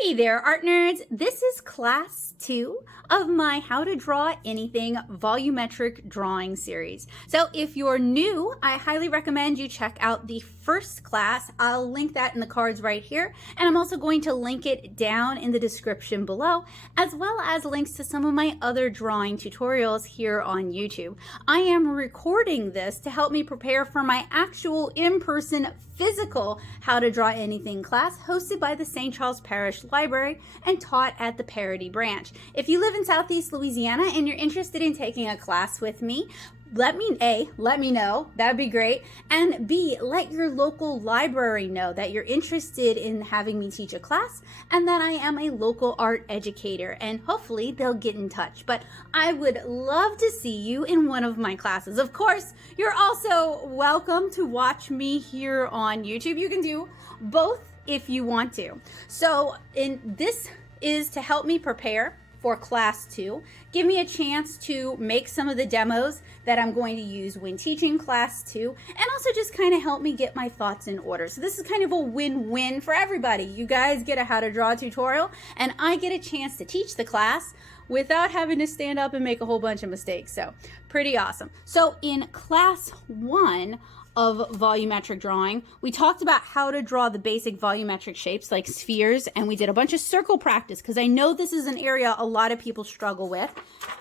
Hey there, art nerds. This is class 2 of my How to Draw Anything volumetric drawing series. So if you're new, I highly recommend you check out the first class. I'll link that in the cards right here, and I'm also going to link it down in the description below, as well as links to some of my other drawing tutorials here on YouTube. I am recording this to help me prepare for my actual in-person physical How to Draw Anything class hosted by the St. Charles Parish Library and taught at the Parody branch. If you live in Southeast Louisiana and you're interested in taking a class with me, let me know, that'd be great, and B, let your local library know that you're interested in having me teach a class and that I am a local art educator, and hopefully they'll get in touch. But I would love to see you in one of my classes. Of course, you're also welcome to watch me here on YouTube. You can do both if you want to. So this is to help me prepare for class 2, give me a chance to make some of the demos that I'm going to use when teaching class 2, and also just kind of help me get my thoughts in order. So this is kind of a win-win for everybody. You guys get a how to draw tutorial, and I get a chance to teach the class without having to stand up and make a whole bunch of mistakes. So pretty awesome. So in class 1 of volumetric drawing, we talked about how to draw the basic volumetric shapes like spheres, and we did a bunch of circle practice because I know this is an area a lot of people struggle with.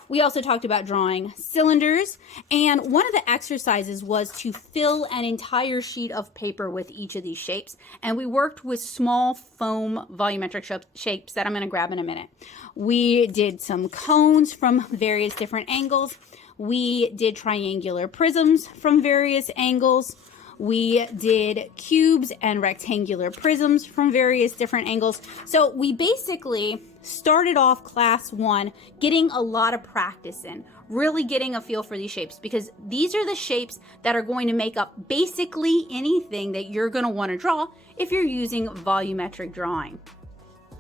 We also talked about drawing cylinders, and one of the exercises was to fill an entire sheet of paper with each of these shapes, and we worked with small foam volumetric shapes that I'm going to grab in a minute. We did some cones from various different angles. We did triangular prisms from various angles. We did cubes and rectangular prisms from various different angles. So we basically started off class 1 getting a lot of practice in, really getting a feel for these shapes, because these are the shapes that are going to make up basically anything that you're going to want to draw if you're using volumetric drawing.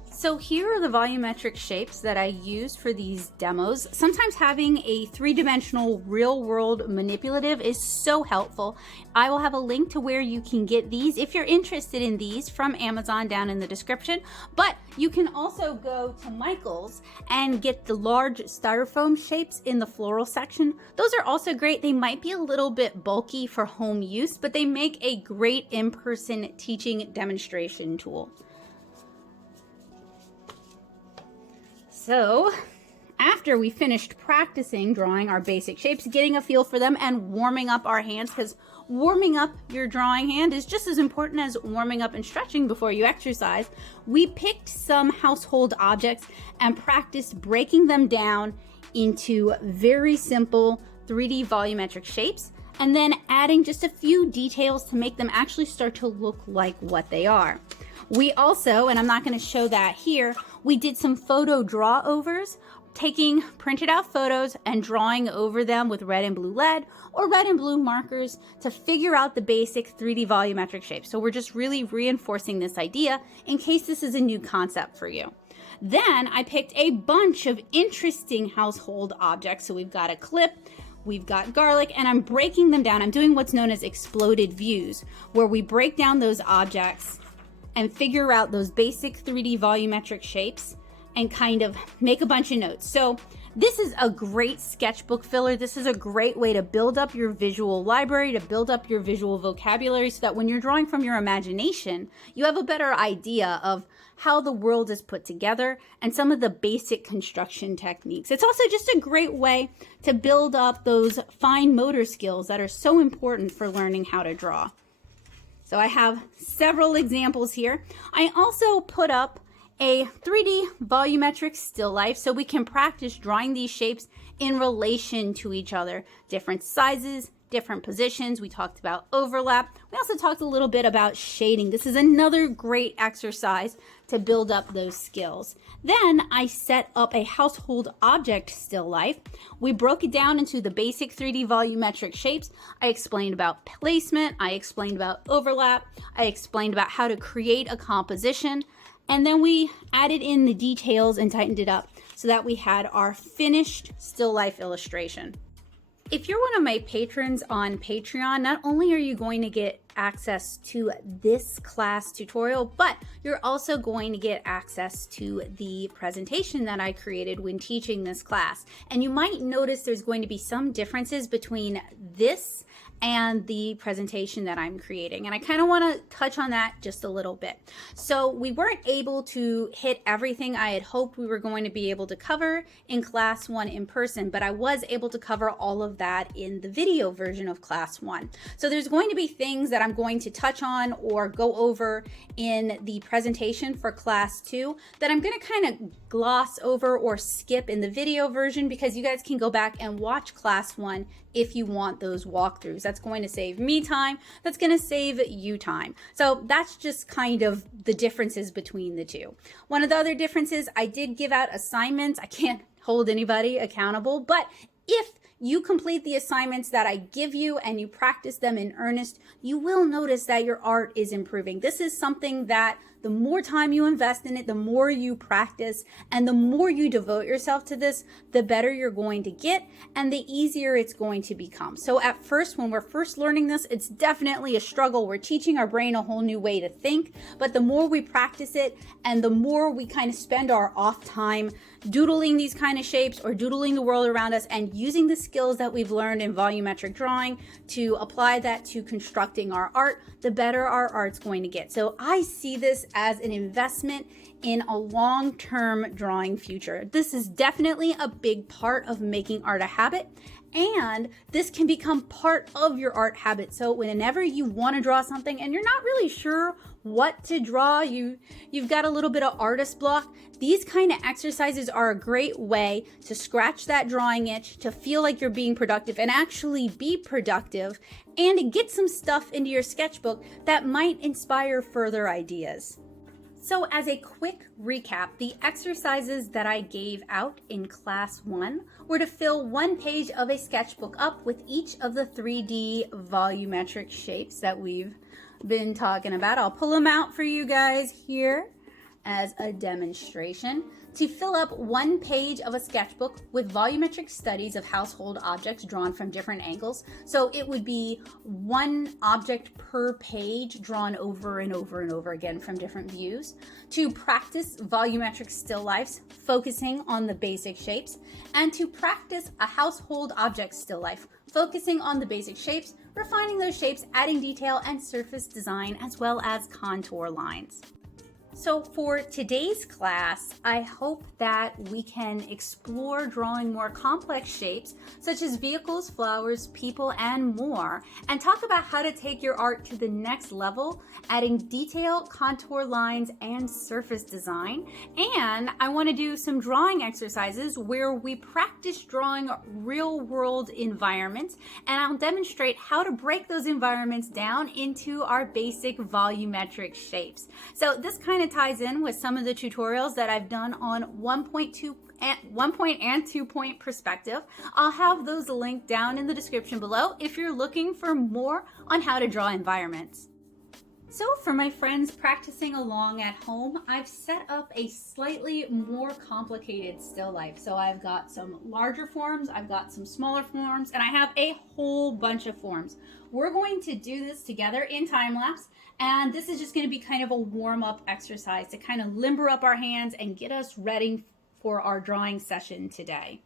So here are the volumetric shapes that I used for these demos. Sometimes having a three-dimensional real-world manipulative is so helpful. I will have a link to where you can get these if you're interested in these from Amazon down in the description. But you can also go to Michael's and get the large styrofoam shapes in the floral section. Those are also great. They might be a little bit bulky for home use, but they make a great in-person teaching demonstration tool. So after we finished practicing drawing our basic shapes, getting a feel for them, and warming up our hands, because warming up your drawing hand is just as important as warming up and stretching before you exercise, we picked some household objects and practiced breaking them down into very simple 3D volumetric shapes, and then adding just a few details to make them actually start to look like what they are. We also, and I'm not going to show that here, we did some photo draw overs, taking printed out photos and drawing over them with red and blue lead or red and blue markers to figure out the basic 3D volumetric shape. So we're just really reinforcing this idea in case this is a new concept for you. Then I picked a bunch of interesting household objects. So we've got a clip, we've got garlic, and I'm breaking them down. I'm doing what's known as exploded views, where we break down those objects and figure out those basic 3D volumetric shapes and kind of make a bunch of notes. So this is a great sketchbook filler. This is a great way to build up your visual library, to build up your visual vocabulary, so that when you're drawing from your imagination, you have a better idea of how the world is put together and some of the basic construction techniques. It's also just a great way to build up those fine motor skills that are so important for learning how to draw. So I have several examples here. I also put up a 3D volumetric still life so we can practice drawing these shapes in relation to each other. Different sizes, different positions. We talked about overlap. We also talked a little bit about shading. This is another great exercise to build up those skills. Then I set up a household object still life. We broke it down into the basic 3D volumetric shapes. I explained about placement. I explained about overlap. I explained about how to create a composition. And then we added in the details and tightened it up so that we had our finished still life illustration. If you're one of my patrons on Patreon, not only are you going to get access to this class tutorial, but you're also going to get access to the presentation that I created when teaching this class. And you might notice there's going to be some differences between this and the presentation that I'm creating. And I kind of want to touch on that just a little bit. So we weren't able to hit everything I had hoped we were going to be able to cover in class 1 in person, but I was able to cover all of that in the video version of class 1. So there's going to be things that I'm going to touch on or go over in the presentation for class 2 that I'm going to kind of gloss over or skip in the video version, because you guys can go back and watch class 1 if you want those walkthroughs. That's going to save me time. That's going to save you time. So that's just kind of the differences between the two. One of the other differences, I did give out assignments. I can't hold anybody accountable, but if you complete the assignments that I give you and you practice them in earnest, you will notice that your art is improving. This is something that the more time you invest in it, the more you practice, and the more you devote yourself to this, the better you're going to get and the easier it's going to become. So at first, when we're first learning this, it's definitely a struggle. We're teaching our brain a whole new way to think, but the more we practice it and the more we kind of spend our off time doodling these kind of shapes or doodling the world around us and using the skills that we've learned in volumetric drawing to apply that to constructing our art, the better our art's going to get. So I see this as an investment in a long-term drawing future. This is definitely a big part of making art a habit, and this can become part of your art habit. So whenever you want to draw something and you're not really sure what to draw, you've got a little bit of artist block, these kind of exercises are a great way to scratch that drawing itch, to feel like you're being productive and actually be productive, and to get some stuff into your sketchbook that might inspire further ideas. So as a quick recap, the exercises that I gave out in class 1 were to fill one page of a sketchbook up with each of the 3D volumetric shapes that we've been talking about. I'll pull them out for you guys here as a demonstration. To fill up one page of a sketchbook with volumetric studies of household objects drawn from different angles. So it would be one object per page drawn over and over and over again from different views. To practice volumetric still lifes, focusing on the basic shapes. And to practice a household object still life, focusing on the basic shapes, refining those shapes, adding detail and surface design, as well as contour lines. So for today's class, I hope that we can explore drawing more complex shapes, such as vehicles, flowers, people, and more, and talk about how to take your art to the next level, adding detail, contour lines, and surface design. And I want to do some drawing exercises where we practice drawing real-world environments, and I'll demonstrate how to break those environments down into our basic volumetric shapes. So this kind of ties in with some of the tutorials that I've done on 1.2 and 2-point perspective. I'll have those linked down in the description below if you're looking for more on how to draw environments. So for my friends practicing along at home, I've set up a slightly more complicated still life. So I've got some larger forms, I've got some smaller forms, and I have a whole bunch of forms. We're going to do this together in time lapse, and this is just going to be kind of a warm-up exercise to kind of limber up our hands and get us ready for our drawing session today.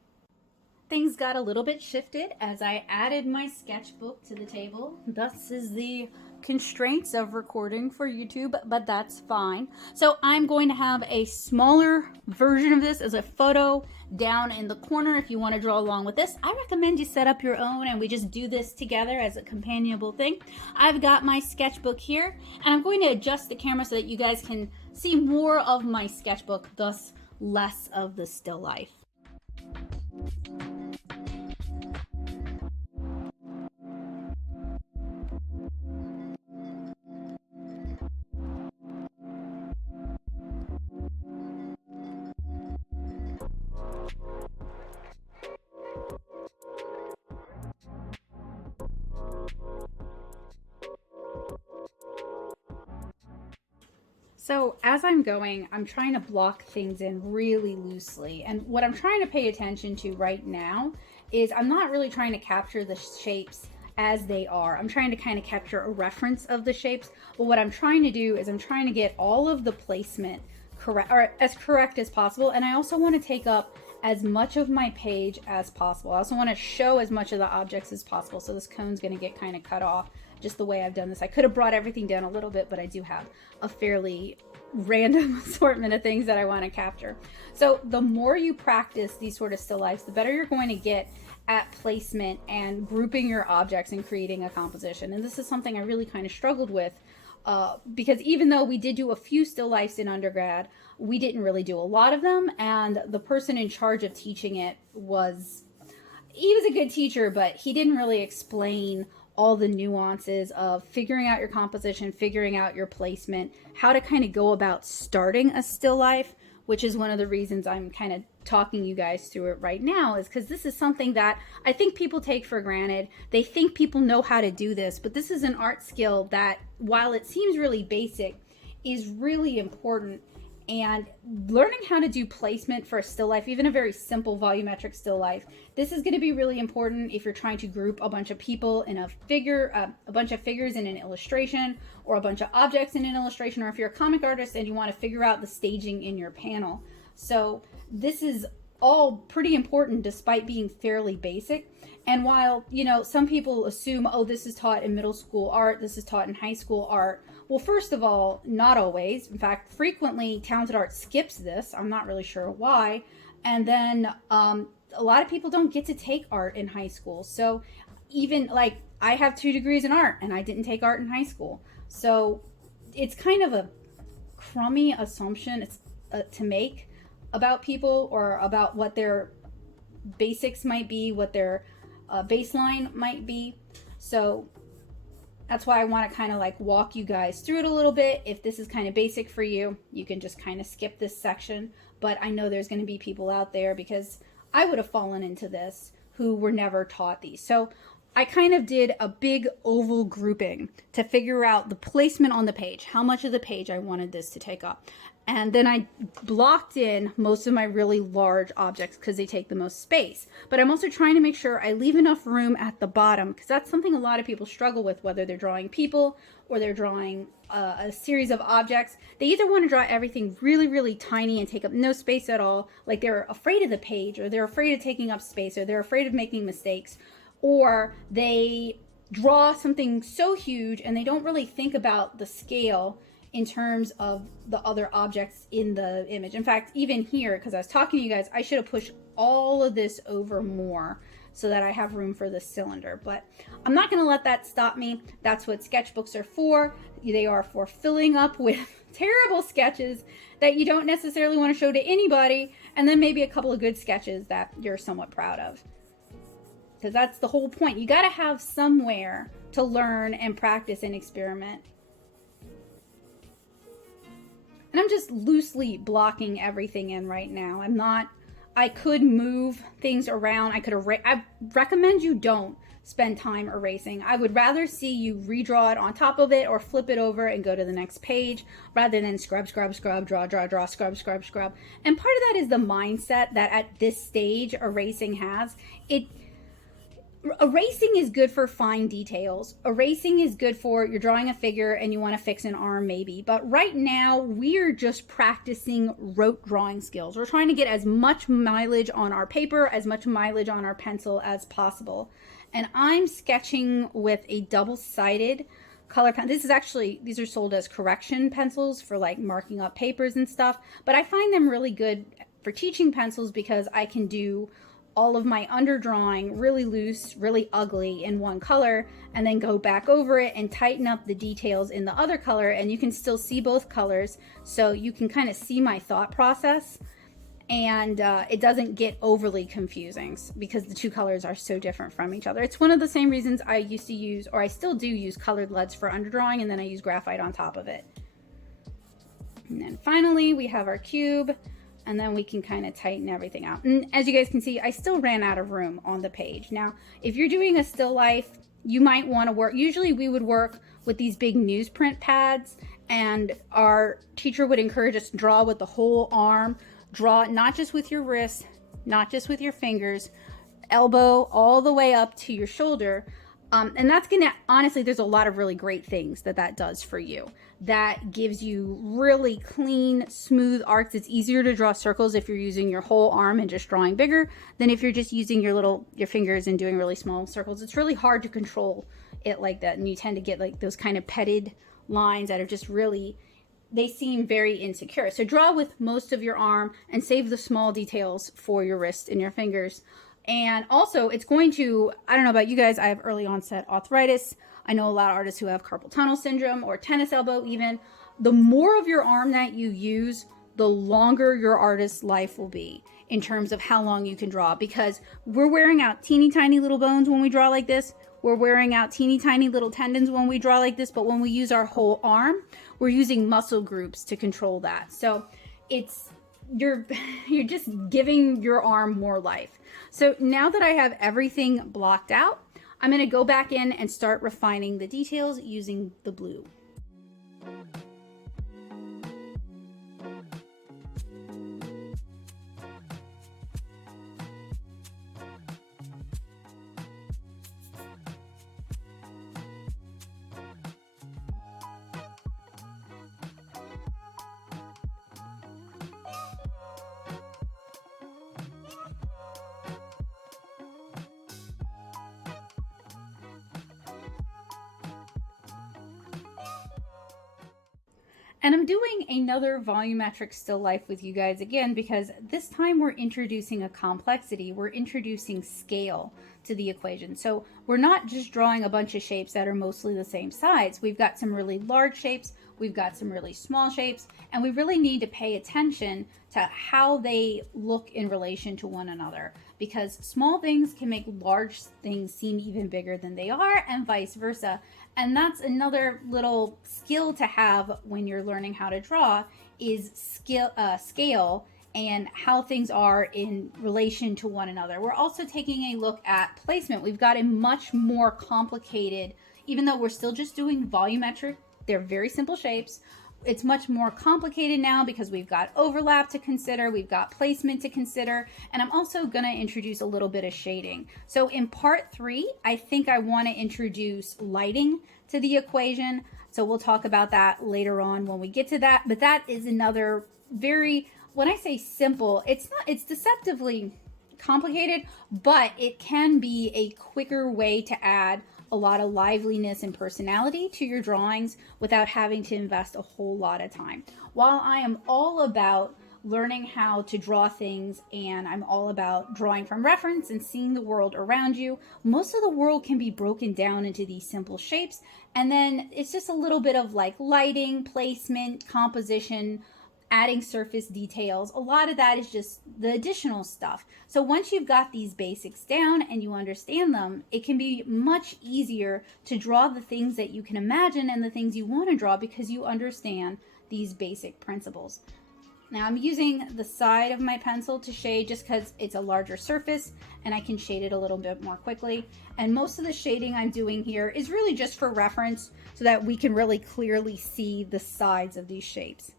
Things got a little bit shifted as I added my sketchbook to the table. Thus is the constraints of recording for YouTube, but that's fine. So I'm going to have a smaller version of this as a photo down in the corner if you want to draw along with this. I recommend you set up your own and we just do this together as a companionable thing. I've got my sketchbook here and I'm going to adjust the camera so that you guys can see more of my sketchbook, thus less of the still life. So as I'm going, I'm trying to block things in really loosely. And what I'm trying to pay attention to right now is I'm not really trying to capture the shapes as they are. I'm trying to kind of capture a reference of the shapes, but what I'm trying to do is I'm trying to get all of the placement correct, or as correct as possible. And I also want to take up as much of my page as possible. I also want to show as much of the objects as possible. So this cone's going to get kind of cut off just the way I've done this. I could have brought everything down a little bit, but I do have a fairly random assortment of things that I want to capture. So the more you practice these sort of still lifes, the better you're going to get at placement and grouping your objects and creating a composition. And this is something I really kind of struggled with because even though we did do a few still lifes in undergrad, we didn't really do a lot of them. And the person in charge of teaching it he was a good teacher, but he didn't really explain all the nuances of figuring out your composition, figuring out your placement, how to kind of go about starting a still life, which is one of the reasons I'm kind of talking you guys through it right now, is because this is something that I think people take for granted. They think people know how to do this, but this is an art skill that, while it seems really basic, is really important. And learning how to do placement for a still life, even a very simple volumetric still life, this is going to be really important if you're trying to group a bunch of people in a figure, a bunch of figures in an illustration, or a bunch of objects in an illustration, or if you're a comic artist and you want to figure out the staging in your panel. So this is all pretty important despite being fairly basic. And while, you know, some people assume, oh, this is taught in middle school art, this is taught in high school art. Well, first of all, not always. In fact, frequently talented art skips this. I'm not really sure why. And then a lot of people don't get to take art in high school. So even like I have 2 degrees in art and I didn't take art in high school. So it's kind of a crummy assumption to make about people, or about what their basics might be, what their baseline might be. So that's why I want to kind of like walk you guys through it a little bit. If this is kind of basic for you, you can just kind of skip this section. But I know there's going to be people out there, because I would have fallen into this, who were never taught these. So I kind of did a big oval grouping to figure out the placement on the page, how much of the page I wanted this to take up. And then I blocked in most of my really large objects because they take the most space. But I'm also trying to make sure I leave enough room at the bottom, because that's something a lot of people struggle with, whether they're drawing people or they're drawing a series of objects. They either want to draw everything really, really tiny and take up no space at all, like they're afraid of the page, or they're afraid of taking up space, or they're afraid of making mistakes, or they draw something so huge and they don't really think about the scale in terms of the other objects in the image. In fact, even here, because I was talking to you guys, I should have pushed all of this over more so that I have room for the cylinder. But I'm not going to let that stop me. That's what sketchbooks are for. They are for filling up with terrible sketches that you don't necessarily want to show to anybody, and then maybe a couple of good sketches that you're somewhat proud of. Because that's the whole point. You got to have somewhere to learn and practice and experiment. And I'm just loosely blocking everything in right now. I could move things around. I recommend you don't spend time erasing. I would rather see you redraw it on top of it, or flip it over and go to the next page, rather than scrub, scrub, scrub, draw, draw, draw, scrub, scrub, scrub. And part of that is the mindset that at this stage erasing has. Erasing is good for fine details. Erasing is good for you're drawing a figure and you want to fix an arm maybe. But right now we're just practicing rote drawing skills. We're trying to get as much mileage on our paper, as much mileage on our pencil as possible. And I'm sketching with a double-sided color pen. These are sold as correction pencils for like marking up papers and stuff. But I find them really good for teaching pencils, because I can do all of my underdrawing really loose, really ugly in one color, and then go back over it and tighten up the details in the other color, and you can still see both colors, so you can kind of see my thought process, and it doesn't get overly confusing because the two colors are so different from each other. It's one of the same reasons I used to use, or I still do use, colored leads for underdrawing, and then I use graphite on top of it. And then finally we have our cube, and then we can kind of tighten everything out. And as you guys can see, I still ran out of room on the page. Now, if you're doing a still life, you might want to work, usually we would work with these big newsprint pads, and our teacher would encourage us to draw with the whole arm, draw not just with your wrist, not just with your fingers, elbow all the way up to your shoulder. And that's gonna, honestly, there's a lot of really great things that does for you. That gives you really clean, smooth arcs. It's easier to draw circles if you're using your whole arm and just drawing bigger than if you're just using your fingers and doing really small circles. It's really hard to control it like that, and you tend to get like those kind of petted lines that are just really, they seem very insecure. So draw with most of your arm and save the small details for your wrist and your fingers. And also, it's going to, I don't know about you guys, I have early onset arthritis. I know a lot of artists who have carpal tunnel syndrome or tennis elbow even. The more of your arm that you use, the longer your artist's life will be in terms of how long you can draw, because we're wearing out teeny tiny little bones when we draw like this. We're wearing out teeny tiny little tendons when we draw like this, but when we use our whole arm, we're using muscle groups to control that. So it's, you're just giving your arm more life. So now that I have everything blocked out, I'm going to go back in and start refining the details using the blue. And I'm doing another volumetric still life with you guys again, because this time we're introducing a complexity. We're introducing scale to the equation. So we're not just drawing a bunch of shapes that are mostly the same size. We've got some really large shapes, we've got some really small shapes, and we really need to pay attention to how they look in relation to one another, because small things can make large things seem even bigger than they are, and vice versa. And that's another little skill to have when you're learning how to draw, is scale and how things are in relation to one another. We're also taking a look at placement. We've got a much more complicated, even though we're still just doing volumetric, they're very simple shapes. It's much more complicated now because we've got overlap to consider, we've got placement to consider, and I'm also going to introduce a little bit of shading. So in part 3, I think I want to introduce lighting to the equation. So we'll talk about that later on when we get to that. But that is another very, when I say simple, it's deceptively complicated, but it can be a quicker way to add a lot of liveliness and personality to your drawings without having to invest a whole lot of time. While I am all about learning how to draw things and I'm all about drawing from reference and seeing the world around you, most of the world can be broken down into these simple shapes, and then it's just a little bit of like lighting, placement, composition, adding surface details. A lot of that is just the additional stuff. So once you've got these basics down and you understand them, it can be much easier to draw the things that you can imagine and the things you want to draw because you understand these basic principles. Now I'm using the side of my pencil to shade just because it's a larger surface and I can shade it a little bit more quickly. And most of the shading I'm doing here is really just for reference so that we can really clearly see the sides of these shapes.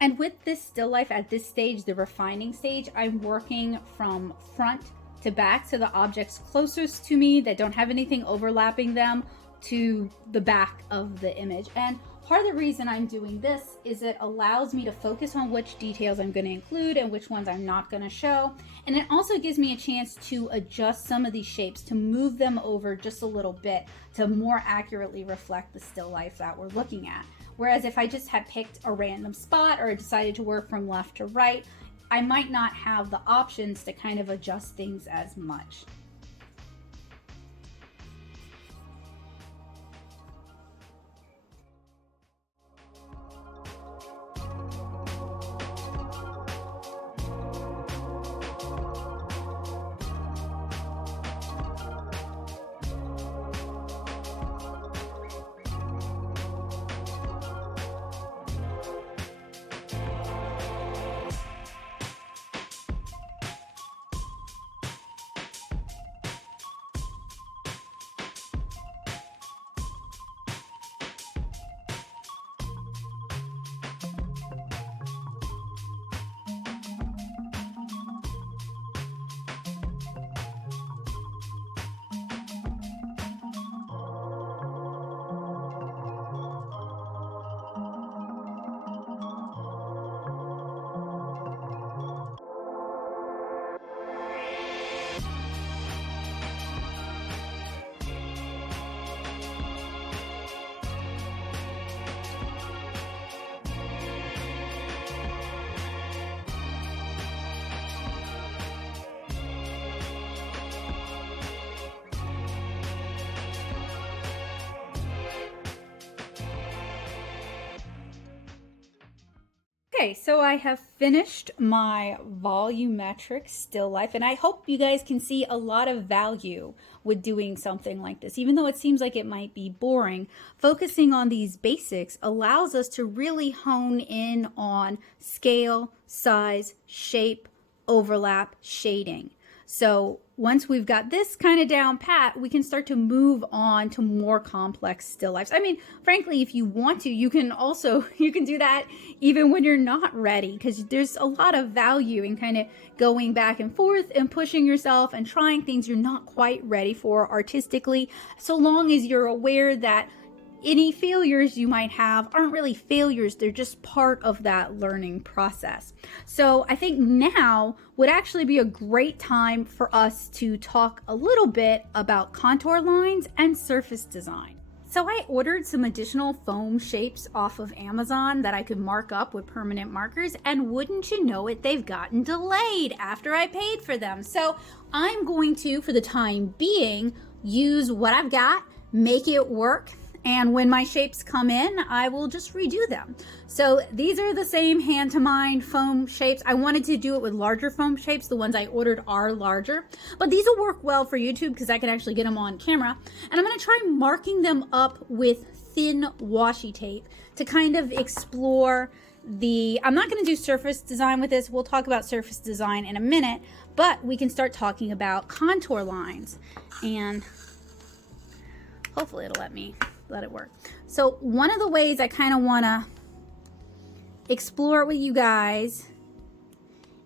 And with this still life at this stage, the refining stage, I'm working from front to back, so the objects closest to me that don't have anything overlapping them to the back of the image. And part of the reason I'm doing this is it allows me to focus on which details I'm going to include and which ones I'm not going to show. And it also gives me a chance to adjust some of these shapes, to move them over just a little bit to more accurately reflect the still life that we're looking at. Whereas if I just had picked a random spot or decided to work from left to right, I might not have the options to kind of adjust things as much. Okay, so I have finished my volumetric still life, and I hope you guys can see a lot of value with doing something like this. Even though it seems like it might be boring, focusing on these basics allows us to really hone in on scale, size, shape, overlap, shading. So once we've got this kind of down pat, we can start to move on to more complex still lifes. I mean, frankly, if you want to, you can do that even when you're not ready, because there's a lot of value in kind of going back and forth and pushing yourself and trying things you're not quite ready for artistically, so long as you're aware that any failures you might have aren't really failures, they're just part of that learning process. So I think now would actually be a great time for us to talk a little bit about contour lines and surface design. So I ordered some additional foam shapes off of Amazon that I could mark up with permanent markers, and wouldn't you know it, they've gotten delayed after I paid for them. So I'm going to, for the time being, use what I've got, make it work, and when my shapes come in, I will just redo them. So these are the same hand-to-mind foam shapes. I wanted to do it with larger foam shapes. The ones I ordered are larger, but these will work well for YouTube because I can actually get them on camera. And I'm gonna try marking them up with thin washi tape to kind of explore I'm not gonna do surface design with this. We'll talk about surface design in a minute, but we can start talking about contour lines, and hopefully it'll let it work. So one of the ways I kind of want to explore with you guys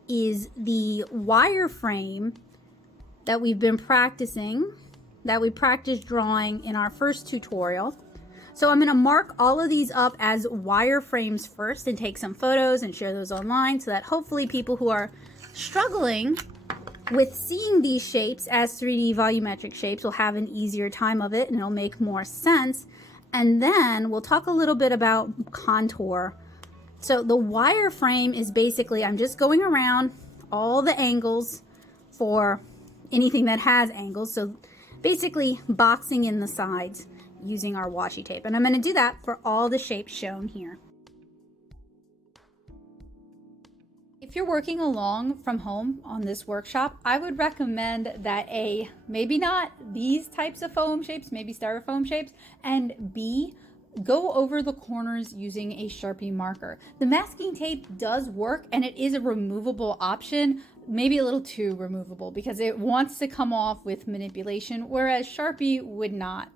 is the wireframe that we've been practicing, that we practiced drawing in our first tutorial. So I'm going to mark all of these up as wireframes first and take some photos and share those online, so that hopefully people who are struggling with seeing these shapes as 3D volumetric shapes will have an easier time of it, and it'll make more sense. And then we'll talk a little bit about contour. So the wireframe is basically, I'm just going around all the angles for anything that has angles. So basically boxing in the sides using our washi tape. And I'm going to do that for all the shapes shown here. If you're working along from home on this workshop, I would recommend that A, maybe not these types of foam shapes, maybe styrofoam shapes, and B, go over the corners using a Sharpie marker. The masking tape does work, and it is a removable option, maybe a little too removable because it wants to come off with manipulation, whereas Sharpie would not.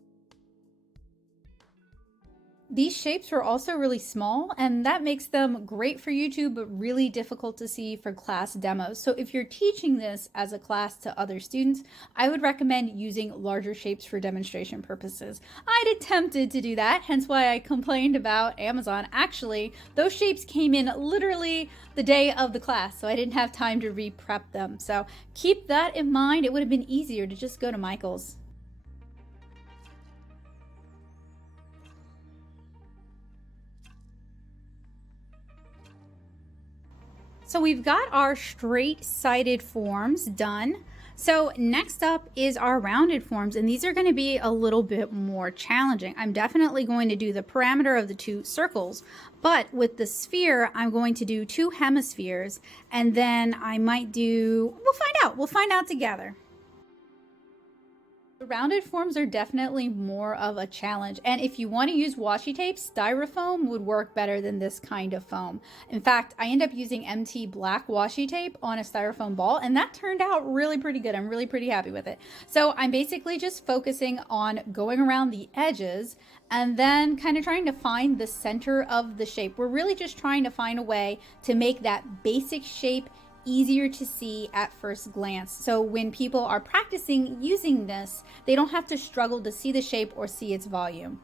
These shapes were also really small, and that makes them great for YouTube, but really difficult to see for class demos. So if you're teaching this as a class to other students, I would recommend using larger shapes for demonstration purposes. I'd attempted to do that, hence why I complained about Amazon. Actually, those shapes came in literally the day of the class, so I didn't have time to re-prep them. So keep that in mind. It would have been easier to just go to Michael's. So we've got our straight-sided forms done. So next up is our rounded forms, and these are going to be a little bit more challenging. I'm definitely going to do the parameter of the 2 circles, but with the sphere, I'm going to do 2 hemispheres, and then I might do, we'll find out together. The rounded forms are definitely more of a challenge, and if you want to use washi tape, styrofoam would work better than this kind of foam. In fact, I end up using MT black washi tape on a styrofoam ball, and that turned out really pretty good. I'm really pretty happy with it. So I'm basically just focusing on going around the edges and then kind of trying to find the center of the shape. We're really just trying to find a way to make that basic shape easier to see at first glance. So when people are practicing using this, they don't have to struggle to see the shape or see its volume.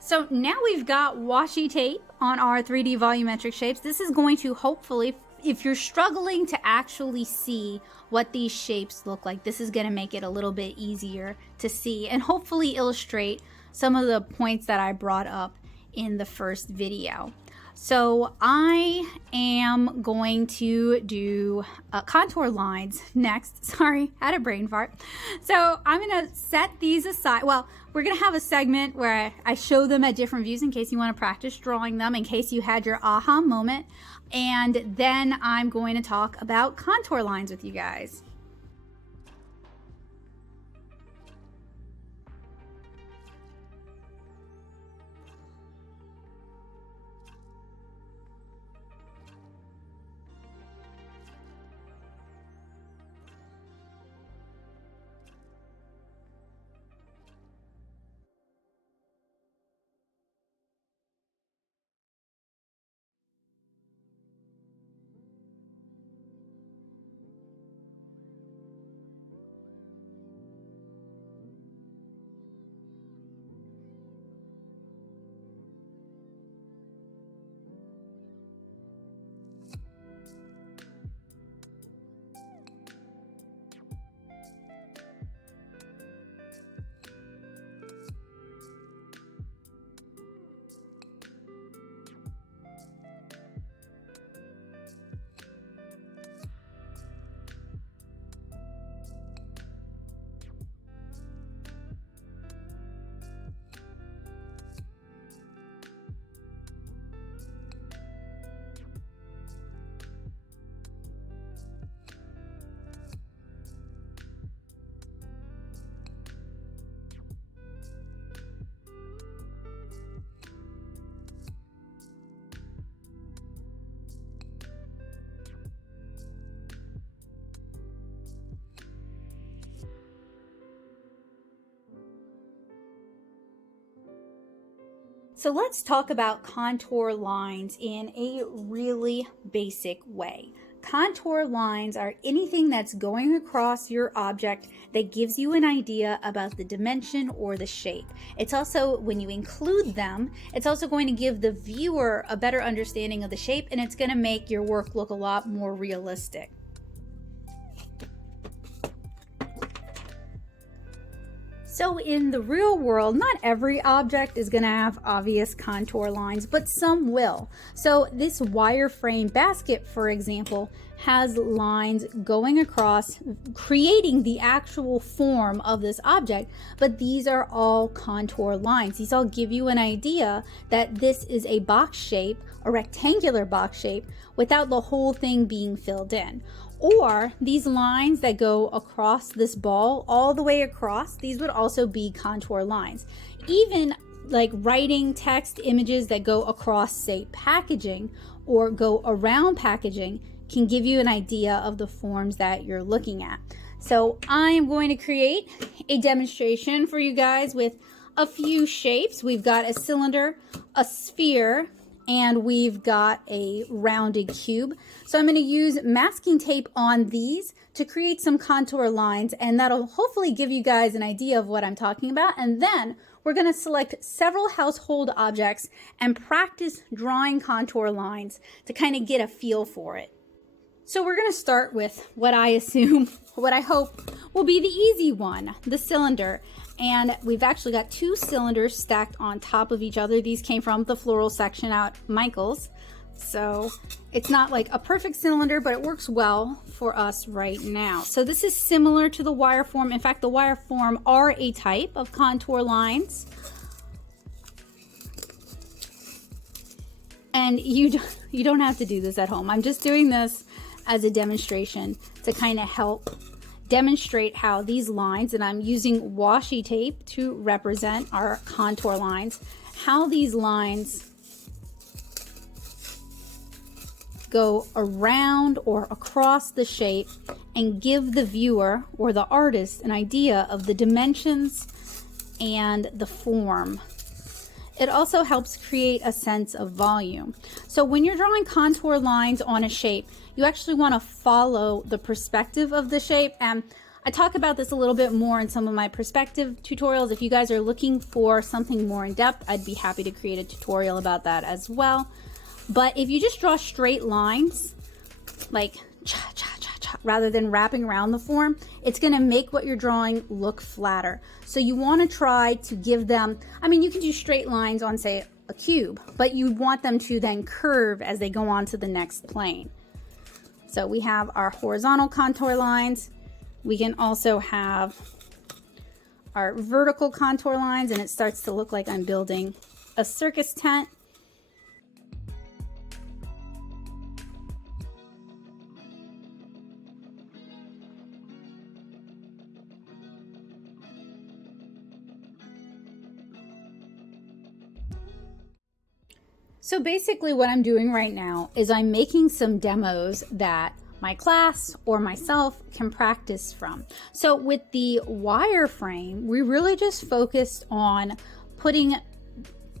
So now we've got washi tape on our 3D volumetric shapes. This is going to hopefully, if you're struggling to actually see what these shapes look like, this is going to make it a little bit easier to see and hopefully illustrate some of the points that I brought up in the first video. So I am going to do contour lines next. Sorry, had a brain fart. So I'm gonna set these aside. Well, we're gonna have a segment where I show them at different views in case you wanna practice drawing them, in case you had your aha moment. And then I'm going to talk about contour lines with you guys. So let's talk about contour lines in a really basic way. Contour lines are anything that's going across your object that gives you an idea about the dimension or the shape. It's also, when you include them, it's also going to give the viewer a better understanding of the shape, and it's going to make your work look a lot more realistic. So in the real world, not every object is going to have obvious contour lines, but some will. So this wireframe basket, for example, has lines going across, creating the actual form of this object, but these are all contour lines. These all give you an idea that this is a box shape, a rectangular box shape, without the whole thing being filled in. Or these lines that go across this ball all the way across, these would also be contour lines. Even like writing text images that go across, say, packaging or go around packaging can give you an idea of the forms that you're looking at. So I am going to create a demonstration for you guys with a few shapes. We've got a cylinder, a sphere, and we've got a rounded cube. So I'm going to use masking tape on these to create some contour lines, and that'll hopefully give you guys an idea of what I'm talking about. And then we're going to select several household objects and practice drawing contour lines to kind of get a feel for it. So we're going to start with what I assume, what I hope will be the easy one, the cylinder. And we've actually got two cylinders stacked on top of each other. These came from the floral section at Michael's. So it's not like a perfect cylinder, but it works well for us right now. So this is similar to the Wireform. In fact, the Wireform are a type of contour lines. And you don't have to do this at home. I'm just doing this as a demonstration to kind of help demonstrate how these lines, and I'm using washi tape to represent our contour lines, how these lines go around or across the shape and give the viewer or the artist an idea of the dimensions and the form. It also helps create a sense of volume. So when you're drawing contour lines on a shape, you actually want to follow the perspective of the shape. And I talk about this a little bit more in some of my perspective tutorials. If you guys are looking for something more in depth, I'd be happy to create a tutorial about that as well. But if you just draw straight lines, like cha cha cha cha, rather than wrapping around the form, it's going to make what you're drawing look flatter. So you want to try to give them, I mean, you can do straight lines on, say, a cube, but you want them to then curve as they go on to the next plane. So we have our horizontal contour lines. We can also have our vertical contour lines, and it starts to look like I'm building a circus tent. So basically what I'm doing right now is I'm making some demos that my class or myself can practice from. So with the wireframe, we really just focused on putting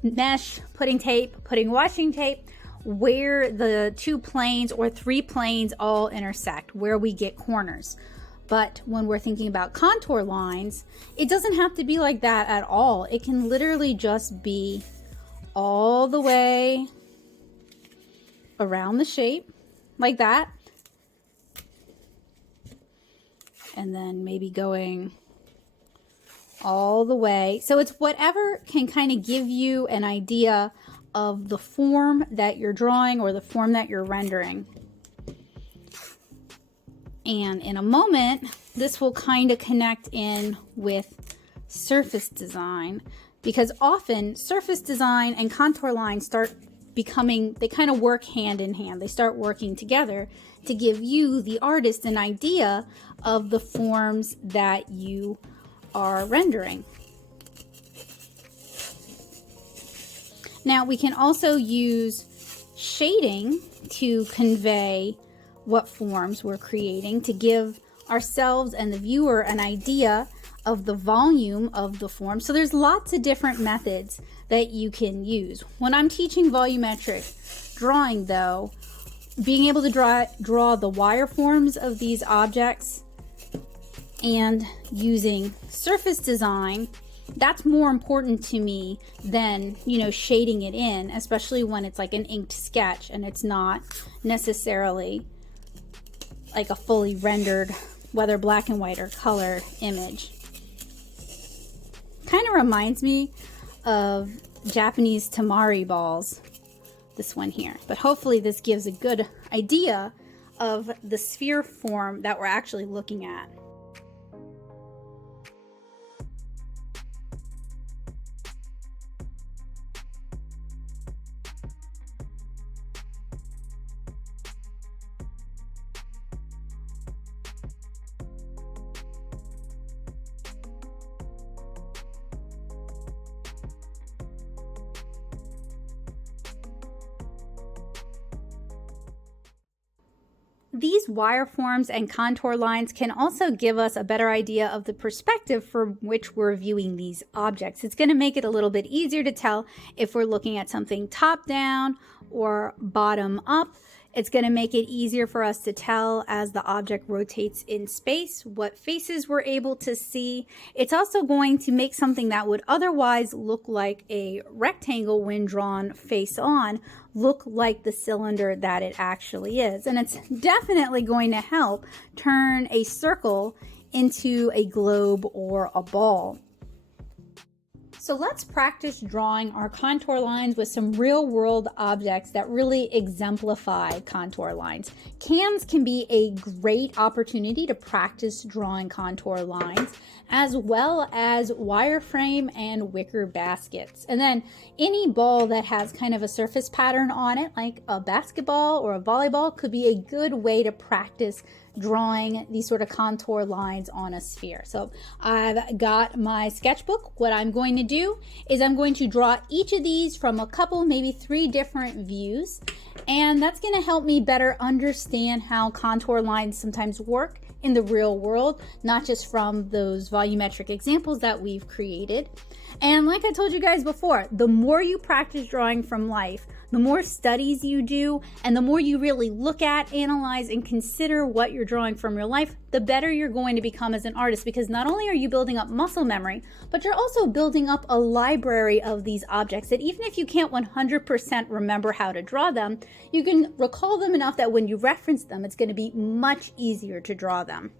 mesh, putting tape, putting washi tape where the 2 planes or 3 planes all intersect, where we get corners. But when we're thinking about contour lines, it doesn't have to be like that at all. It can literally just be all the way around the shape like that, and then maybe going all the way. So it's whatever can kind of give you an idea of the form that you're drawing or the form that you're rendering. And in a moment, this will kind of connect in with surface design, because often surface design and contour lines start becoming, they kind of work hand in hand. They start working together to give you, the artist, an idea of the forms that you are rendering. Now we can also use shading to convey what forms we're creating, to give ourselves and the viewer an idea of the volume of the form. So there's lots of different methods that you can use. When I'm teaching volumetric drawing though, being able to draw the wire forms of these objects and using surface design, that's more important to me than, you know, shading it in, especially when it's like an inked sketch and it's not necessarily like a fully rendered, whether black and white or color image. Kind of reminds me of Japanese tamari balls, this one here, but hopefully this gives a good idea of the sphere form that we're actually looking at. These wireforms and contour lines can also give us a better idea of the perspective from which we're viewing these objects. It's going to make it a little bit easier to tell if we're looking at something top down or bottom up. It's going to make it easier for us to tell as the object rotates in space what faces we're able to see. It's also going to make something that would otherwise look like a rectangle when drawn face on look like the cylinder that it actually is. And it's definitely going to help turn a circle into a globe or a ball. So let's practice drawing our contour lines with some real world objects that really exemplify contour lines. Cans can be a great opportunity to practice drawing contour lines, as well as wireframe and wicker baskets. And then any ball that has kind of a surface pattern on it, like a basketball or a volleyball, could be a good way to practice drawing these sort of contour lines on a sphere. So I've got my sketchbook. What I'm going to do is I'm going to draw each of these from a couple, maybe 3 different views, and that's going to help me better understand how contour lines sometimes work in the real world, not just from those volumetric examples that we've created. And like I told you guys before, the more you practice drawing from life, the more studies you do, and the more you really look at, analyze, and consider what you're drawing from real life, the better you're going to become as an artist, because not only are you building up muscle memory, but you're also building up a library of these objects that even if you can't 100% remember how to draw them, you can recall them enough that when you reference them, it's going to be much easier to draw them.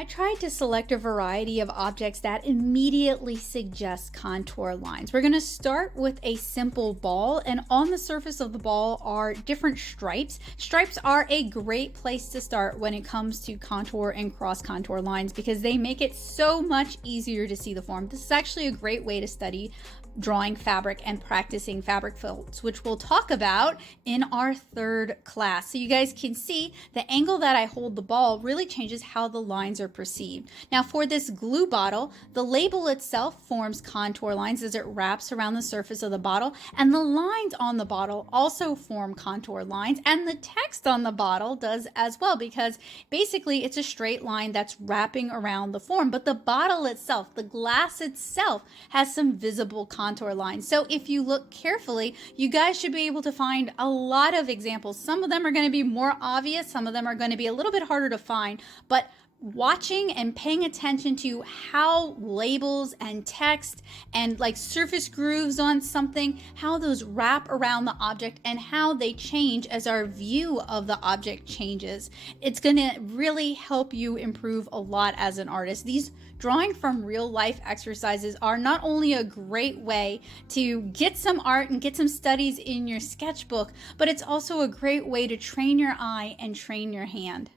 I tried to select a variety of objects that immediately suggest contour lines. We're going to start with a simple ball, and on the surface of the ball are different stripes. Stripes are a great place to start when it comes to contour and cross contour lines because they make it so much easier to see the form. This is actually a great way to study drawing fabric and practicing fabric folds, which we'll talk about in our third class. So you guys can see the angle that I hold the ball really changes how the lines are perceived. Now for this glue bottle, the label itself forms contour lines as it wraps around the surface of the bottle, and the lines on the bottle also form contour lines, and the text on the bottle does as well, because basically it's a straight line that's wrapping around the form, but the bottle itself, the glass itself, has some visible contour lines. So if you look carefully, you guys should be able to find a lot of examples. Some of them are going to be more obvious, some of them are going to be a little bit harder to find, but watching and paying attention to how labels and text and like surface grooves on something, how those wrap around the object and how they change as our view of the object changes. It's going to really help you improve a lot as an artist. These drawing from real life exercises are not only a great way to get some art and get some studies in your sketchbook, but it's also a great way to train your eye and train your hand.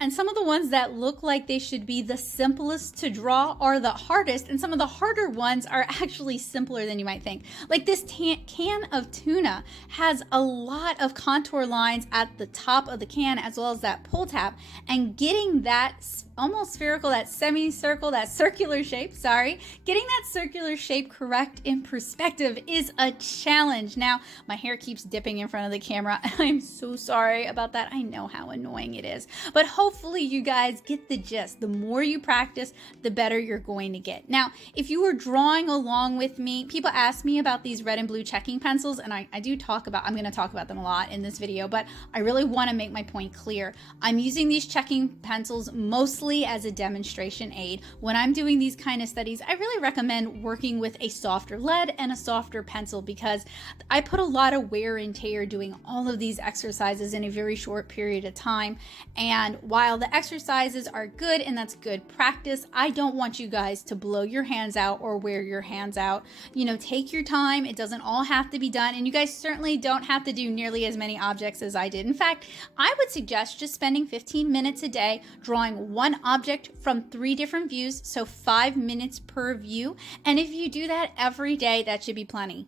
And some of the ones that look like they should be the simplest to draw are the hardest, and some of the harder ones are actually simpler than you might think. Like this can of tuna has a lot of contour lines at the top of the can as well as that pull tab, and getting that almost spherical, that semicircle, that circular shape, getting that circular shape correct in perspective is a challenge. Now, my hair keeps dipping in front of the camera. I'm so sorry about that. I know how annoying it is, but hopefully you guys get the gist. The more you practice, the better you're going to get. Now, if you were drawing along with me, people ask me about these red and blue checking pencils, and I'm going to talk about them a lot in this video, but I really want to make my point clear. I'm using these checking pencils mostly as a demonstration aid. When I'm doing these kind of studies, I really recommend working with a softer lead and a softer pencil because I put a lot of wear and tear doing all of these exercises in a very short period of time. And while the exercises are good and that's good practice, I don't want you guys to blow your hands out or wear your hands out. You know, take your time. It doesn't all have to be done. And you guys certainly don't have to do nearly as many objects as I did. In fact, I would suggest just spending 15 minutes a day drawing one object from 3 different views, so 5 minutes per view. And if you do that every day, that should be plenty.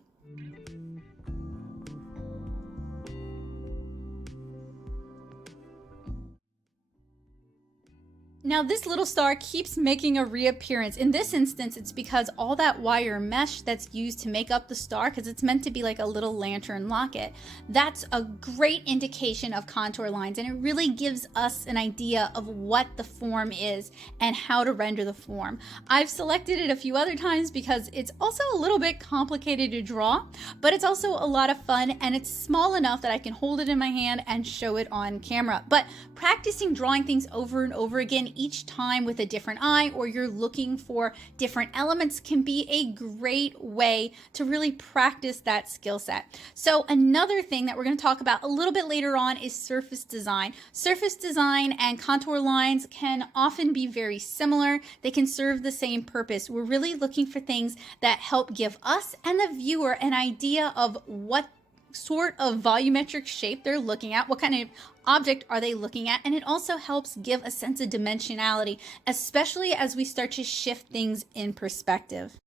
Now this little star keeps making a reappearance. In this instance, it's because all that wire mesh that's used to make up the star, because it's meant to be like a little lantern locket, that's a great indication of contour lines, and it really gives us an idea of what the form is and how to render the form. I've selected it a few other times because it's also a little bit complicated to draw, but it's also a lot of fun, and it's small enough that I can hold it in my hand and show it on camera. But practicing drawing things over and over again each time with a different eye, or you're looking for different elements, can be a great way to really practice that skill set. So another thing that we're going to talk about a little bit later on is surface design. Surface design and contour lines can often be very similar. They can serve the same purpose. We're really looking for things that help give us and the viewer an idea of what sort of volumetric shape they're looking at, what kind of object are they looking at, and it also helps give a sense of dimensionality, especially as we start to shift things in perspective.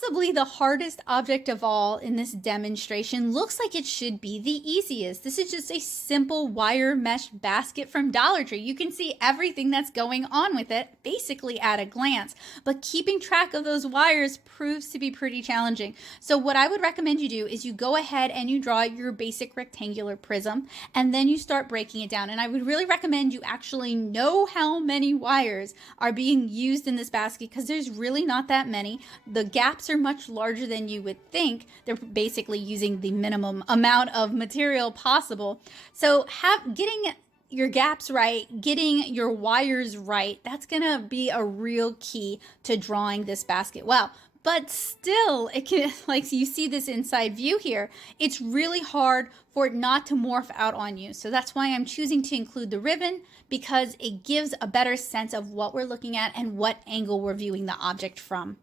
Possibly the hardest object of all in this demonstration looks like it should be the easiest. This is just a simple wire mesh basket from Dollar Tree. You can see everything that's going on with it basically at a glance, but keeping track of those wires proves to be pretty challenging. So what I would recommend you do is you go ahead and you draw your basic rectangular prism, and then you start breaking it down. And I would really recommend you actually know how many wires are being used in this basket, because there's really not that many. The gaps are much larger than you would think. They're basically using the minimum amount of material possible. So getting your gaps right, getting your wires right, that's gonna be a real key to drawing this basket well. But still, it can, like you see this inside view here, it's really hard for it not to morph out on you. So that's why I'm choosing to include the ribbon, because it gives a better sense of what we're looking at and what angle we're viewing the object from.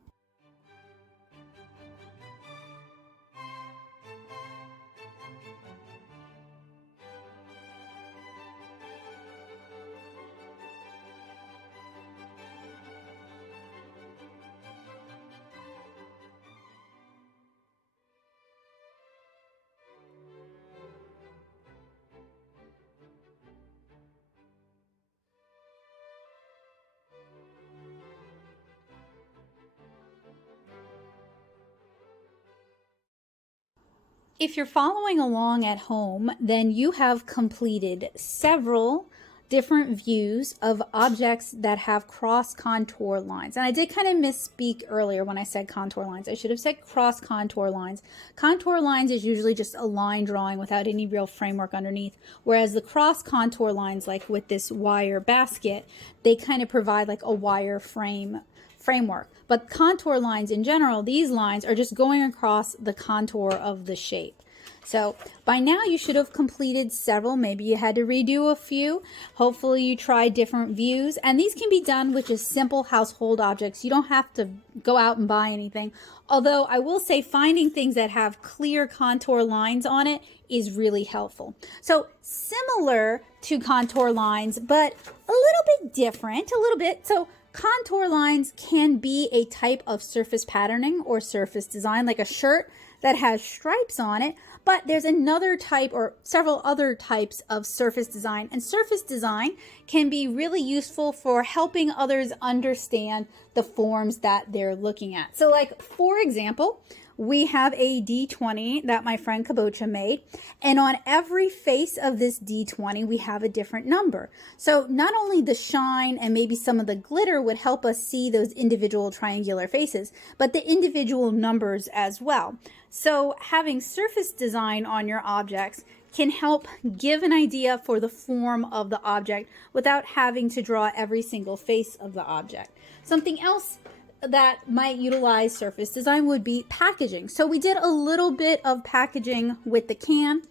If you're following along at home, then you have completed several different views of objects that have cross contour lines. And I did kind of misspeak earlier when I said contour lines. I should have said cross contour lines. Contour lines is usually just a line drawing without any real framework underneath, whereas the cross contour lines, like with this wire basket, they kind of provide like a wire framework. But contour lines in general, these lines are just going across the contour of the shape. So by now you should have completed several. Maybe you had to redo a few. Hopefully you tried different views, and these can be done with just simple household objects. You don't have to go out and buy anything. Although I will say finding things that have clear contour lines on it is really helpful. So similar to contour lines, but a little bit different, a little bit. So contour lines can be a type of surface patterning or surface design, like a shirt that has stripes on it. But there's another type or several other types of surface design. And surface design can be really useful for helping others understand the forms that they're looking at. So like, for example, we have a D20 that my friend Kabocha made, and on every face of this D20 we have a different number. So not only the shine and maybe some of the glitter would help us see those individual triangular faces, but the individual numbers as well. So having surface design on your objects can help give an idea for the form of the object without having to draw every single face of the object. Something else that might utilize surface design would be packaging. So we did a little bit of packaging with the can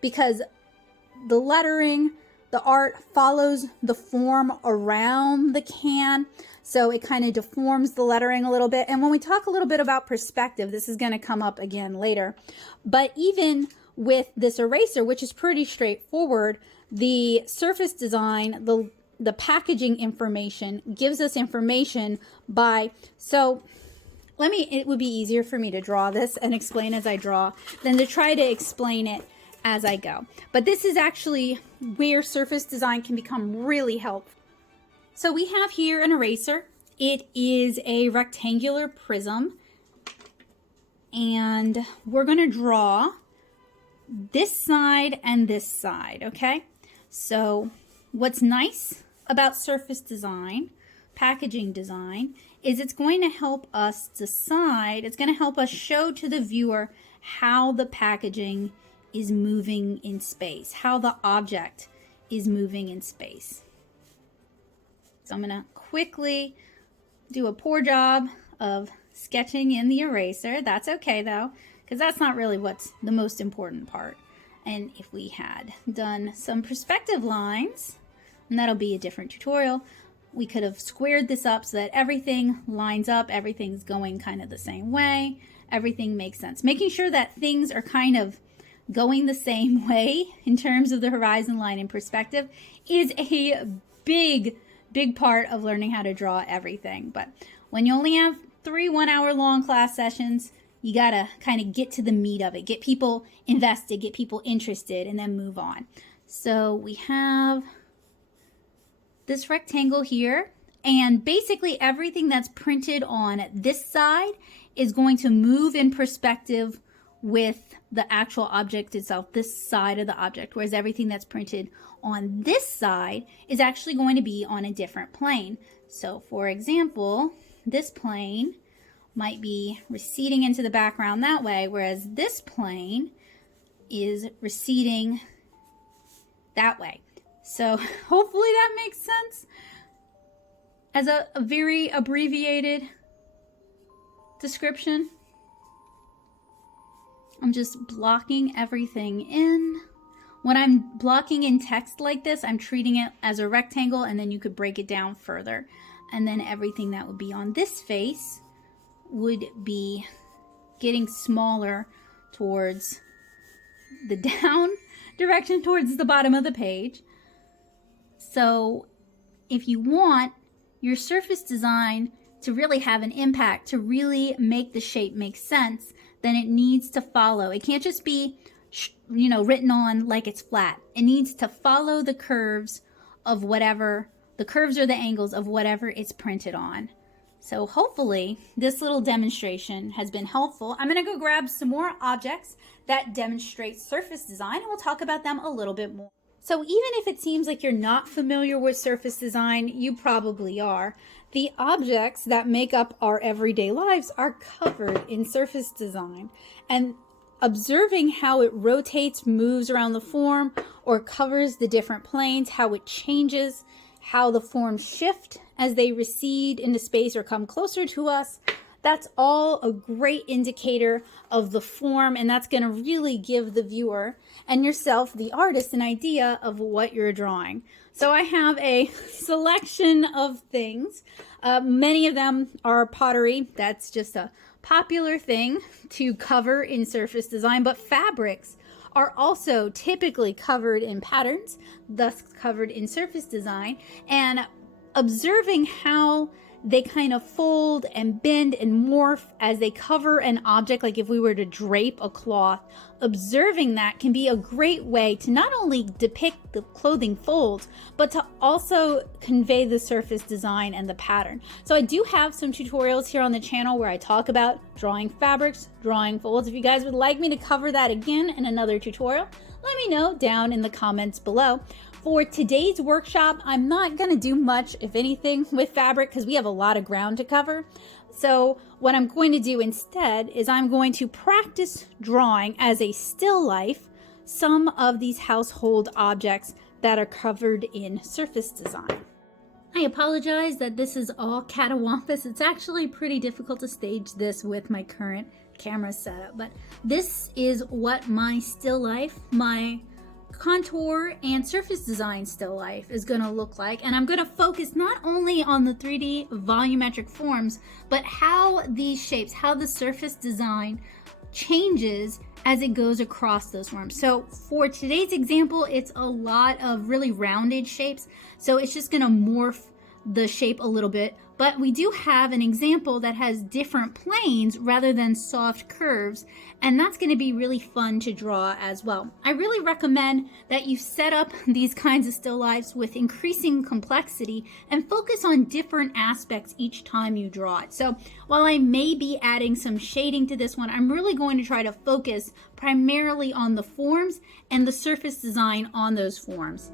because the lettering, the art follows the form around the can. So it kind of deforms the lettering a little bit. And when we talk a little bit about perspective, this is going to come up again later. But even with this eraser, which is pretty straightforward, the surface design, the packaging information gives us information by, so it would be easier for me to draw this and explain as I draw than to try to explain it as I go. But this is actually where surface design can become really helpful. So we have here an eraser. It is a rectangular prism, and we're going to draw this side and this side, okay? So what's nice about surface design, packaging design, is it's going to help us decide, it's going to help us show to the viewer how the packaging is moving in space, how the object is moving in space. So I'm going to quickly do a poor job of sketching in the eraser. That's okay though, because that's not really what's the most important part. And if we had done some perspective lines, and that'll be a different tutorial, we could have squared this up so that everything lines up, everything's going kind of the same way, everything makes sense. Making sure that things are kind of going the same way in terms of the horizon line and perspective is a big part of learning how to draw everything. But when you only have 3 1-hour long class sessions. You gotta kind of get to the meat of it, get people invested, get people interested, and then move on. So we have this rectangle here, and basically everything that's printed on this side is going to move in perspective with the actual object itself, this side of the object, whereas everything that's printed on this side is actually going to be on a different plane. So for example, this plane might be receding into the background that way, whereas this plane is receding that way. So hopefully that makes sense as a very abbreviated description. I'm just blocking everything in. When I'm blocking in text like this, I'm treating it as a rectangle, and then you could break it down further. And then everything that would be on this face would be getting smaller towards the down direction, towards the bottom of the page. So if you want your surface design to really have an impact, to really make the shape make sense, then it needs to follow. It can't just be, you know, written on like it's flat. It needs to follow the curves of whatever, the curves or the angles of whatever it's printed on. So hopefully this little demonstration has been helpful. I'm gonna go grab some more objects that demonstrate surface design, and we'll talk about them a little bit more. So even if it seems like you're not familiar with surface design, you probably are. The objects that make up our everyday lives are covered in surface design. And observing how it rotates, moves around the form, or covers the different planes, how it changes, how the forms shift as they recede into space or come closer to us, that's all a great indicator of the form, and that's going to really give the viewer and yourself, the artist, an idea of what you're drawing. So I have a selection of things. Many of them are pottery. That's just a popular thing to cover in surface design, but fabrics are also typically covered in patterns, thus covered in surface design. And observing how they kind of fold and bend and morph as they cover an object, like if we were to drape a cloth, observing that can be a great way to not only depict the clothing folds, but to also convey the surface design and the pattern. So I do have some tutorials here on the channel where I talk about drawing fabrics, drawing folds. If you guys would like me to cover that again in another tutorial, let me know down in the comments below. For today's workshop, I'm not going to do much, if anything, with fabric because we have a lot of ground to cover. So what I'm going to do instead is I'm going to practice drawing as a still life some of these household objects that are covered in surface design. I apologize that this is all catawampus. It's actually pretty difficult to stage this with my current camera setup, but this is what my still life, my contour and surface design still life is going to look like. And I'm going to focus not only on the 3D volumetric forms, but how these shapes, how the surface design changes as it goes across those forms. So for today's example, it's a lot of really rounded shapes. So it's just going to morph the shape a little bit, but we do have an example that has different planes rather than soft curves, and that's going to be really fun to draw as well. I really recommend that you set up these kinds of still lifes with increasing complexity and focus on different aspects each time you draw it. So while I may be adding some shading to this one, I'm really going to try to focus primarily on the forms and the surface design on those forms.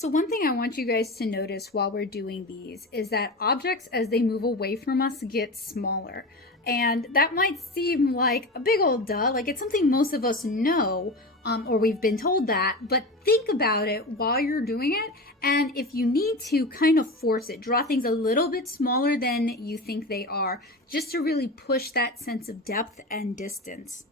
So one thing I want you guys to notice while we're doing these is that objects, as they move away from us, get smaller. And that might seem like a big old duh, like it's something most of us know, or we've been told that, but think about it while you're doing it. And if you need to, kind of force it, draw things a little bit smaller than you think they are, just to really push that sense of depth and distance.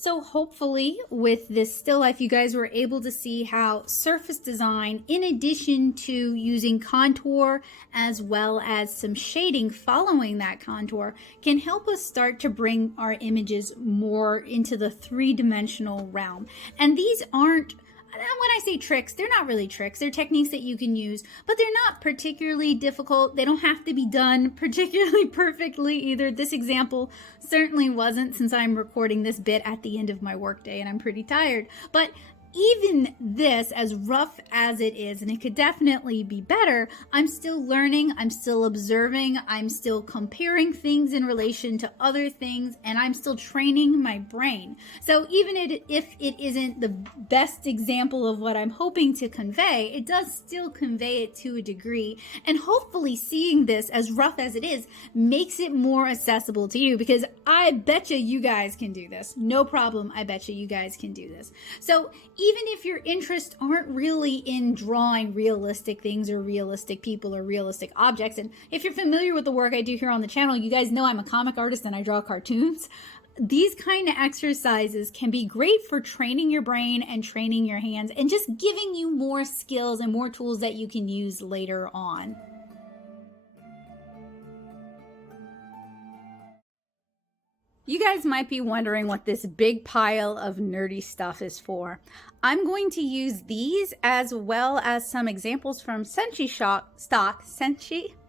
So hopefully with this still life, you guys were able to see how surface design, in addition to using contour as well as some shading following that contour, can help us start to bring our images more into the three-dimensional realm. And these aren't, when I say tricks, they're not really tricks. They're techniques that you can use, but they're not particularly difficult. They don't have to be done particularly perfectly either. This example certainly wasn't, since I'm recording this bit at the end of my workday and I'm pretty tired. But even this, as rough as it is, and it could definitely be better, I'm still learning, I'm still observing, I'm still comparing things in relation to other things, and I'm still training my brain. So even if it isn't the best example of what I'm hoping to convey, it does still convey it to a degree. And hopefully seeing this, as rough as it is, makes it more accessible to you, because I betcha you guys can do this. No problem, I betcha you guys can do this. So even if your interests aren't really in drawing realistic things or realistic people or realistic objects, and if you're familiar with the work I do here on the channel, you guys know I'm a comic artist and I draw cartoons. These kind of exercises can be great for training your brain and training your hands and just giving you more skills and more tools that you can use later on. You guys might be wondering what this big pile of nerdy stuff is for. I'm going to use these as well as some examples from Senshi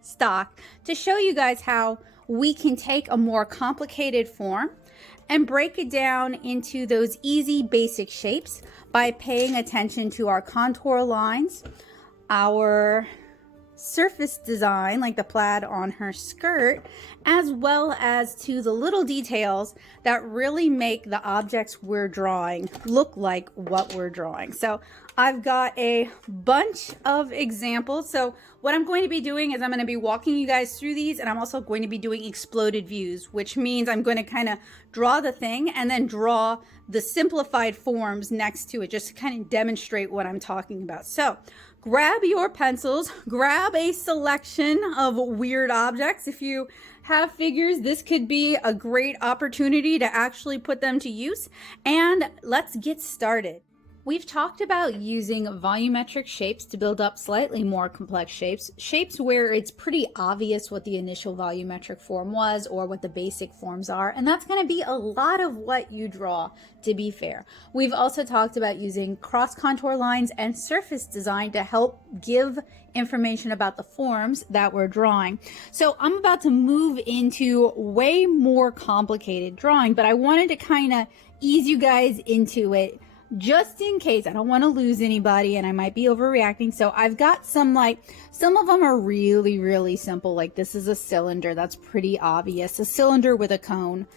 Stock to show you guys how we can take a more complicated form and break it down into those easy basic shapes by paying attention to our contour lines, our surface design, like the plaid on her skirt, as well as to the little details that really make the objects we're drawing look like what we're drawing. So I've got a bunch of examples. So what I'm going to be doing is I'm going to be walking you guys through these, and I'm also going to be doing exploded views, which means I'm going to kind of draw the thing and then draw the simplified forms next to it, just to kind of demonstrate what I'm talking about. So grab your pencils, grab a selection of weird objects. If you have figures, this could be a great opportunity to actually put them to use, and let's get started. We've talked about using volumetric shapes to build up slightly more complex shapes, shapes where it's pretty obvious what the initial volumetric form was or what the basic forms are, and that's going to be a lot of what you draw, to be fair. We've also talked about using cross contour lines and surface design to help give information about the forms that we're drawing. So I'm about to move into way more complicated drawing, but I wanted to kind of ease you guys into it just in case. I don't want to lose anybody and I might be overreacting. So I've got some of them are really, really simple. Like this is a cylinder. That's pretty obvious. A cylinder with a cone.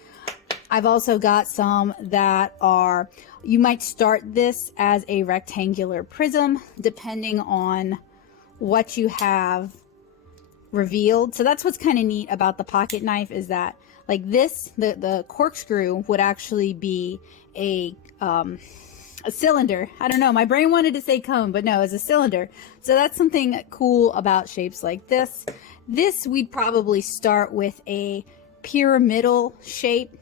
I've also got some that are, you might start this as a rectangular prism depending on what you have revealed. So that's what's kind of neat about the pocket knife, is that like this, the corkscrew would actually be a cylinder. I don't know, my brain wanted to say cone, but no, it's a cylinder. So that's something cool about shapes like this. This, we'd probably start with a pyramidal shape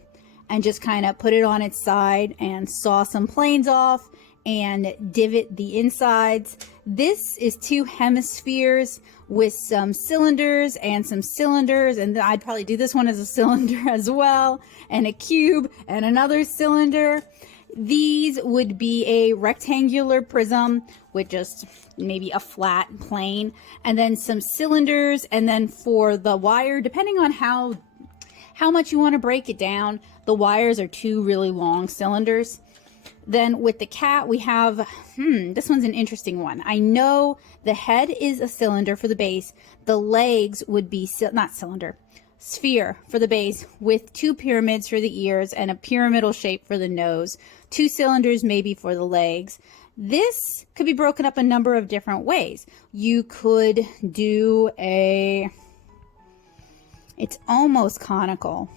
and just kind of put it on its side and saw some planes off and divot the insides. This is two hemispheres with some cylinders and some cylinders, and I'd probably do this one as a cylinder as well, and a cube and another cylinder. These would be a rectangular prism with just maybe a flat plane, and then some cylinders, and then for the wire, depending on how much you want to break it down, the wires are two really long cylinders. Then with the cat, we have, this one's an interesting one. I know the head is a cylinder for the base. The legs would be, not cylinder, sphere for the base, with two pyramids for the ears and a pyramidal shape for the nose. Two cylinders maybe for the legs. This could be broken up a number of different ways. You could do it's almost conical.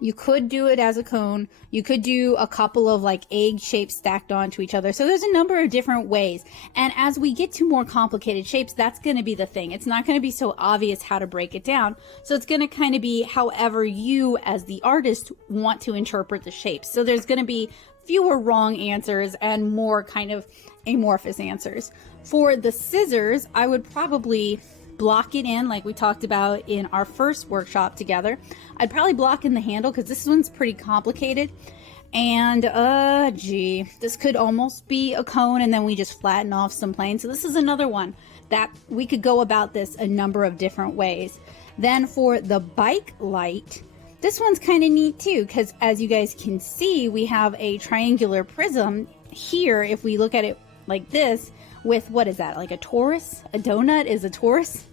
You could do it as a cone. You could do a couple of like egg shapes stacked onto each other. So there's a number of different ways. And as we get to more complicated shapes, that's going to be the thing. It's not going to be so obvious how to break it down. So it's going to kind of be however you as the artist want to interpret the shapes. So there's going to be fewer wrong answers and more kind of amorphous answers. For the scissors, I would probably block it in like we talked about in our first workshop together. I'd probably block in the handle because this one's pretty complicated. And gee, this could almost be a cone, and then we just flatten off some planes. So this is another one that we could go about this a number of different ways. Then for the bike light, this one's kind of neat too, because as you guys can see, we have a triangular prism here. If we look at it like this, with, what is that, like a torus? A donut is a torus?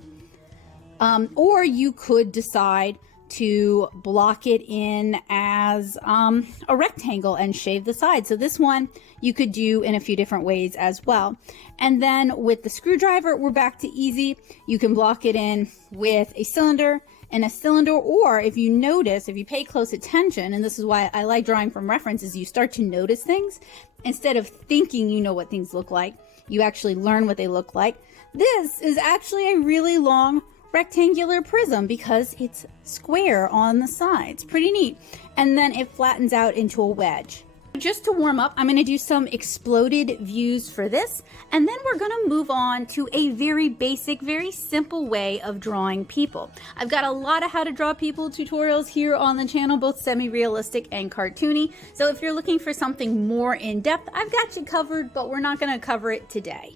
Or you could decide to block it in as a rectangle and shave the sides. So this one you could do in a few different ways as well. And then with the screwdriver, we're back to easy. You can block it in with a cylinder and a cylinder, or if you notice, if you pay close attention, and this is why I like drawing from reference, is you start to notice things. Instead of thinking you know what things look like, you actually learn what they look like. This is actually a really long rectangular prism because it's square on the sides. Pretty neat. And then it flattens out into a wedge. Just to warm up, I'm going to do some exploded views for this, and then we're going to move on to a very basic, very simple way of drawing people. I've got a lot of how to draw people tutorials here on the channel, both semi-realistic and cartoony. So if you're looking for something more in-depth, I've got you covered, but we're not going to cover it today.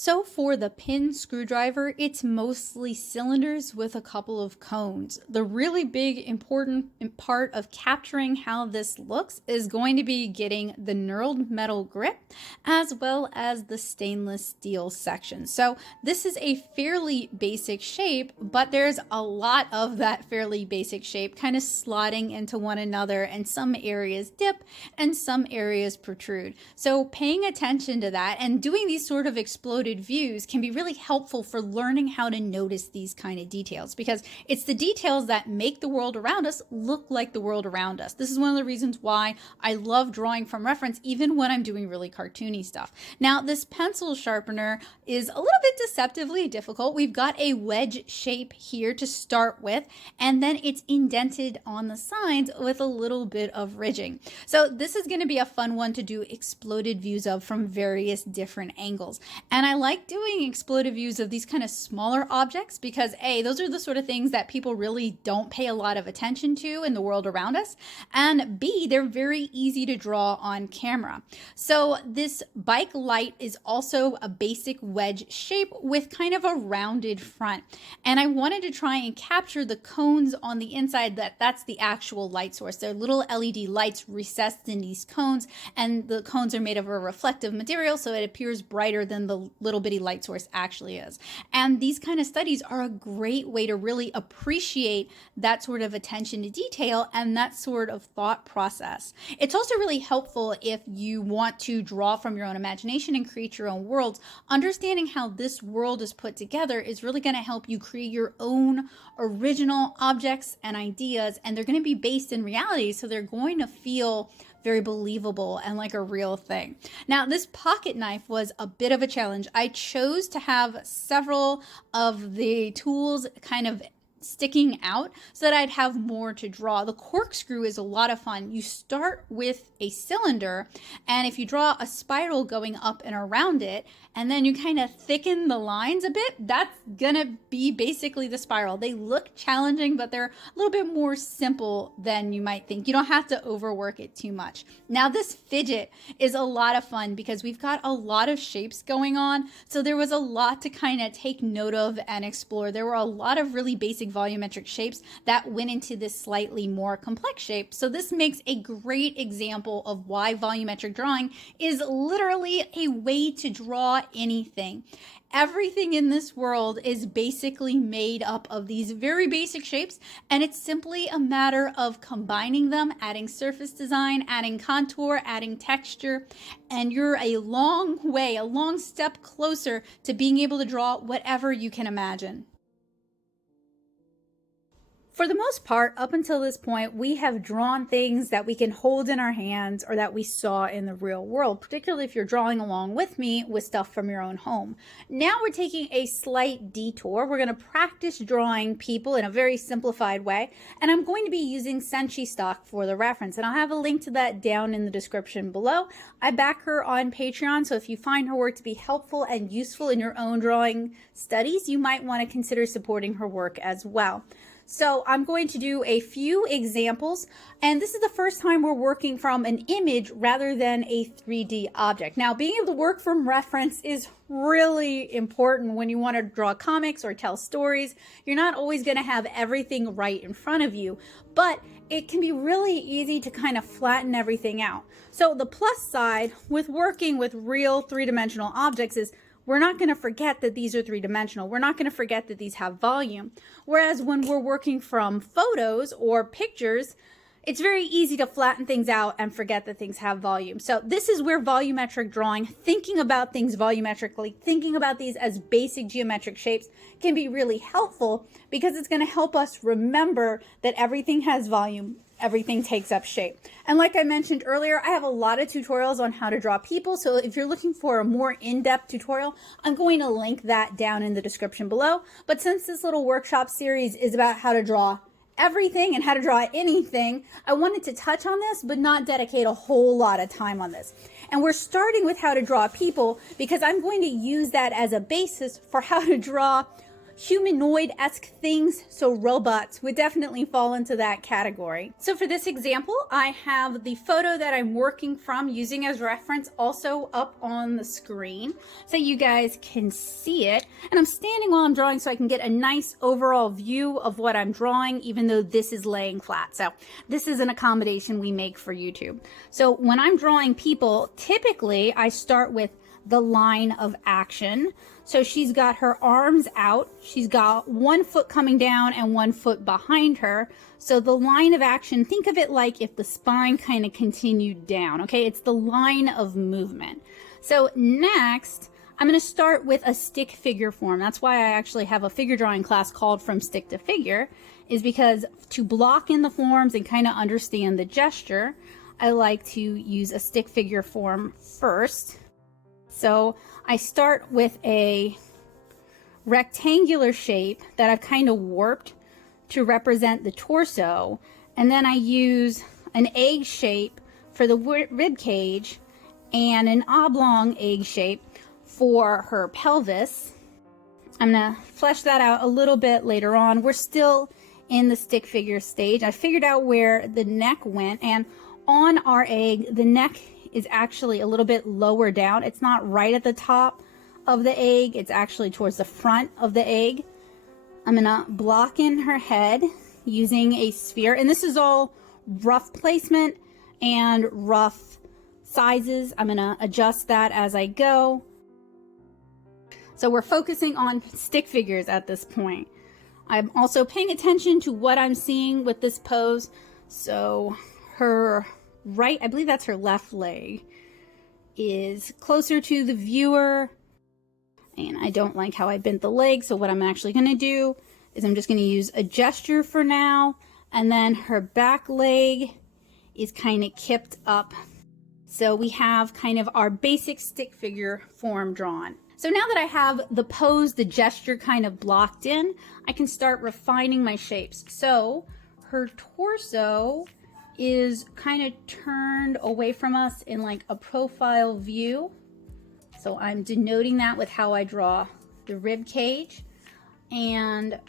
So for the pin screwdriver, it's mostly cylinders with a couple of cones. The really big important part of capturing how this looks is going to be getting the knurled metal grip as well as the stainless steel section. So this is a fairly basic shape, but there's a lot of that fairly basic shape kind of slotting into one another, and some areas dip and some areas protrude. So paying attention to that and doing these sort of exploded views can be really helpful for learning how to notice these kind of details, because it's the details that make the world around us look like the world around us. This is one of the reasons why I love drawing from reference, even when I'm doing really cartoony stuff. Now, this pencil sharpener is a little bit deceptively difficult. We've got a wedge shape here to start with, and then it's indented on the sides with a little bit of ridging. So this is going to be a fun one to do exploded views of from various different angles. And I like doing exploded views of these kind of smaller objects because A, those are the sort of things that people really don't pay a lot of attention to in the world around us, and B, they're very easy to draw on camera. So this bike light is also a basic wedge shape with kind of a rounded front, and I wanted to try and capture the cones on the inside. That's the actual light source. They're little LED lights recessed in these cones, and the cones are made of a reflective material, so it appears brighter than the little bitty light source actually is. And these kind of studies are a great way to really appreciate that sort of attention to detail and that sort of thought process. It's also really helpful if you want to draw from your own imagination and create your own worlds. Understanding how this world is put together is really going to help you create your own original objects and ideas, and they're going to be based in reality, so they're going to feel very believable and like a real thing. Now, this pocket knife was a bit of a challenge. I chose to have several of the tools kind of sticking out so that I'd have more to draw. The corkscrew is a lot of fun. You start with a cylinder, and if you draw a spiral going up and around it, and then you kind of thicken the lines a bit, that's gonna be basically the spiral. They look challenging, but they're a little bit more simple than you might think. You don't have to overwork it too much. Now, this fidget is a lot of fun because we've got a lot of shapes going on, so there was a lot to kind of take note of and explore. There were a lot of really basic volumetric shapes that went into this slightly more complex shape. So this makes a great example of why volumetric drawing is literally a way to draw anything. Everything in this world is basically made up of these very basic shapes, and it's simply a matter of combining them, adding surface design, adding contour, adding texture, and you're a long step closer to being able to draw whatever you can imagine. For the most part, up until this point, we have drawn things that we can hold in our hands or that we saw in the real world, particularly if you're drawing along with me with stuff from your own home. Now we're taking a slight detour. We're going to practice drawing people in a very simplified way, and I'm going to be using Senshi stock for the reference, and I'll have a link to that down in the description below. I back her on Patreon, so if you find her work to be helpful and useful in your own drawing studies, you might want to consider supporting her work as well. So I'm going to do a few examples, and this is the first time we're working from an image rather than a 3D object. Now, being able to work from reference is really important when you want to draw comics or tell stories. You're not always going to have everything right in front of you, but it can be really easy to kind of flatten everything out. So the plus side with working with real three-dimensional objects is we're not going to forget that these are three-dimensional. We're not going to forget that these have volume. Whereas when we're working from photos or pictures, it's very easy to flatten things out and forget that things have volume. So this is where volumetric drawing, thinking about things volumetrically, thinking about these as basic geometric shapes can be really helpful because it's going to help us remember that everything has volume. Everything takes up shape. And like I mentioned earlier, I have a lot of tutorials on how to draw people. So if you're looking for a more in-depth tutorial, I'm going to link that down in the description below. But since this little workshop series is about how to draw everything and how to draw anything, I wanted to touch on this, but not dedicate a whole lot of time on this. And we're starting with how to draw people because I'm going to use that as a basis for how to draw humanoid-esque things, so robots would definitely fall into that category. So for this example, I have the photo that I'm working from using as reference also up on the screen so you guys can see it. And I'm standing while I'm drawing so I can get a nice overall view of what I'm drawing, even though this is laying flat. So this is an accommodation we make for YouTube. So when I'm drawing people, typically I start with the line of action. So she's got her arms out, she's got 1 foot coming down and 1 foot behind her. So the line of action, think of it like if the spine kind of continued down, okay? It's the line of movement. So next, I'm gonna start with a stick figure form. That's why I actually have a figure drawing class called From Stick to Figure, is because to block in the forms and kind of understand the gesture, I like to use a stick figure form first. So I start with a rectangular shape that I've kind of warped to represent the torso, and then I use an egg shape for the rib cage and an oblong egg shape for her pelvis. I'm gonna flesh that out a little bit later on. We're still in the stick figure stage. I figured out where the neck went, and on our egg, the neck is actually a little bit lower down. It's not right at the top of the egg. It's actually towards the front of the egg. I'm gonna block in her head using a sphere. And this is all rough placement and rough sizes. I'm gonna adjust that as I go. So we're focusing on stick figures at this point. I'm also paying attention to what I'm seeing with this pose. So her right, I believe that's her left leg, is closer to the viewer, and I don't like how I bent the leg, so what I'm actually going to do is I'm just going to use a gesture for now, and then her back leg is kind of kipped up. So we have kind of our basic stick figure form drawn. So now that I have the pose, the gesture kind of blocked in, I can start refining my shapes. So her torso is kind of turned away from us in like a profile view. So I'm denoting that with how I draw the rib cage, and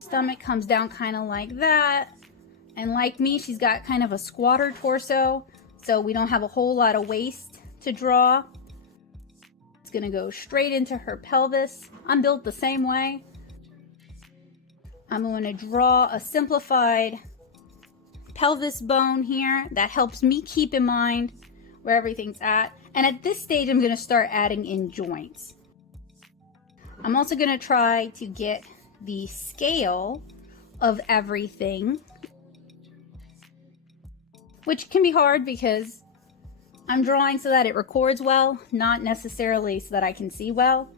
stomach comes down kind of like that. And like me, she's got kind of a squatter torso, so we don't have a whole lot of waist to draw. It's gonna go straight into her pelvis. I'm built the same way. I'm going to draw a simplified pelvis bone here that helps me keep in mind where everything's at. And at this stage, I'm going to start adding in joints. I'm also going to try to get the scale of everything, which can be hard because I'm drawing so that it records well, not necessarily so that I can see well.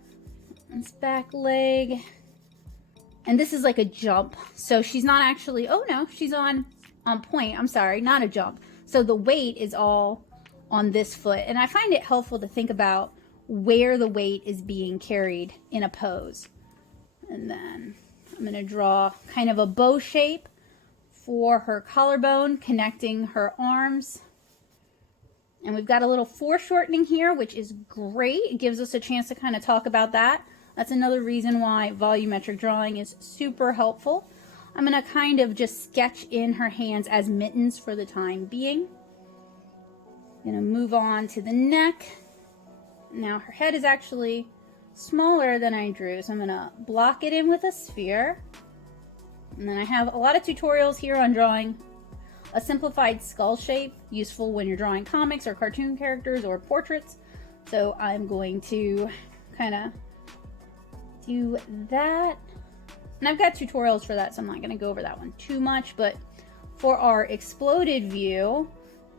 This back leg, and this is like a jump, so she's not actually, oh no, she's on point. I'm sorry, not a jump. So the weight is all on this foot, and I find it helpful to think about where the weight is being carried in a pose. And then I'm going to draw kind of a bow shape for her collarbone connecting her arms. And we've got a little foreshortening here, which is great. It gives us a chance to kind of talk about that. That's another reason why volumetric drawing is super helpful. I'm going to kind of just sketch in her hands as mittens for the time being. I'm going to move on to the neck. Now her head is actually smaller than I drew, so I'm going to block it in with a sphere. And then I have a lot of tutorials here on drawing a simplified skull shape, useful when you're drawing comics or cartoon characters or portraits. So I'm going to kind of do that. And I've got tutorials for that, so I'm not going to go over that one too much. But for our exploded view,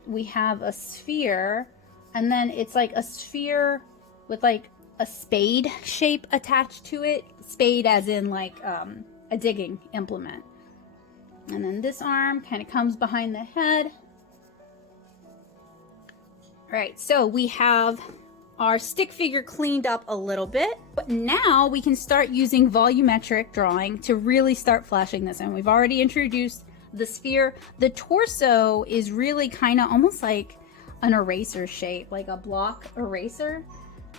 we have a sphere, and then it's like a sphere with like a spade shape attached to it. Spade as in like a digging implement. And then this arm kind of comes behind the head. All right, so we have our stick figure cleaned up a little bit, but now we can start using volumetric drawing to really start fleshing this in. We've already introduced the sphere. The torso is really kind of almost like an eraser shape, like a block eraser.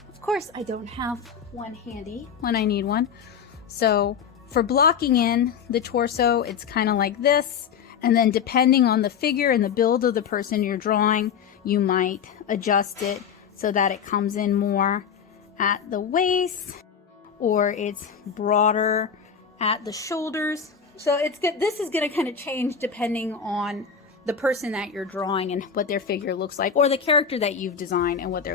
Of course, I don't have one handy when I need one. So for blocking in the torso, it's kind of like this. And then depending on the figure and the build of the person you're drawing, you might adjust it so that it comes in more at the waist, or it's broader at the shoulders. So it's good. This is going to kind of change depending on the person that you're drawing and what their figure looks like, or the character that you've designed and what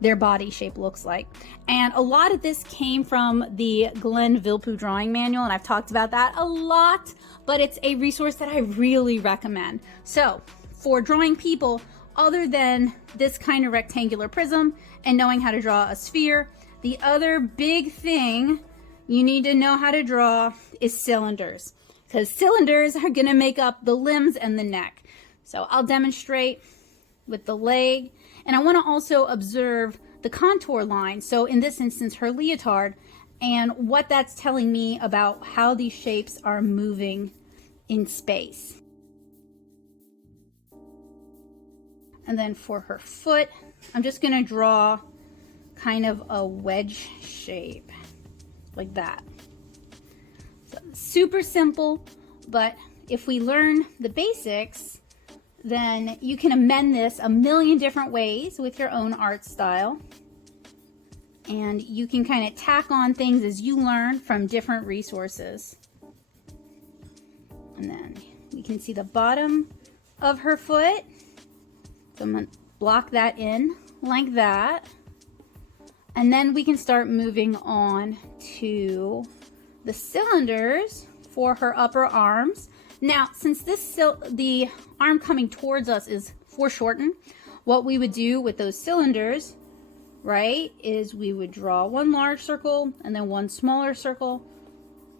their body shape looks like. And a lot of this came from the Glenn Villepeu drawing manual, and I've talked about that a lot, but it's a resource that I really recommend. So for drawing people, other than this kind of rectangular prism and knowing how to draw a sphere, the other big thing you need to know how to draw is cylinders, because cylinders are going to make up the limbs and the neck. So I'll demonstrate with the leg, and I want to also observe the contour line. So in this instance, her leotard, and what that's telling me about how these shapes are moving in space. And then for her foot, I'm just going to draw kind of a wedge shape like that. So super simple, but if we learn the basics, then you can amend this a million different ways with your own art style. And you can kind of tack on things as you learn from different resources. And then you can see the bottom of her foot. So I'm going to block that in like that. And then we can start moving on to the cylinders for her upper arms. Now, since the arm coming towards us is foreshortened, what we would do with those cylinders, right, is we would draw one large circle and then one smaller circle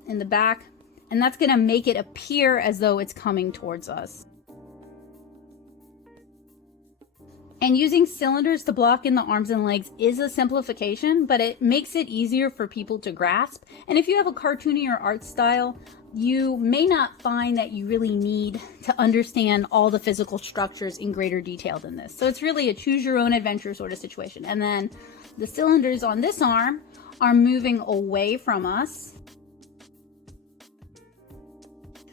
in the back, and that's going to make it appear as though it's coming towards us. And using cylinders to block in the arms and legs is a simplification, but it makes it easier for people to grasp. And if you have a cartoonier art style, you may not find that you really need to understand all the physical structures in greater detail than this. So it's really a choose your own adventure sort of situation. And then the cylinders on this arm are moving away from us.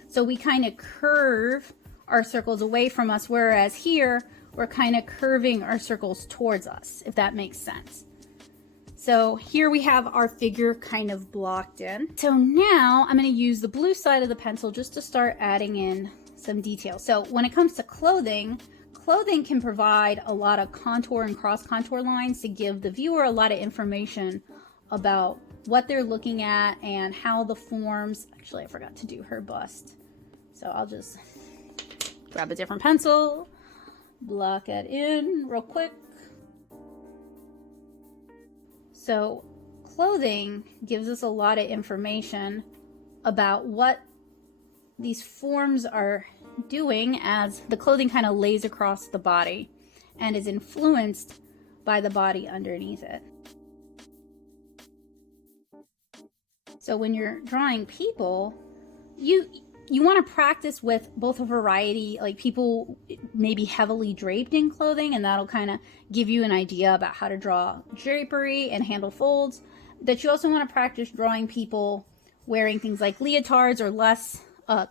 So we kind of curve our circles away from us, whereas here we're kind of curving our circles towards us, if that makes sense. So here we have our figure kind of blocked in. So now I'm going to use the blue side of the pencil just to start adding in some detail. So when it comes to clothing, clothing can provide a lot of contour and cross contour lines to give the viewer a lot of information about what they're looking at and how the forms, actually I forgot to do her bust. So I'll just grab a different pencil, block it in real quick. So clothing gives us a lot of information about what these forms are doing as the clothing kind of lays across the body and is influenced by the body underneath it. So when you're drawing people, you want to practice with both a variety, like people maybe heavily draped in clothing, and that'll kind of give you an idea about how to draw drapery and handle folds. That you also want to practice drawing people wearing things like leotards or less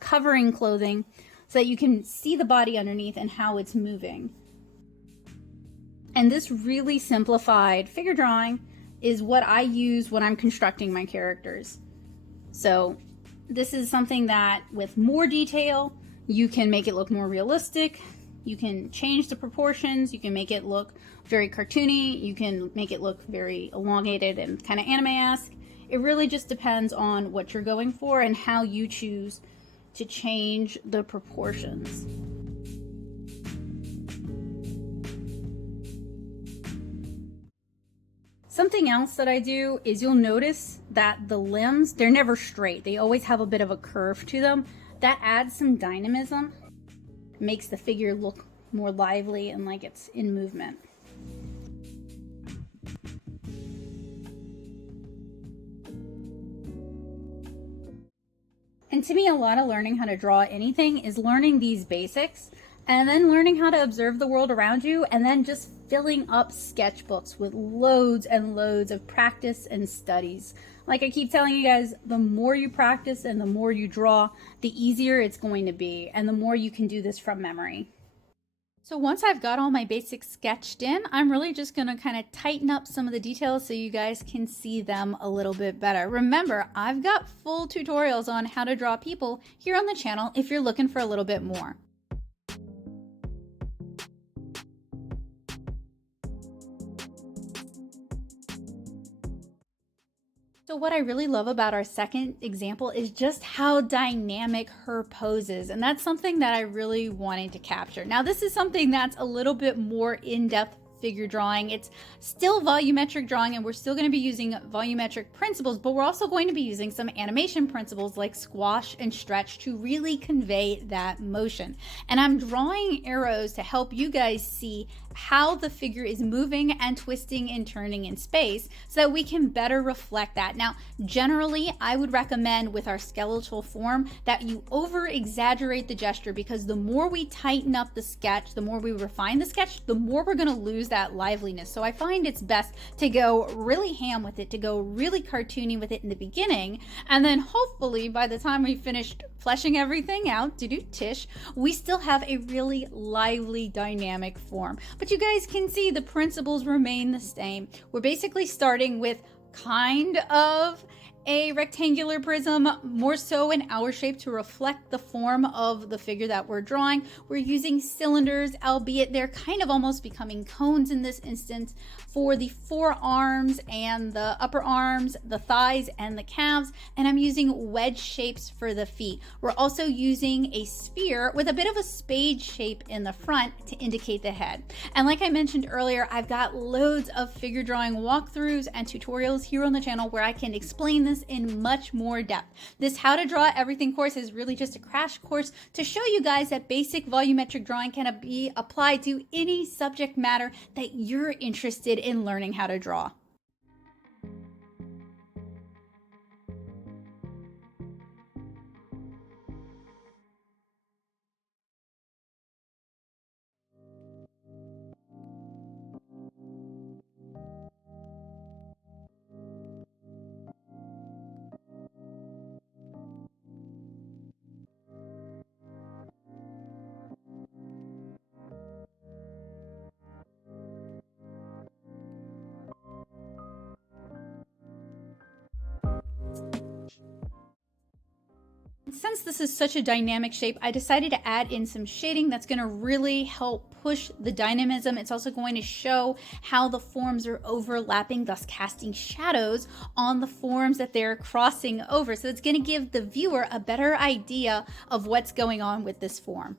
covering clothing so that you can see the body underneath and how it's moving. And this really simplified figure drawing is what I use when I'm constructing my characters. So this is something that with more detail, you can make it look more realistic. You can change the proportions. You can make it look very cartoony. You can make it look very elongated and kind of anime-esque. It really just depends on what you're going for and how you choose to change the proportions. Something else that I do is you'll notice that the limbs, they're never straight. They always have a bit of a curve to them. That adds some dynamism, makes the figure look more lively and like it's in movement. And to me, a lot of learning how to draw anything is learning these basics and then learning how to observe the world around you, and then just filling up sketchbooks with loads and loads of practice and studies Like I keep telling you guys, the more you practice and the more you draw, the easier it's going to be, and the more you can do this from memory. So once I've got all my basics sketched in, I'm really just going to kind of tighten up some of the details so you guys can see them a little bit better. Remember, I've got full tutorials on how to draw people here on the channel if you're looking for a little bit more. So what I really love about our second example is just how dynamic her pose is. And that's something that I really wanted to capture. Now, this is something that's a little bit more in-depth figure drawing. It's still volumetric drawing, and we're still going to be using volumetric principles, but we're also going to be using some animation principles like squash and stretch to really convey that motion. And I'm drawing arrows to help you guys see how the figure is moving and twisting and turning in space so that we can better reflect that. Now, generally, I would recommend with our skeletal form that you over exaggerate the gesture, because the more we tighten up the sketch, the more we refine the sketch, the more we're going to lose that liveliness. So I find it's best to go really ham with it, to go really cartoony with it in the beginning, and then hopefully by the time we finished fleshing everything out, tish, we still have a really lively, dynamic form. But you guys can see the principles remain the same. We're basically starting with kind of a rectangular prism, more so an hour shape to reflect the form of the figure that we're drawing. We're using cylinders, albeit they're kind of almost becoming cones in this instance, for the forearms and the upper arms, the thighs and the calves, and I'm using wedge shapes for the feet. We're also using a sphere with a bit of a spade shape in the front to indicate the head. And like I mentioned earlier, I've got loads of figure drawing walkthroughs and tutorials here on the channel where I can explain this in much more depth. This How to Draw Everything course is really just a crash course to show you guys that basic volumetric drawing can be applied to any subject matter that you're interested in learning how to draw. Since this is such a dynamic shape, I decided to add in some shading that's going to really help push the dynamism. It's also going to show how the forms are overlapping, thus casting shadows on the forms that they're crossing over. So it's going to give the viewer a better idea of what's going on with this form.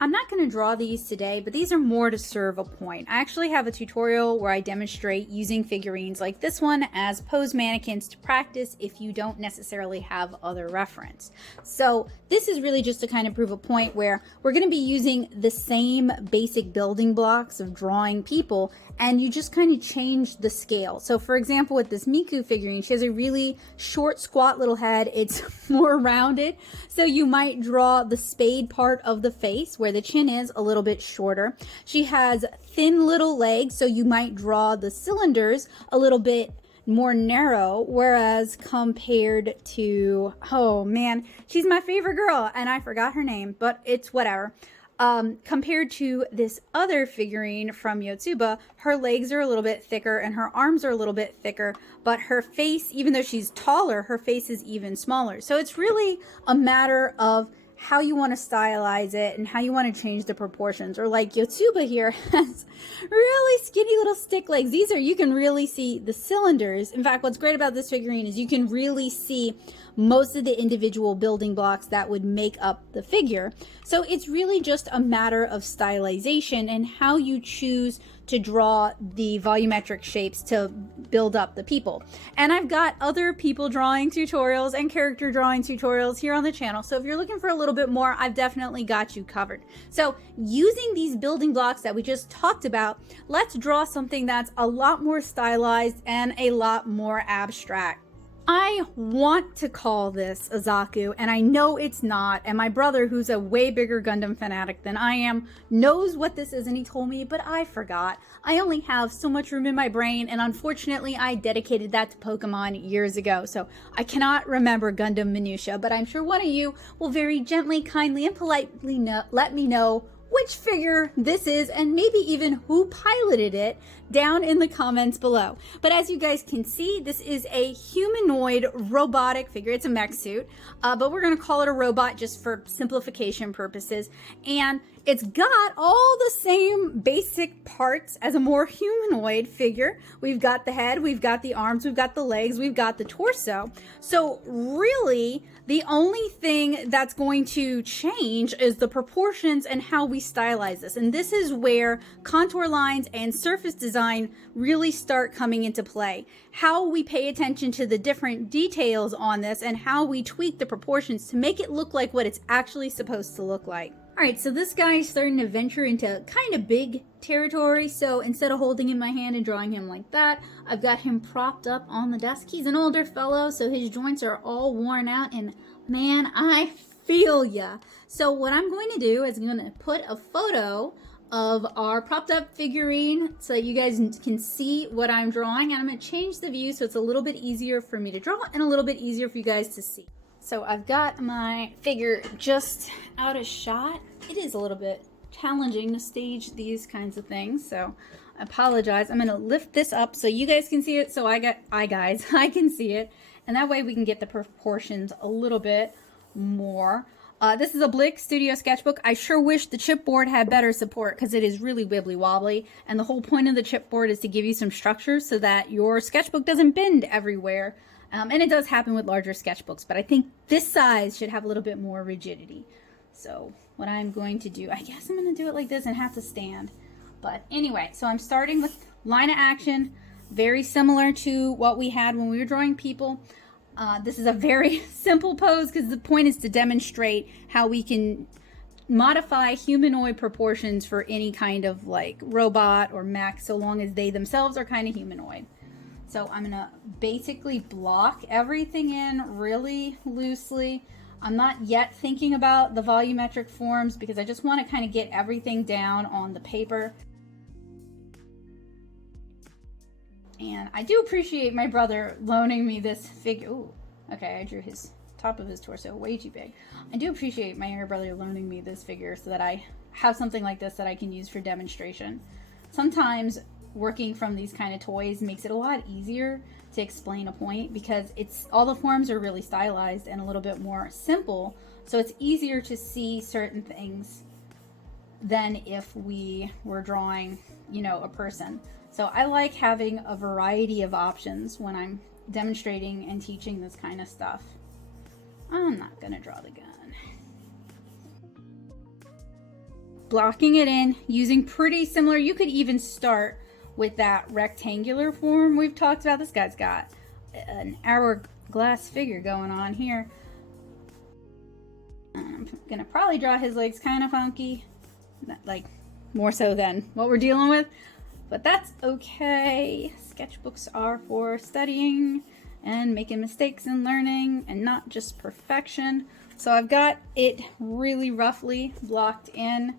I'm not going to draw these today, but these are more to serve a point. I actually have a tutorial where I demonstrate using figurines like this one as pose mannequins to practice if you don't necessarily have other reference. So this is really just to kind of prove a point where we're going to be using the same basic building blocks of drawing people, and you just kind of change the scale. So for example, with this Miku figurine, she has a really short, squat little head. It's more rounded. So you might draw the spade part of the face where the chin is a little bit shorter. She has thin little legs, so you might draw the cylinders a little bit more narrow, whereas compared to, oh man, she's my favorite girl and I forgot her name, but it's whatever. Compared to this other figurine from Yotsuba, her legs are a little bit thicker and her arms are a little bit thicker, but her face, even though she's taller, her face is even smaller. So it's really a matter of how you want to stylize it and how you want to change the proportions. Or like Yotsuba here has really skinny little stick legs. These are, you can really see the cylinders. In fact, what's great about this figurine is you can really see most of the individual building blocks that would make up the figure. So it's really just a matter of stylization and how you choose to draw the volumetric shapes to build up the people. And I've got other people drawing tutorials and character drawing tutorials here on the channel. So if you're looking for a little bit more, I've definitely got you covered. So using these building blocks that we just talked about, let's draw something that's a lot more stylized and a lot more abstract. I want to call this a Zaku, and I know it's not, and my brother, who's a way bigger Gundam fanatic than I am, knows what this is, and he told me, but I forgot. I only have so much room in my brain, and unfortunately I dedicated that to Pokemon years ago, so I cannot remember Gundam minutia, but I'm sure one of you will very gently, kindly, and politely let me know which figure this is, and maybe even who piloted it, down in the comments below. But as you guys can see, this is a humanoid robotic figure. It's a mech suit, but we're gonna call it a robot just for simplification purposes. And it's got all the same basic parts as a more humanoid figure. We've got the head, we've got the arms, we've got the legs, we've got the torso. So really, the only thing that's going to change is the proportions and how we stylize this. And this is where contour lines and surface design really start coming into play. How we pay attention to the different details on this and how we tweak the proportions to make it look like what it's actually supposed to look like. All right, so this guy is starting to venture into kind of big territory. So instead of holding in my hand and drawing him like that, I've got him propped up on the desk. He's an older fellow, so his joints are all worn out, and man, I feel ya. So what I'm going to do is I'm going to put a photo of our propped up figurine so that you guys can see what I'm drawing, and I'm going to change the view so it's a little bit easier for me to draw and a little bit easier for you guys to see. So I've got my figure just out of shot. It is a little bit challenging to stage these kinds of things, so I apologize. I'm going to lift this up so you guys can see it, so I can see it, and that way we can get the proportions a little bit more. This is a Blick Studio sketchbook. I sure wish the chipboard had better support because it is really wibbly wobbly, and the whole point of the chipboard is to give you some structure so that your sketchbook doesn't bend everywhere. And it does happen with larger sketchbooks, but I think this size should have a little bit more rigidity. So what I'm going to do, I guess I'm going to do it like this and have to stand. But anyway, so I'm starting with line of action, very similar to what we had when we were drawing people. This is a very simple pose because the point is to demonstrate how we can modify humanoid proportions for any kind of like robot or mech, so long as they themselves are kind of humanoid. So I'm gonna basically block everything in really loosely. I'm not yet thinking about the volumetric forms because I just want to kind of get everything down on the paper. And I do appreciate my brother loaning me this figure. Ooh, okay, I drew his top of his torso way too big. I do appreciate my younger brother loaning me this figure so that I have something like this that I can use for demonstration. Sometimes working from these kind of toys makes it a lot easier to explain a point because all the forms are really stylized and a little bit more simple, so it's easier to see certain things than if we were drawing, you know, a person. So I like having a variety of options when I'm demonstrating and teaching this kind of stuff. I'm not gonna draw the gun. Blocking it in using pretty similar, you could even start with that rectangular form we've talked about. This guy's got an hourglass figure going on here. I'm gonna probably draw his legs kind of funky, like more so than what we're dealing with, but that's okay. Sketchbooks are for studying and making mistakes and learning and not just perfection. So I've got it really roughly blocked in.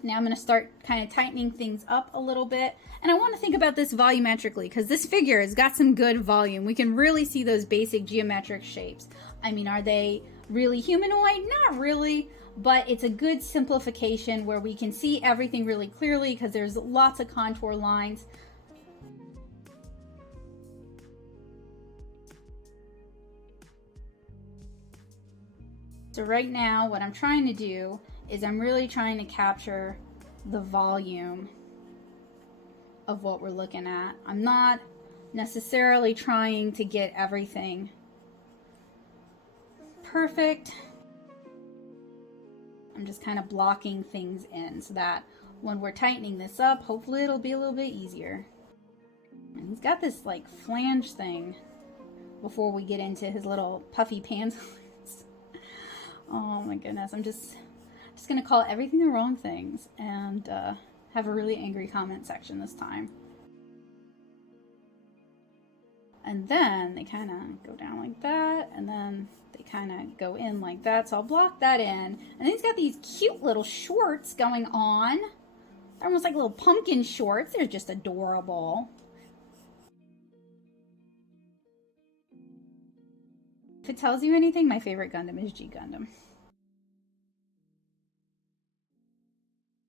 Now I'm going to start kind of tightening things up a little bit. And I want to think about this volumetrically because this figure has got some good volume. We can really see those basic geometric shapes. I mean, are they really humanoid? Not really, but it's a good simplification where we can see everything really clearly because there's lots of contour lines. So right now what I'm trying to do is I'm really trying to capture the volume of what we're looking at. I'm not necessarily trying to get everything perfect. I'm just kind of blocking things in so that when we're tightening this up, hopefully it'll be a little bit easier. And he's got this like flange thing before we get into his little puffy pants. Oh my goodness, I'm just gonna call everything the wrong things and have a really angry comment section this time. And then they kind of go down like that, and then they kind of go in like that. So I'll block that in. And then he's got these cute little shorts going on. They're almost like little pumpkin shorts. They're just adorable. If it tells you anything, my favorite Gundam is G Gundam.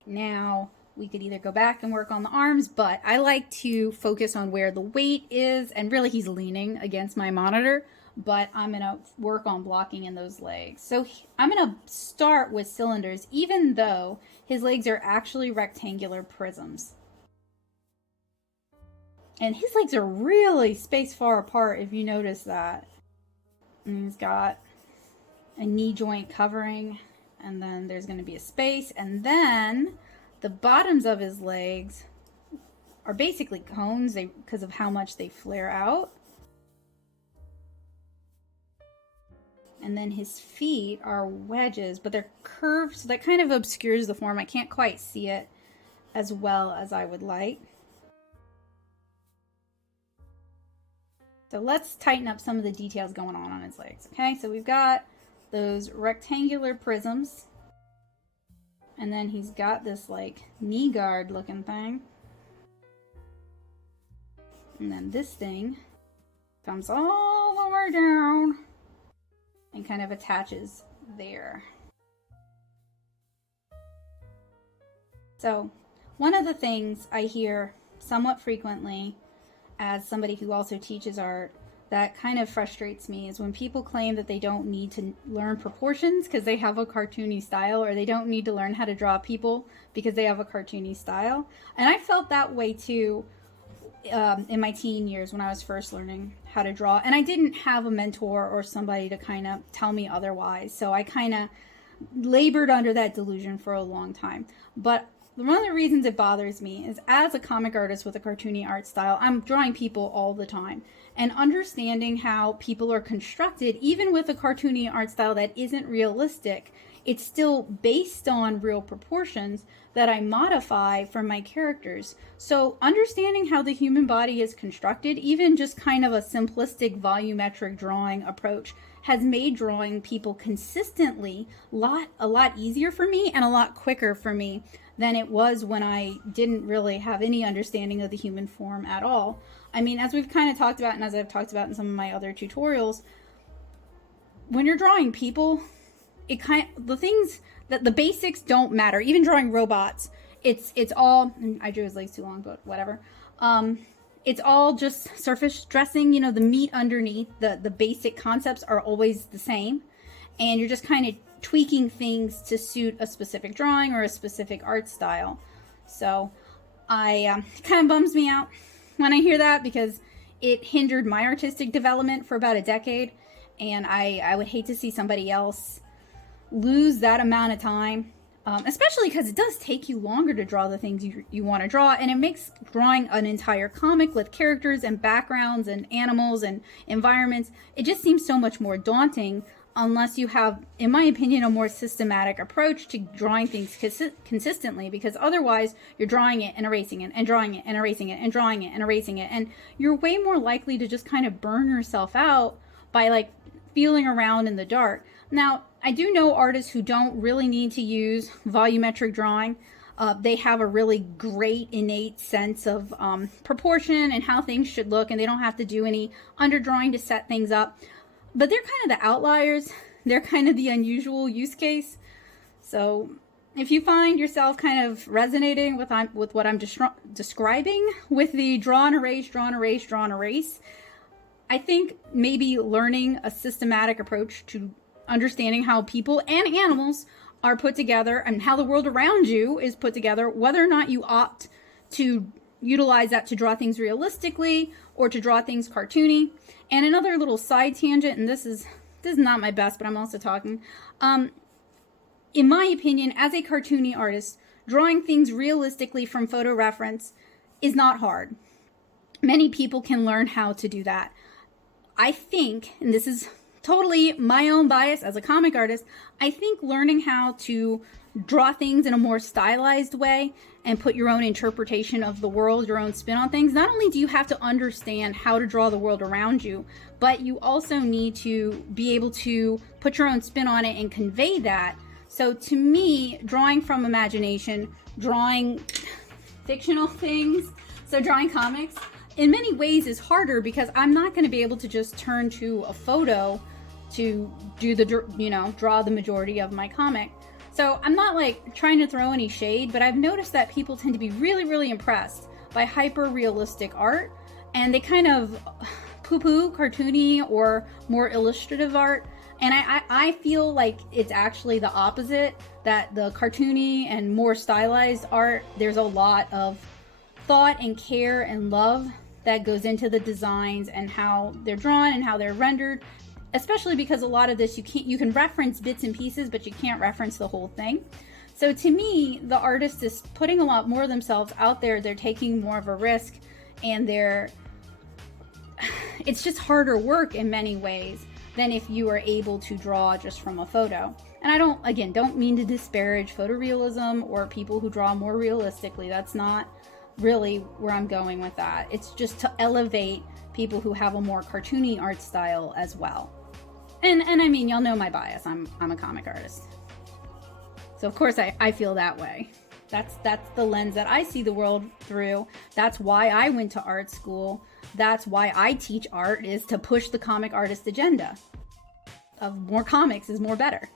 Now, we could either go back and work on the arms, but I like to focus on where the weight is, and really he's leaning against my monitor, but I'm going to work on blocking in those legs. So I'm going to start with cylinders, even though his legs are actually rectangular prisms. And his legs are really spaced far apart, if you notice that. And he's got a knee joint covering, and then there's going to be a space, and then the bottoms of his legs are basically cones because of how much they flare out. And then his feet are wedges, but they're curved, so that kind of obscures the form. I can't quite see it as well as I would like. So let's tighten up some of the details going on his legs. Okay, so we've got those rectangular prisms. And then he's got this like knee guard looking thing. And then this thing comes all the way down and kind of attaches there. So one of the things I hear somewhat frequently as somebody who also teaches art that kind of frustrates me is when people claim that they don't need to learn proportions because they have a cartoony style, or they don't need to learn how to draw people because they have a cartoony style. And I felt that way too in my teen years when I was first learning how to draw. And I didn't have a mentor or somebody to kind of tell me otherwise. So I kind of labored under that delusion for a long time. But one of the reasons it bothers me is, as a comic artist with a cartoony art style, I'm drawing people all the time. And understanding how people are constructed, even with a cartoony art style that isn't realistic, it's still based on real proportions that I modify from my characters. So understanding how the human body is constructed, even just kind of a simplistic volumetric drawing approach, has made drawing people consistently a lot easier for me and a lot quicker for me than it was when I didn't really have any understanding of the human form at all. I mean, as we've kind of talked about, and as I've talked about in some of my other tutorials, when you're drawing people, the things that the basics don't matter. Even drawing robots, it's all, I drew his legs too long, but whatever. It's all just surface dressing, you know, the meat underneath, the basic concepts are always the same. And you're just kind of tweaking things to suit a specific drawing or a specific art style. So it kind of bums me out when I hear that, because it hindered my artistic development for about a decade. And I would hate to see somebody else lose that amount of time, especially because it does take you longer to draw the things you want to draw, and it makes drawing an entire comic with characters and backgrounds and animals and environments, it just seems so much more daunting unless you have, in my opinion, a more systematic approach to drawing things consistently, because otherwise you're drawing it and erasing it and drawing it and erasing it and drawing it and erasing it, and you're way more likely to just kind of burn yourself out by like feeling around in the dark. Now, I do know artists who don't really need to use volumetric drawing. They have a really great innate sense of proportion and how things should look, and they don't have to do any underdrawing to set things up. But they're kind of the outliers. They're kind of the unusual use case. So if you find yourself kind of resonating with what I'm describing with the draw and erase, draw and erase, draw and erase, I think maybe learning a systematic approach to understanding how people and animals are put together and how the world around you is put together, whether or not you opt to utilize that to draw things realistically or to draw things cartoony. And another little side tangent, and this is not my best, but I'm also talking. In my opinion, as a cartoony artist, drawing things realistically from photo reference is not hard. Many people can learn how to do that. I think, and this is totally my own bias as a comic artist, I think learning how to draw things in a more stylized way and put your own interpretation of the world, your own spin on things, not only do you have to understand how to draw the world around you, but you also need to be able to put your own spin on it and convey that. So to me, drawing from imagination, drawing fictional things, so drawing comics, in many ways is harder because I'm not going to be able to just turn to a photo to do the, draw the majority of my comic. So I'm not like trying to throw any shade, but I've noticed that people tend to be really, really impressed by hyper realistic art, and they kind of poo-poo cartoony or more illustrative art. And I feel like it's actually the opposite, that the cartoony and more stylized art, there's a lot of thought and care and love that goes into the designs and how they're drawn and how they're rendered, especially because a lot of this you can reference bits and pieces, but you can't reference the whole thing. So to me, the artist is putting a lot more of themselves out there. They're taking more of a risk, and it's just harder work in many ways than if you are able to draw just from a photo. And I don't mean to disparage photorealism or people who draw more realistically. That's not really where I'm going with that. It's just to elevate people who have a more cartoony art style as well. And I mean, y'all know my bias. I'm a comic artist. So of course I feel that way. That's the lens that I see the world through. That's why I went to art school. That's why I teach art, is to push the comic artist agenda of more comics is more better.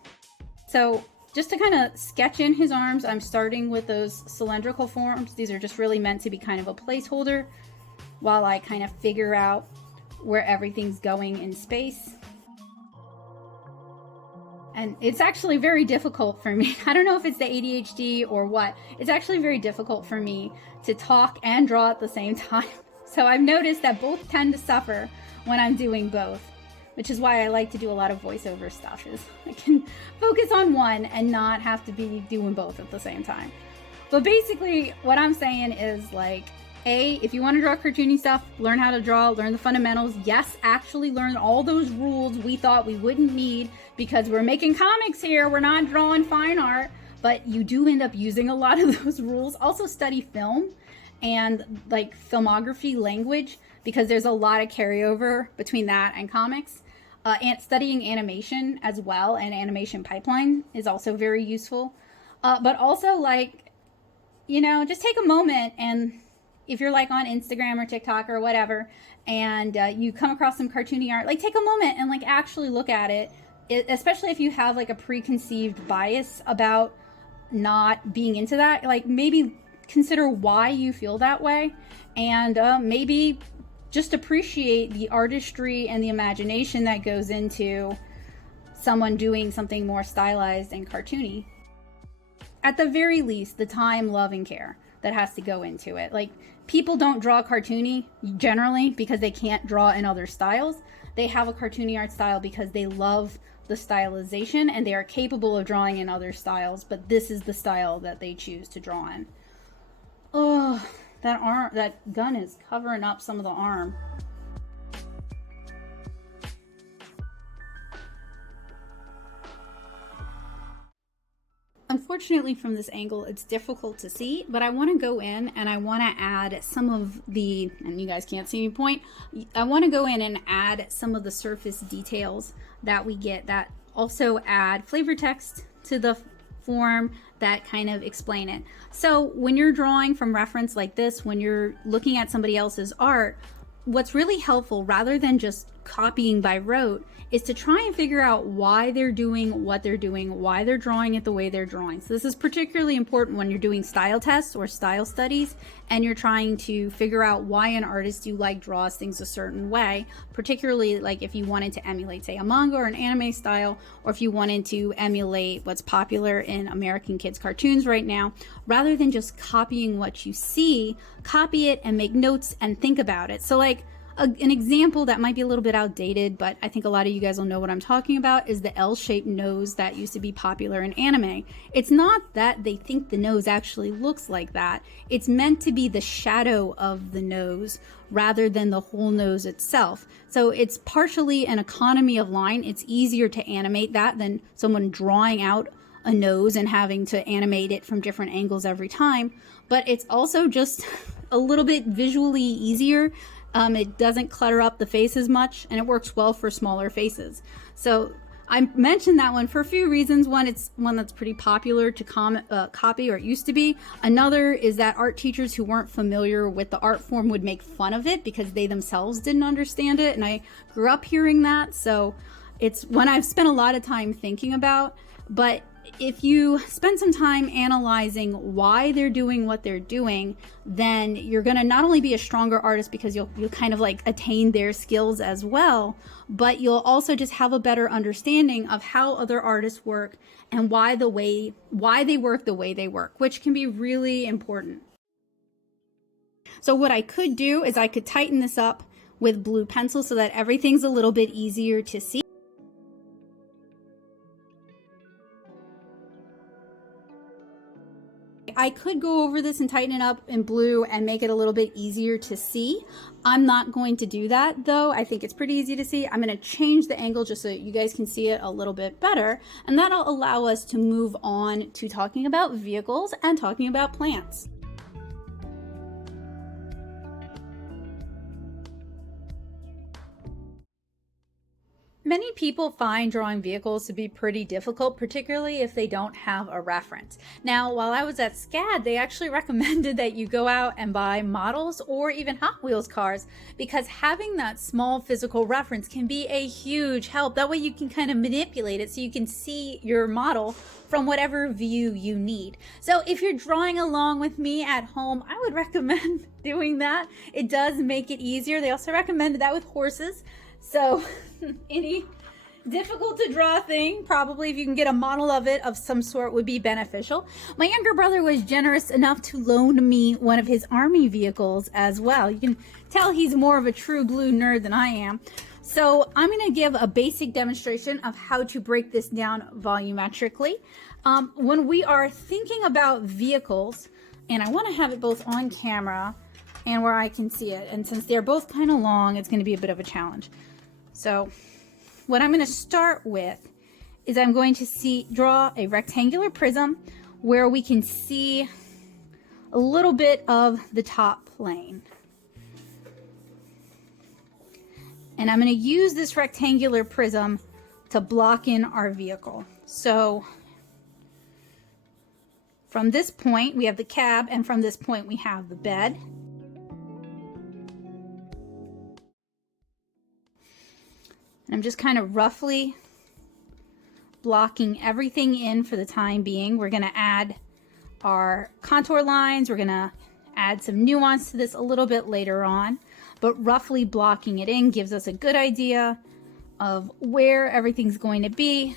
So just to kind of sketch in his arms, I'm starting with those cylindrical forms. These are just really meant to be kind of a placeholder while I kind of figure out where everything's going in space. And it's actually very difficult for me. I don't know if it's the ADHD or what. It's actually very difficult for me to talk and draw at the same time. So I've noticed that both tend to suffer when I'm doing both, which is why I like to do a lot of voiceover stuff, is I can focus on one and not have to be doing both at the same time. But basically what I'm saying is, like, if you want to draw cartoony stuff, learn how to draw, learn the fundamentals. Yes, actually learn all those rules we thought we wouldn't need because we're making comics here. We're not drawing fine art, but you do end up using a lot of those rules. Also study film and like filmography language, because there's a lot of carryover between that and comics. And studying animation as well, and animation pipeline is also very useful. But also, like, just take a moment, and if you're like on Instagram or TikTok or whatever, and you come across some cartoony art, like take a moment and like actually look at it, especially if you have like a preconceived bias about not being into that. Like maybe consider why you feel that way, and maybe just appreciate the artistry and the imagination that goes into someone doing something more stylized and cartoony. At the very least, the time, love, and care that has to go into it. Like, people don't draw cartoony generally because they can't draw in other styles. They have a cartoony art style because they love the stylization and they are capable of drawing in other styles, but this is the style that they choose to draw in. Oh, that gun is covering up some of the arm. Unfortunately, from this angle, it's difficult to see, but I want to go in and I want to add some of the, and you guys can't see me point, I want to go in and add some of the surface details that we get that also add flavor text to the form that kind of explain it. So when you're drawing from reference like this, when you're looking at somebody else's art, what's really helpful, rather than just copying by rote, is to try and figure out why they're doing what they're doing, why they're drawing it the way they're drawing. So this is particularly important when you're doing style tests or style studies and you're trying to figure out why an artist you like draws things a certain way, particularly like if you wanted to emulate, say, a manga or an anime style, or if you wanted to emulate what's popular in American kids cartoons right now. Rather than just copying what you see, copy it and make notes and think about it. So like, An example that might be a little bit outdated, but I think a lot of you guys will know what I'm talking about, is the L-shaped nose that used to be popular in anime. It's not that they think the nose actually looks like that. It's meant to be the shadow of the nose rather than the whole nose itself. So it's partially an economy of line. It's easier to animate that than someone drawing out a nose and having to animate it from different angles every time. But it's also just a little bit visually easier. It doesn't clutter up the face as much, and it works well for smaller faces. So I mentioned that one for a few reasons. One, it's one that's pretty popular to copy, or it used to be. Another is that art teachers who weren't familiar with the art form would make fun of it because they themselves didn't understand it, and I grew up hearing that. So it's one I've spent a lot of time thinking about. But if you spend some time analyzing why they're doing what they're doing, then you're going to not only be a stronger artist because you'll kind of like attain their skills as well, but you'll also just have a better understanding of how other artists work and why they work the way they work, which can be really important. So what I could do is I could tighten this up with blue pencil so that everything's a little bit easier to see. I could go over this and tighten it up in blue and make it a little bit easier to see. I'm not going to do that though. I think it's pretty easy to see. I'm going to change the angle just so you guys can see it a little bit better, and that'll allow us to move on to talking about vehicles and talking about plants. Many people find drawing vehicles to be pretty difficult, particularly if they don't have a reference. Now, while I was at SCAD, they actually recommended that you go out and buy models or even Hot Wheels cars, because having that small physical reference can be a huge help. That way you can kind of manipulate it so you can see your model from whatever view you need. So if you're drawing along with me at home, I would recommend doing that. It does make it easier. They also recommended that with horses. So any difficult to draw thing, probably if you can get a model of it of some sort, would be beneficial. My younger brother was generous enough to loan me one of his army vehicles as well. You can tell he's more of a true blue nerd than I am. So I'm going to give a basic demonstration of how to break this down volumetrically. When we are thinking about vehicles, and I want to have it both on camera and where I can see it, and since they're both kind of long, it's going to be a bit of a challenge. So what I'm going to start with is I'm going to draw a rectangular prism where we can see a little bit of the top plane. And I'm going to use this rectangular prism to block in our vehicle. So from this point we have the cab, and from this point we have the bed. I'm just kind of roughly blocking everything in for the time being. We're going to add our contour lines. We're going to add some nuance to this a little bit later on, but roughly blocking it in gives us a good idea of where everything's going to be.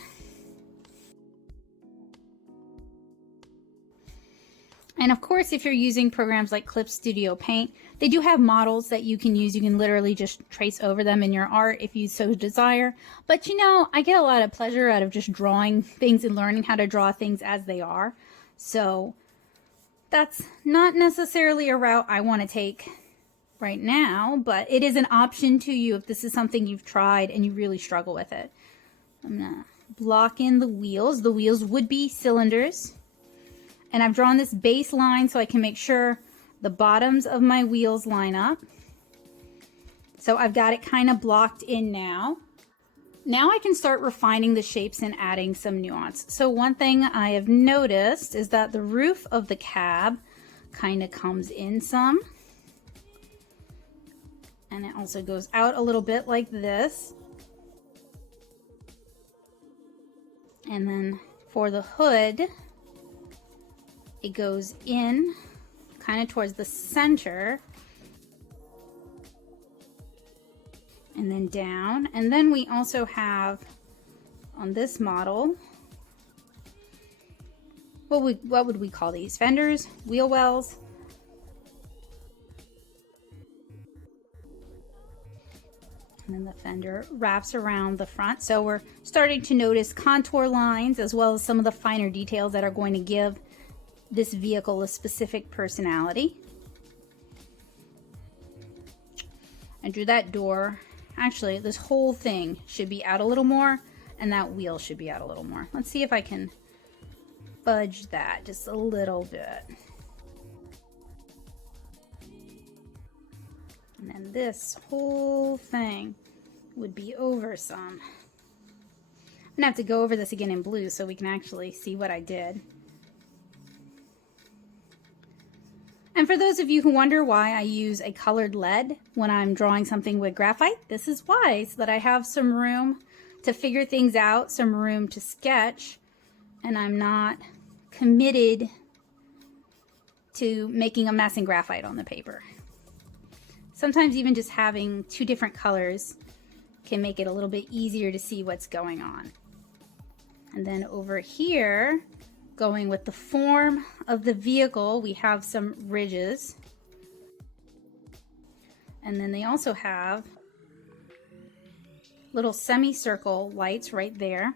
And of course, if you're using programs like Clip Studio Paint, they do have models that you can use. You can literally just trace over them in your art if you so desire. But you know, I get a lot of pleasure out of just drawing things and learning how to draw things as they are. So that's not necessarily a route I want to take right now, but it is an option to you if this is something you've tried and you really struggle with it. I'm going to block in the wheels. The wheels would be cylinders. And I've drawn this baseline so I can make sure the bottoms of my wheels line up. So I've got it kind of blocked in now. Now I can start refining the shapes and adding some nuance. So one thing I have noticed is that the roof of the cab kind of comes in some. And it also goes out a little bit like this. And then for the hood, it goes in kind of towards the center and then down. And then we also have on this model, what would we call these? Fenders, wheel wells. And then the fender wraps around the front. So we're starting to notice contour lines as well as some of the finer details that are going to give this vehicle a specific personality. And through that door, actually this whole thing should be out a little more, and that wheel should be out a little more. Let's see if I can fudge that just a little bit. And then this whole thing would be over some. I'm gonna have to go over this again in blue so we can actually see what I did. And for those of you who wonder why I use a colored lead when I'm drawing something with graphite, this is why, so that I have some room to figure things out, some room to sketch, and I'm not committed to making a mess in graphite on the paper. Sometimes even just having two different colors can make it a little bit easier to see what's going on. And then over here, going with the form of the vehicle, we have some ridges. And then they also have little semicircle lights right there.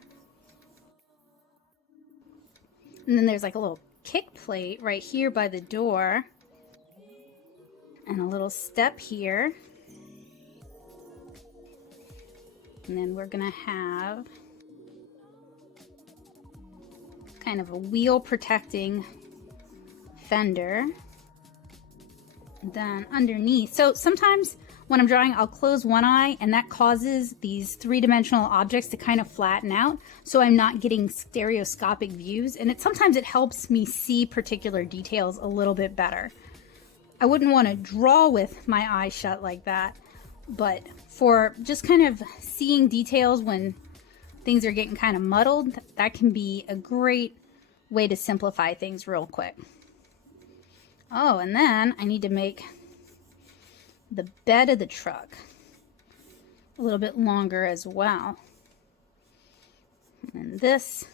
And then there's like a little kick plate right here by the door. And a little step here. And then we're gonna have kind of a wheel protecting fender. And then underneath, so sometimes when I'm drawing, I'll close one eye and that causes these three-dimensional objects to kind of flatten out, so I'm not getting stereoscopic views, and sometimes it helps me see particular details a little bit better. I wouldn't want to draw with my eyes shut like that, but for just kind of seeing details when things are getting kind of muddled, that can be a great way to simplify things real quick. Oh, and then I need to make the bed of the truck a little bit longer as well. And this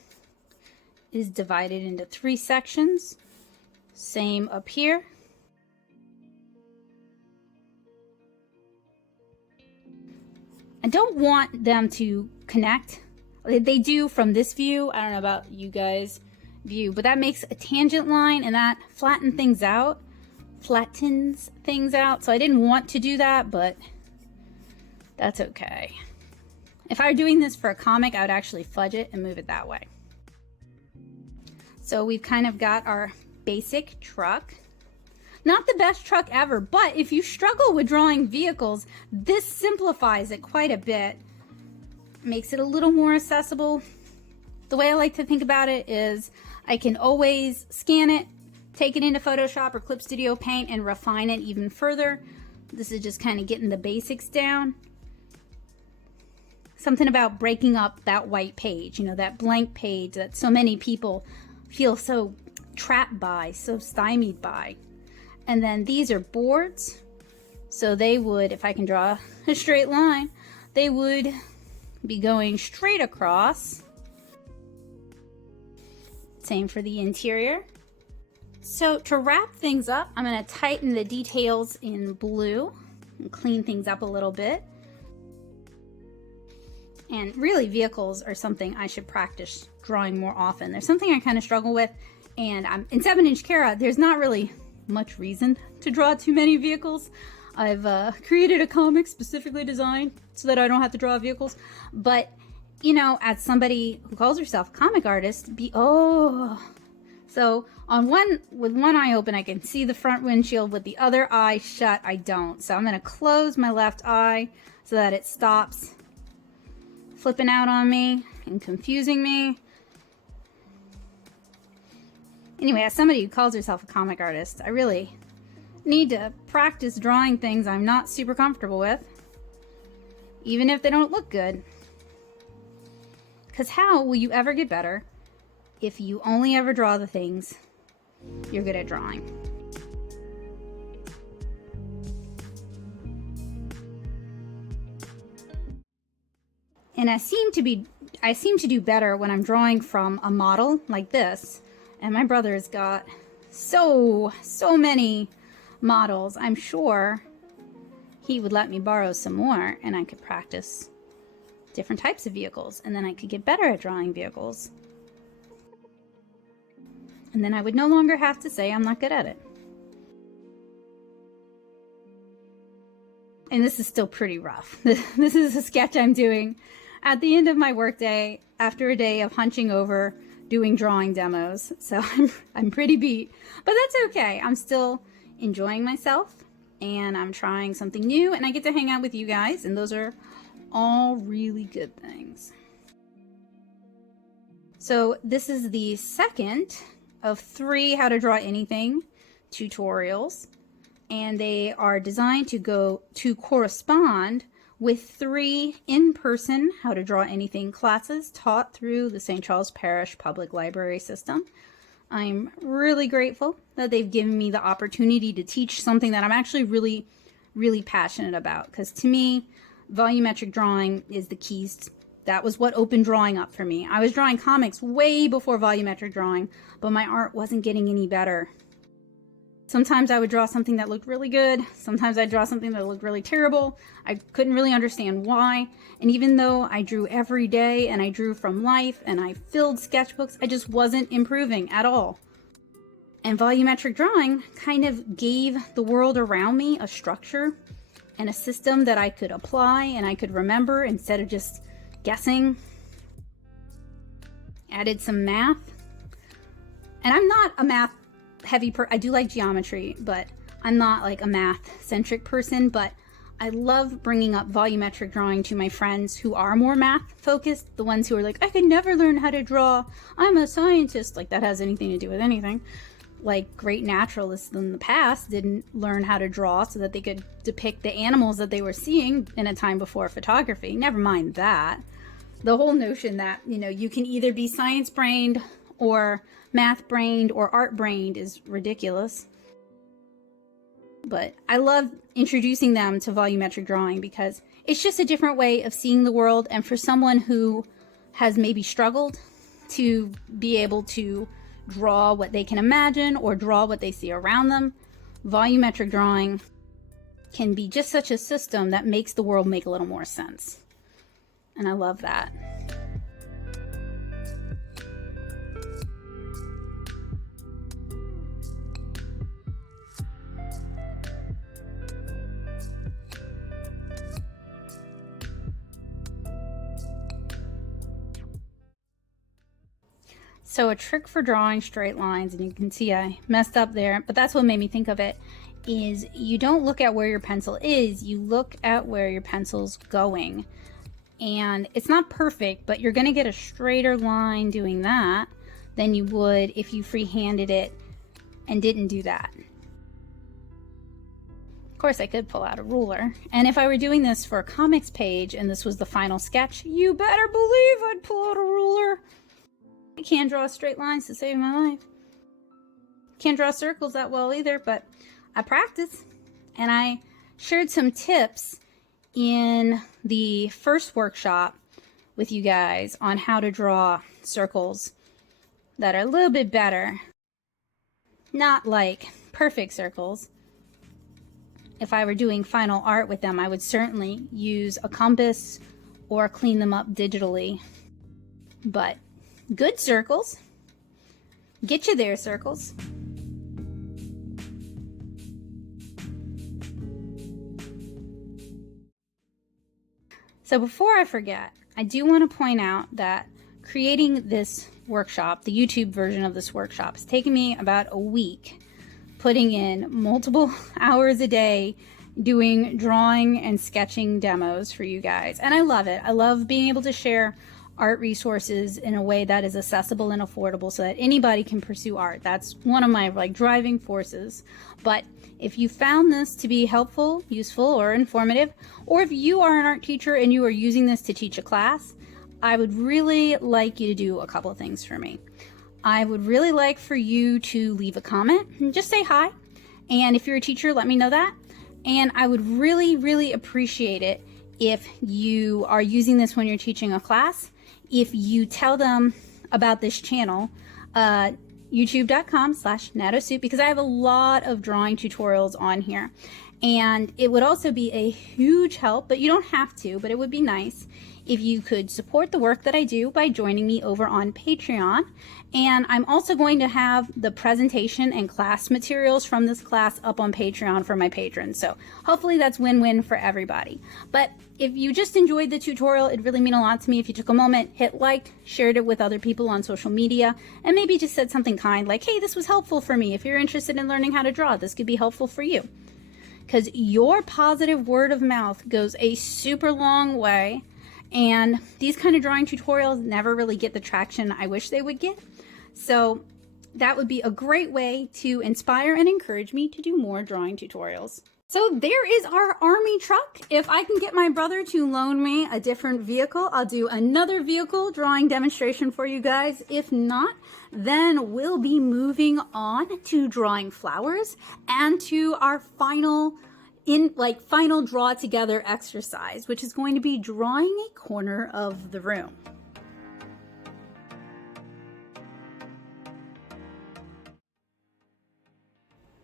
is divided into 3 sections. Same up here. I don't want them to connect. They do from this view. I don't know about you guys' view, but that makes a tangent line and that flattens things out. So I didn't want to do that, but that's okay. If I were doing this for a comic, I would actually fudge it and move it that way. So we've kind of got our basic truck. Not the best truck ever, but if you struggle with drawing vehicles, this simplifies it quite a bit. Makes it a little more accessible. The way I like to think about it is I can always scan it, take it into Photoshop or Clip Studio Paint and refine it even further. This is just kind of getting the basics down. Something about breaking up that white page, you know, that blank page that so many people feel so trapped by, so stymied by. And then these are boards. So they would, if I can draw a straight line, they would be going straight across. Same for the interior. So to wrap things up, I'm going to tighten the details in blue and clean things up a little bit. And really, vehicles are something I should practice drawing more often. There's something I kind of struggle with, and I'm in 7-inch Cara, there's not really much reason to draw too many vehicles. I've created a comic specifically designed so that I don't have to draw vehicles. But, you know, as somebody who calls herself a comic artist, so with one eye open, I can see the front windshield. With the other eye shut, I don't. So I'm going to close my left eye so that it stops flipping out on me and confusing me. Anyway, as somebody who calls herself a comic artist, I really need to practice drawing things I'm not super comfortable with, even if they don't look good. Because how will you ever get better if you only ever draw the things you're good at drawing? And I seem to do better when I'm drawing from a model like this. And my brother's got so many models. I'm sure he would let me borrow some more and I could practice different types of vehicles, and then I could get better at drawing vehicles. And then I would no longer have to say I'm not good at it. And this is still pretty rough. This is a sketch I'm doing at the end of my workday after a day of hunching over doing drawing demos. So I'm pretty beat, but that's okay. I'm still enjoying myself and I'm trying something new, and I get to hang out with you guys, and those are all really good things. So this is the second of 3 how to draw anything tutorials, and they are designed to correspond with 3 in-person how to draw anything classes taught through the St. Charles Parish Public Library system. I'm really grateful that they've given me the opportunity to teach something that I'm actually really passionate about, because to me, volumetric drawing is the keys. That was what opened drawing up for me. I was drawing comics way before volumetric drawing, but my art wasn't getting any better. Sometimes I would draw something that looked really good. Sometimes I'd draw something that looked really terrible. I couldn't really understand why. And even though I drew every day and I drew from life and I filled sketchbooks, I just wasn't improving at all. And volumetric drawing kind of gave the world around me a structure and a system that I could apply and I could remember instead of just guessing. Added some math. And I'm not a math heavy I do like geometry, but I'm not like a math centric person, but I love bringing up volumetric drawing to my friends who are more math focused, the ones who are like, I could never learn how to draw, I'm a scientist. Like, that has anything to do with anything. Like, great naturalists in the past didn't learn how to draw so that they could depict the animals that they were seeing in a time before photography. Never mind that. The whole notion that, you know, you can either be science brained or math brained or art brained is ridiculous. But I love introducing them to volumetric drawing because it's just a different way of seeing the world, and for someone who has maybe struggled to be able to draw what they can imagine or draw what they see around them, volumetric drawing can be just such a system that makes the world make a little more sense. And I love that. So a trick for drawing straight lines, and you can see I messed up there, but that's what made me think of it, is you don't look at where your pencil is, you look at where your pencil's going. And it's not perfect, but you're gonna get a straighter line doing that than you would if you free-handed it and didn't do that. Of course, I could pull out a ruler, and if I were doing this for a comics page and this was the final sketch, you better believe I'd pull out a ruler. I can't draw straight lines to save my life. Can't draw circles that well either, but I practice. And I shared some tips in the first workshop with you guys on how to draw circles that are a little bit better. Not like perfect circles. If I were doing final art with them, I would certainly use a compass or clean them up digitally. But good circles. Get you there, circles. So before I forget, I do want to point out that creating this workshop, the YouTube version of this workshop, has taken me about a week, putting in multiple hours a day doing drawing and sketching demos for you guys. And I love it. I love being able to share art resources in a way that is accessible and affordable so that anybody can pursue art. That's one of my driving forces. But if you found this to be helpful, useful, or informative, or if you are an art teacher and you are using this to teach a class, I would really like you to do a couple of things for me. I would really like for you to leave a comment and just say hi. And if you're a teacher, let me know that. And I would really appreciate it if you are using this when you're teaching a class. If you tell them about this channel, youtube.com/natosoup, because I have a lot of drawing tutorials on here. And it would also be a huge help, but you don't have to, but it would be nice if you could support the work that I do by joining me over on Patreon. And I'm also going to have the presentation and class materials from this class up on Patreon for my patrons. So hopefully that's win-win for everybody. But if you just enjoyed the tutorial, it'd really mean a lot to me if you took a moment, hit like, shared it with other people on social media, and maybe just said something kind like, hey, this was helpful for me. If you're interested in learning how to draw, this could be helpful for you. Because your positive word of mouth goes a super long way, and these kind of drawing tutorials never really get the traction I wish they would get. So that would be a great way to inspire and encourage me to do more drawing tutorials. So there is our army truck. If I can get my brother to loan me a different vehicle, I'll do another vehicle drawing demonstration for you guys. If not, then we'll be moving on to drawing flowers and to our final draw together exercise, which is going to be drawing a corner of the room.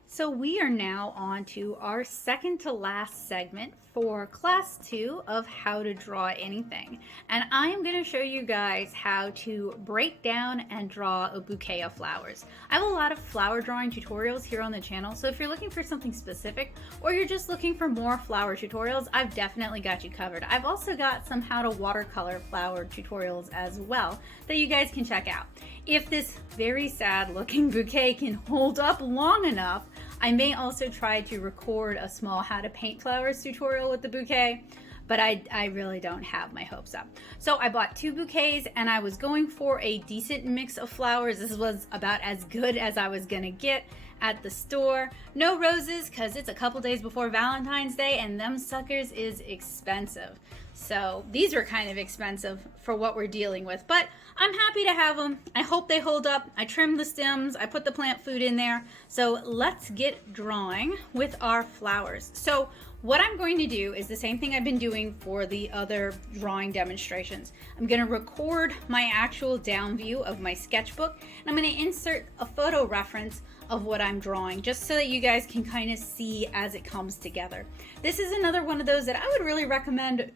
So we are now on to our second to last segment for class 2 of how to draw anything. And I am going to show you guys how to break down and draw a bouquet of flowers. I have a lot of flower drawing tutorials here on the channel, so if you're looking for something specific or you're just looking for more flower tutorials, I've definitely got you covered. I've also got some how to watercolor flower tutorials as well that you guys can check out. If this very sad looking bouquet can hold up long enough, I may also try to record a small how to paint flowers tutorial with the bouquet, but I really don't have my hopes up. So I bought 2 bouquets and I was going for a decent mix of flowers. This was about as good as I was gonna get at the store. No roses, because it's a couple days before Valentine's Day and them suckers is expensive. So these are kind of expensive for what we're dealing with, but I'm happy to have them. I hope they hold up. I trimmed the stems, I put the plant food in there. So let's get drawing with our flowers. So what I'm going to do is the same thing I've been doing for the other drawing demonstrations. I'm going to record my actual down view of my sketchbook, and I'm going to insert a photo reference of what I'm drawing, just so that you guys can kind of see as it comes together. This is another one of those that I would really recommend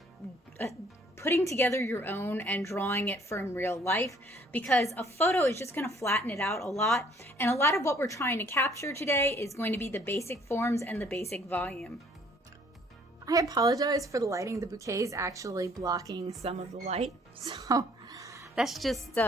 putting together your own and drawing it from real life, because a photo is just going to flatten it out a lot, and a lot of what we're trying to capture today is going to be the basic forms and the basic volume. I apologize for the lighting. The bouquet is actually blocking some of the light, so that's just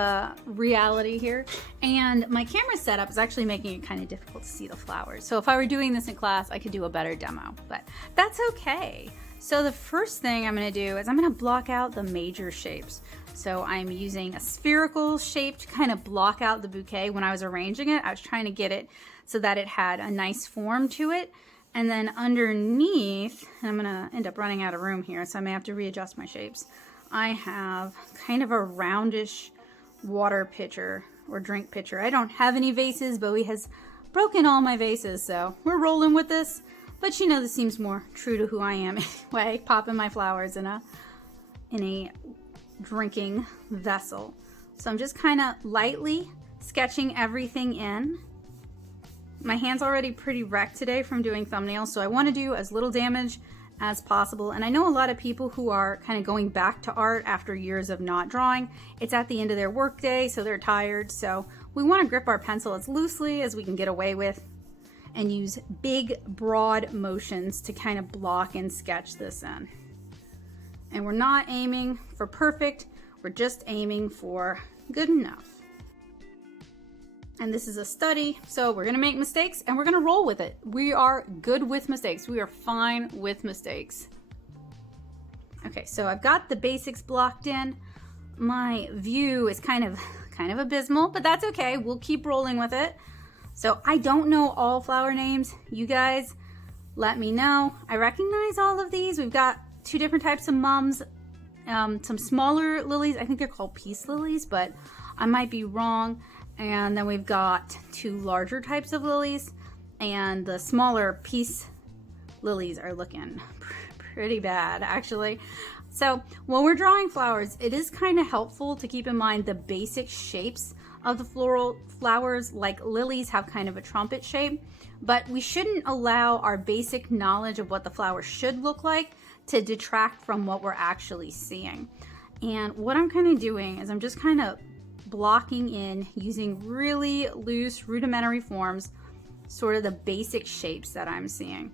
reality here. And my camera setup is actually making it kind of difficult to see the flowers. So if I were doing this in class, I could do a better demo, but that's okay. So the first thing I'm going to do is I'm going to block out the major shapes. So I'm using a spherical shape to kind of block out the bouquet. When I was arranging it, I was trying to get it so that it had a nice form to it. And then underneath, and I'm gonna end up running out of room here, so I may have to readjust my shapes. I have kind of a roundish water pitcher or drink pitcher. I don't have any vases. Bowie has broken all my vases, so we're rolling with this. But you know, this seems more true to who I am anyway, popping my flowers in a drinking vessel. So I'm just kind of lightly sketching everything in. My hand's already pretty wrecked today from doing thumbnails, so I want to do as little damage as possible. And I know a lot of people who are kind of going back to art after years of not drawing. It's at the end of their work day, so they're tired. So we want to grip our pencil as loosely as we can get away with and use big, broad motions to kind of block and sketch this in. And we're not aiming for perfect, we're just aiming for good enough. And this is a study, so we're gonna make mistakes and we're gonna roll with it. We are good with mistakes. We are fine with mistakes. Okay, so I've got the basics blocked in. My view is kind of abysmal, but that's okay. We'll keep rolling with it. So I don't know all flower names. You guys let me know. I recognize all of these. We've got 2 different types of mums, some smaller lilies. I think they're called peace lilies, but I might be wrong. And then we've got 2 larger types of lilies, and the smaller peace lilies are looking pretty bad, actually. So when we're drawing flowers, it is kind of helpful to keep in mind the basic shapes of the floral flowers, like lilies, have kind of a trumpet shape, but we shouldn't allow our basic knowledge of what the flower should look like to detract from what we're actually seeing. And what I'm kind of doing is I'm just kind of blocking in using really loose rudimentary forms, sort of the basic shapes that I'm seeing.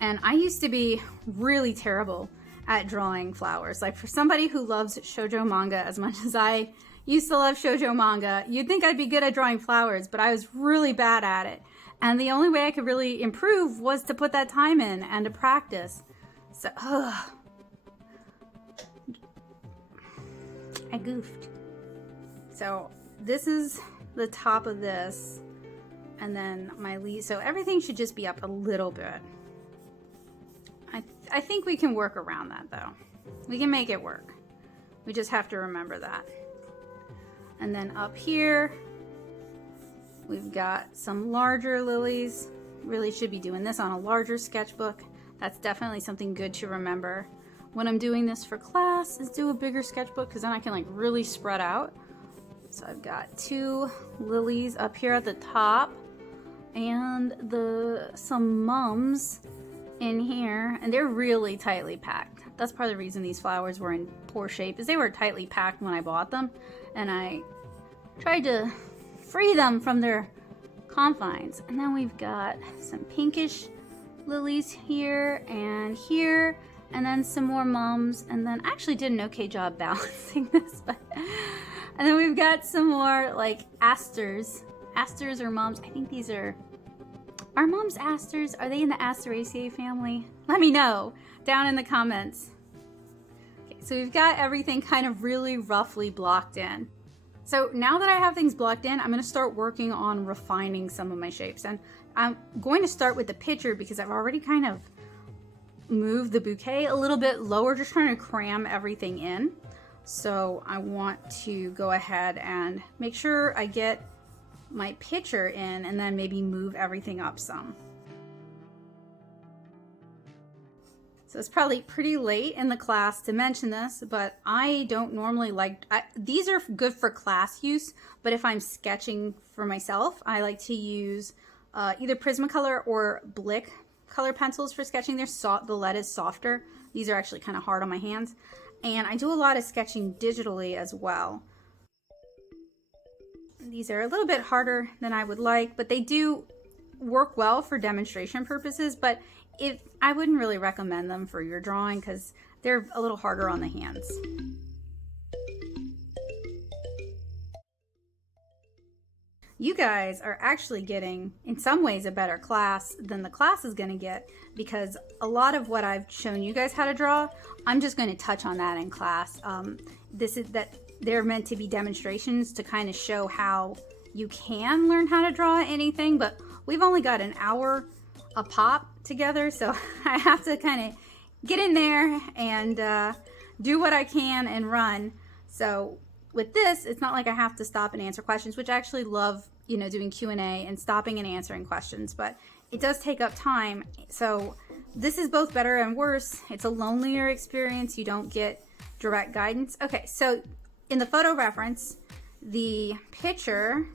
And I used to be really terrible at drawing flowers. Like, for somebody who loves shoujo manga as much as I used to love shoujo manga, you'd think I'd be good at drawing flowers, but I was really bad at it. And the only way I could really improve was to put that time in and to practice. So, I goofed. So this is the top of this, and then my leaves. So everything should just be up a little bit. I think we can work around that though. We can make it work. We just have to remember that. And then up here, we've got some larger lilies. Really should be doing this on a larger sketchbook. That's definitely something good to remember when I'm doing this for class, is do a bigger sketchbook, because then I can like really spread out. So I've got 2 lilies up here at the top, and some mums in here, and they're really tightly packed. That's part of the reason these flowers were in poor shape, is they were tightly packed when I bought them, and I tried to free them from their confines. And then we've got some pinkish lilies here, and then some more mums, and then I actually did an okay job balancing this, but and then we've got some more like asters or mums. I think these are mums asters? Are they in the Asteraceae family? Let me know down in the comments. Okay, so we've got everything kind of really roughly blocked in. So now that I have things blocked in, I'm going to start working on refining some of my shapes. And I'm going to start with the picture because I've already kind of moved the bouquet a little bit lower, just trying to cram everything in. So I want to go ahead and make sure I get my picture in, and then maybe move everything up some. So it's probably pretty late in the class to mention this, but I don't normally these are good for class use, but if I'm sketching for myself, I like to use either Prismacolor or Blick color pencils for sketching. The lead is softer. These are actually kind of hard on my hands. And I do a lot of sketching digitally as well. These are a little bit harder than I would like, but they do work well for demonstration purposes. But I wouldn't really recommend them for your drawing because they're a little harder on the hands. You guys are actually getting, in some ways, a better class than the class is going to get, because a lot of what I've shown you guys how to draw, I'm just going to touch on that in class. They're meant to be demonstrations to kind of show how you can learn how to draw anything, but we've only got an hour a pop together, so I have to kind of get in there and do what I can and run. So with this, it's not like I have to stop and answer questions, which I actually love, doing Q&A and stopping and answering questions, but it does take up time. So this is both better and worse. It's a lonelier experience. You don't get direct guidance. Okay, so in the photo reference, the picture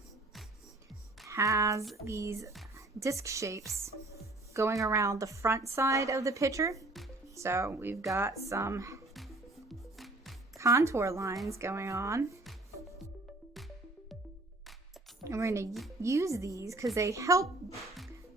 has these disc shapes going around the front side of the picture. So we've got some contour lines going on. And we're going to use these because they help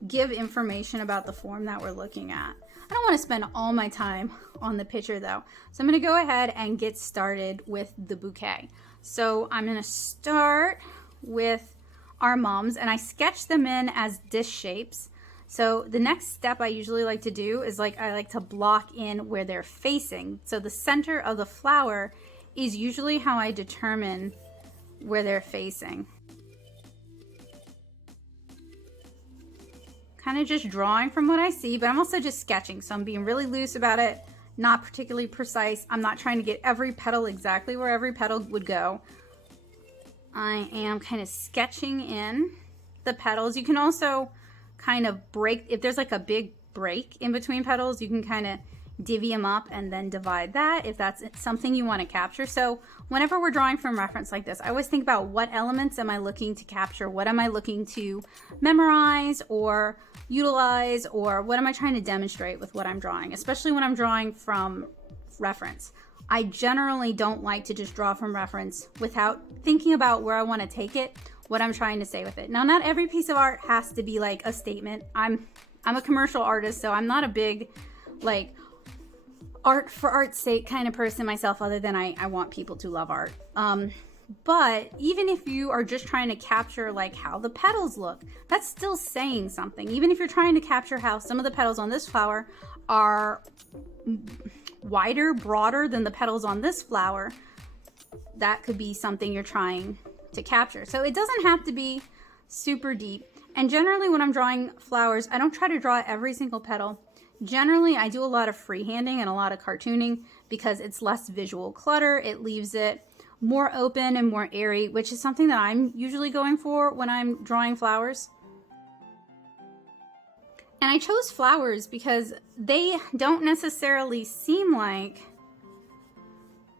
give information about the form that we're looking at. I don't want to spend all my time on the picture though. So I'm going to go ahead and get started with the bouquet. So I'm going to start with our mums, and I sketch them in as disc shapes. So the next step I usually like to do is I like to block in where they're facing. So the center of the flower is usually how I determine where they're facing. Kind of just drawing from what I see, but I'm also just sketching. So I'm being really loose about it, not particularly precise. I'm not trying to get every petal exactly where every petal would go. I am kind of sketching in the petals. You can also kind of break, if there's like a big break in between petals, you can kind of divvy them up and then divide that if that's something you want to capture. So whenever we're drawing from reference like this, I always think about what elements am I looking to capture? What am I looking to memorize or utilize, or what am I trying to demonstrate with what I'm drawing, especially when I'm drawing from reference. I generally don't like to just draw from reference without thinking about where I want to take it, what I'm trying to say with it. Now, not every piece of art has to be like a statement. I'm a commercial artist, so I'm not a big like art for art's sake kind of person myself, other than I want people to love art. But even if you are just trying to capture like how the petals look, that's still saying something. Even if you're trying to capture how some of the petals on this flower are wider, broader than the petals on this flower, that could be something you're trying to capture. So it doesn't have to be super deep. And generally when I'm drawing flowers, I don't try to draw every single petal. Generally, I do a lot of freehanding and a lot of cartooning because it's less visual clutter. It leaves it more open and more airy, which is something that I'm usually going for when I'm drawing flowers. And I chose flowers because they don't necessarily seem like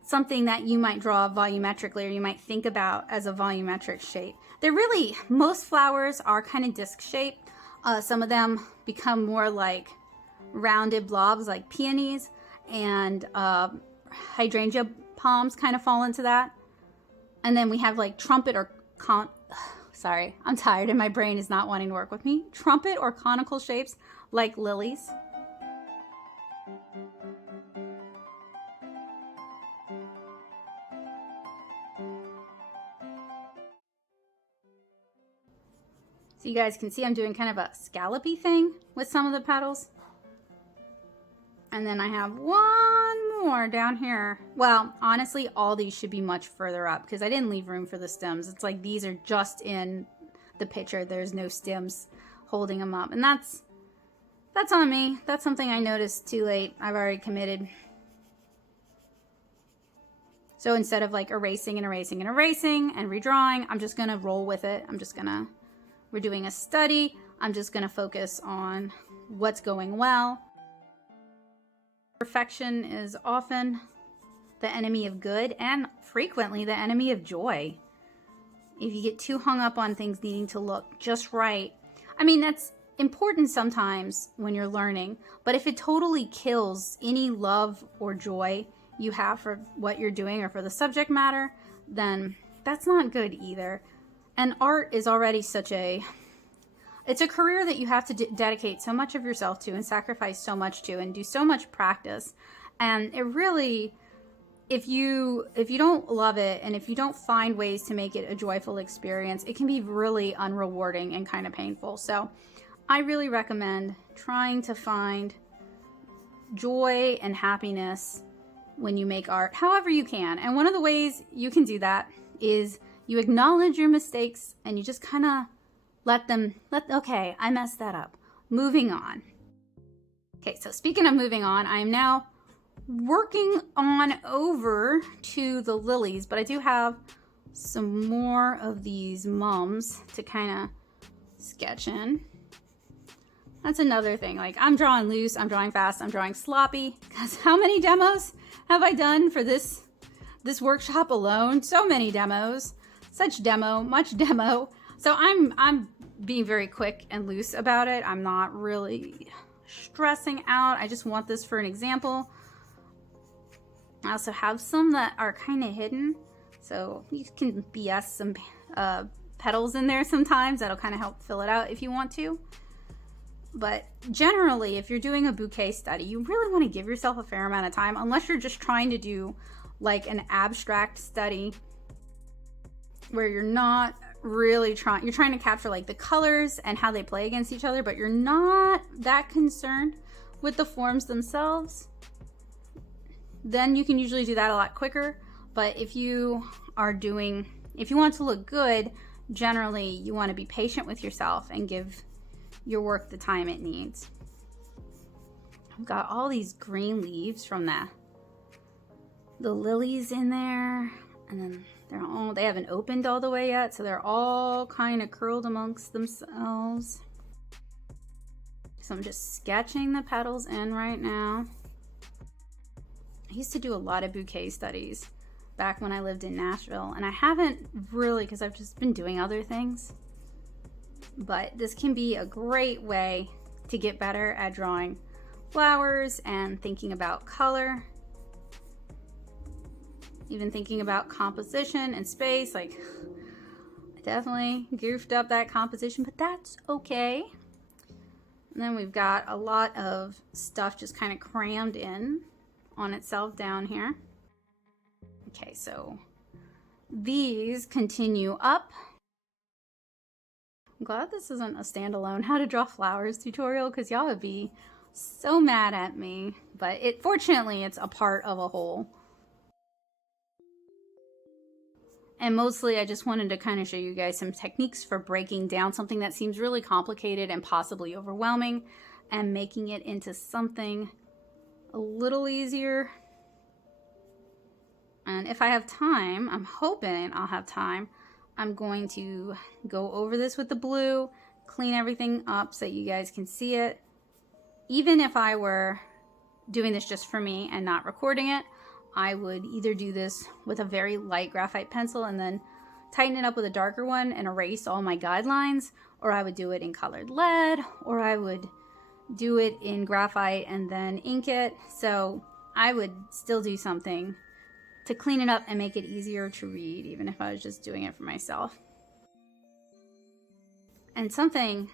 something that you might draw volumetrically or you might think about as a volumetric shape. They're really, most flowers are kind of disc shaped. Some of them become more like rounded blobs like peonies, and hydrangea palms kind of fall into that. And then we have like trumpet or sorry, I'm tired and my brain is not wanting to work with me. Trumpet or conical shapes like lilies. So you guys can see I'm doing kind of a scallopy thing with some of the petals. And then I have one more down here. Well, honestly, all these should be much further up because I didn't leave room for the stems. It's like these are just in the picture. There's no stems holding them up. And that's on me. That's something I noticed too late. I've already committed. So instead of like erasing and erasing and erasing and redrawing, I'm just gonna roll with it. We're doing a study. I'm just gonna focus on what's going well. Perfection is often the enemy of good and frequently the enemy of joy. If you get too hung up on things needing to look just right, I mean, that's important sometimes when you're learning, but if it totally kills any love or joy you have for what you're doing or for the subject matter, then that's not good either. And art is already it's a career that you have to dedicate so much of yourself to and sacrifice so much to and do so much practice. And it really, if you don't love it and if you don't find ways to make it a joyful experience, it can be really unrewarding and kind of painful. So I really recommend trying to find joy and happiness when you make art, however you can. And one of the ways you can do that is you acknowledge your mistakes and you just kind of okay, I messed that up. Moving on. Okay, so speaking of moving on, I'm now working on over to the lilies, but I do have some more of these mums to kind of sketch in. That's another thing. Like, I'm drawing loose, I'm drawing fast, I'm drawing sloppy, because how many demos have I done for this workshop alone? So many demos. Much demo. So I'm being very quick and loose about it. I'm not really stressing out. I just want this for an example. I also have some that are kind of hidden, so you can BS some petals in there sometimes. That'll kind of help fill it out if you want to. But generally, if you're doing a bouquet study, you really want to give yourself a fair amount of time, unless you're just trying to do like an abstract study where you're not really you're trying to capture like the colors and how they play against each other, but you're not that concerned with the forms themselves. Then you can usually do that a lot quicker. But if you want to look good, generally you want to be patient with yourself and give your work the time it needs. I've got all these green leaves from the lilies in there, and then they haven't opened all the way yet, so they're all kind of curled amongst themselves. So I'm just sketching the petals in right now. I used to do a lot of bouquet studies back when I lived in Nashville, and I haven't really because I've just been doing other things. But this can be a great way to get better at drawing flowers and thinking about color, even thinking about composition and space. Like, I definitely goofed up that composition, but that's okay. And then we've got a lot of stuff just kind of crammed in on itself down here. Okay, so these continue up. I'm glad this isn't a standalone how to draw flowers tutorial, because y'all would be so mad at me, but fortunately it's a part of a whole. And mostly I just wanted to kind of show you guys some techniques for breaking down something that seems really complicated and possibly overwhelming and making it into something a little easier. And if I have time, I'm hoping I'll have time, I'm going to go over this with the blue, clean everything up so you guys can see it. Even if I were doing this just for me and not recording it, I would either do this with a very light graphite pencil and then tighten it up with a darker one and erase all my guidelines, or I would do it in colored lead, or I would do it in graphite and then ink it. So I would still do something to clean it up and make it easier to read, even if I was just doing it for myself. And something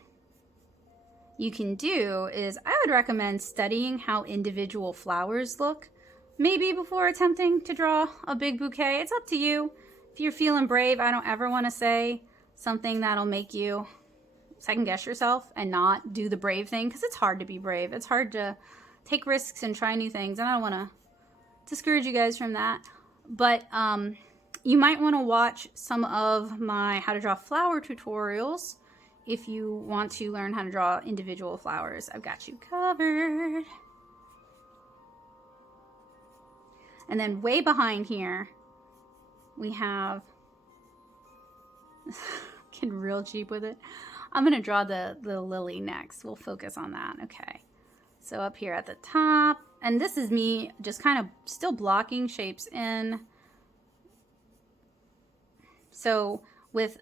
you can do is, I would recommend studying how individual flowers look, maybe before attempting to draw a big bouquet. It's up to you. If you're feeling brave, I don't ever want to say something that'll make you second guess yourself and not do the brave thing, because it's hard to be brave. It's hard to take risks and try new things, and I don't want to discourage you guys from that. But you might want to watch some of my how to draw flower tutorials if you want to learn how to draw individual flowers. I've got you covered. And then way behind here, we have, getting real cheap with it. I'm going to draw the lily next. We'll focus on that. Okay. So up here at the top, and this is me just kind of still blocking shapes in. So with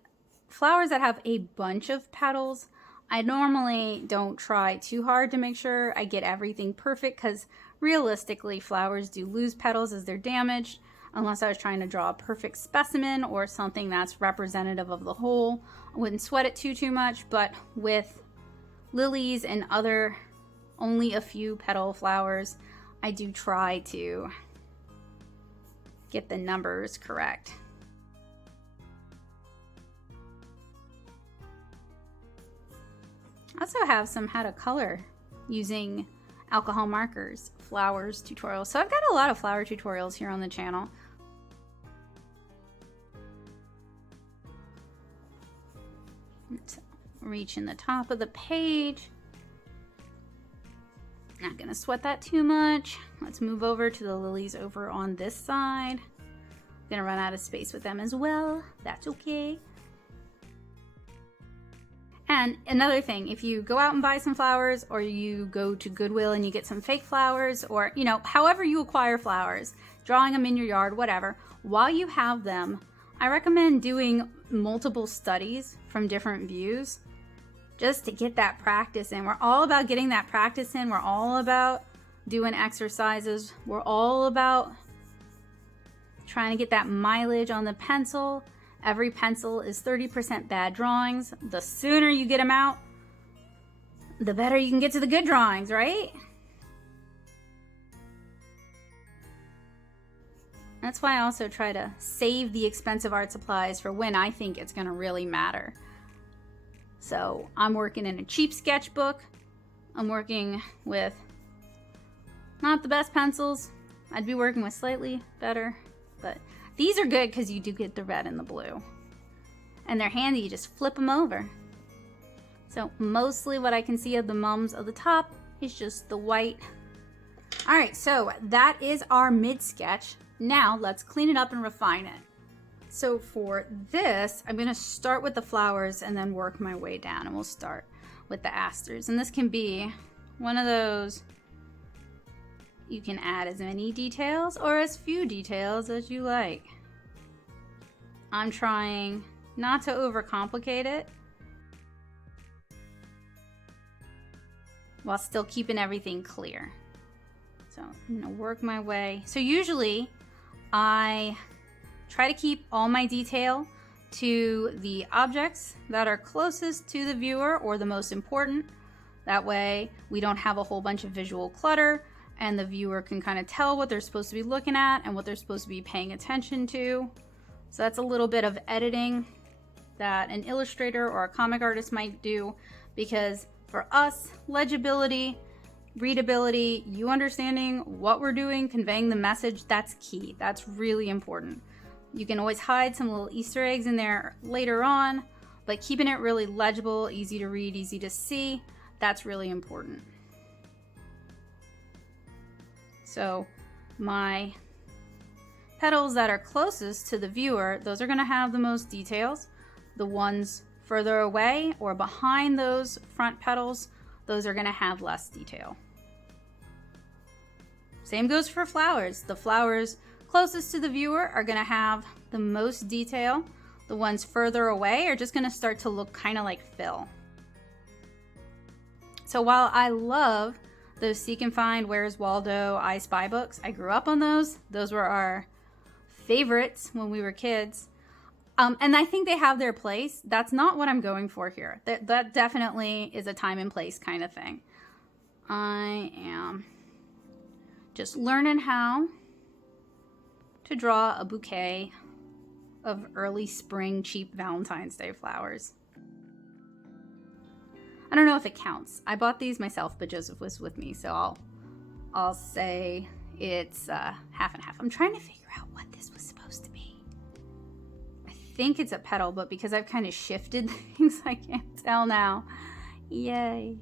flowers that have a bunch of petals, I normally don't try too hard to make sure I get everything perfect, because realistically flowers do lose petals as they're damaged, unless I was trying to draw a perfect specimen or something that's representative of the whole. I wouldn't sweat it too much, but with lilies and other only a few petal flowers, I do try to get the numbers correct. I also have some how to color using alcohol markers flowers tutorials. So I've got a lot of flower tutorials here on the channel. Let's reach in the top of the page. Not gonna sweat that too much. Let's move over to the lilies over on this side. Gonna run out of space with them as well. That's okay. And another thing, if you go out and buy some flowers, or you go to Goodwill and you get some fake flowers, or, you know, however you acquire flowers, drawing them in your yard, whatever, while you have them, I recommend doing multiple studies from different views just to get that practice in. We're all about getting that practice in. We're all about doing exercises. We're all about trying to get that mileage on the pencil. Every pencil is 30% bad drawings. The sooner you get them out, the better you can get to the good drawings, right? That's why I also try to save the expensive art supplies for when I think it's gonna really matter. So I'm working in a cheap sketchbook. I'm working with not the best pencils. I'd be working with slightly better, but these are good because you do get the red and the blue. And they're handy, you just flip them over. So mostly what I can see of the mums of the top is just the white. All right, so that is our mid sketch. Now let's clean it up and refine it. So for this, I'm gonna start with the flowers and then work my way down, and we'll start with the asters. And this can be one of those You can add as many details or as few details as you like. I'm trying not to overcomplicate it while still keeping everything clear. So I'm gonna work my way. So usually I try to keep all my detail to the objects that are closest to the viewer or the most important. That way we don't have a whole bunch of visual clutter and the viewer can kind of tell what they're supposed to be looking at and what they're supposed to be paying attention to. So that's a little bit of editing that an illustrator or a comic artist might do, because for us, legibility, readability, you understanding what we're doing, conveying the message, that's key. That's really important. You can always hide some little Easter eggs in there later on, but keeping it really legible, easy to read, easy to see, that's really important. So my petals that are closest to the viewer, those are going to have the most details. The ones further away or behind those front petals, those are going to have less detail. Same goes for flowers. The flowers closest to the viewer are going to have the most detail. The ones further away are just going to start to look kind of like fill. So while I love those Seek and Find, Where's Waldo, I Spy books, I grew up on those. Those were our favorites when we were kids. And I think they have their place. That's not what I'm going for here. That definitely is a time and place kind of thing. I am just learning how to draw a bouquet of early spring cheap Valentine's Day flowers. I don't know if it counts. I bought these myself, but Joseph was with me, so I'll say it's half and half. I'm trying to figure out what this was supposed to be. I think it's a petal, but because I've kind of shifted things, I can't tell now. Yay.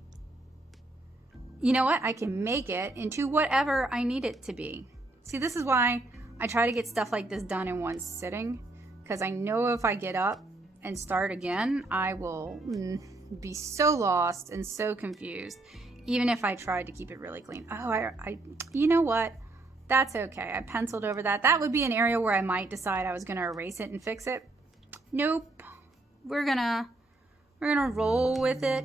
You know what? I can make it into whatever I need it to be. See, this is why I try to get stuff like this done in one sitting, because I know if I get up and start again, I will be so lost and so confused, even if I tried to keep it really clean. Oh, you know what? That's okay. I penciled over that. That would be an area where I might decide I was going to erase it and fix it. Nope. We're gonna roll with it.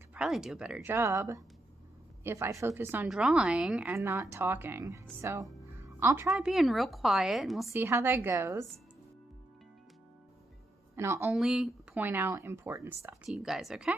Could probably do a better job if I focus on drawing and not talking. So I'll try being real quiet and we'll see how that goes. And I'll only point out important stuff to you guys, okay?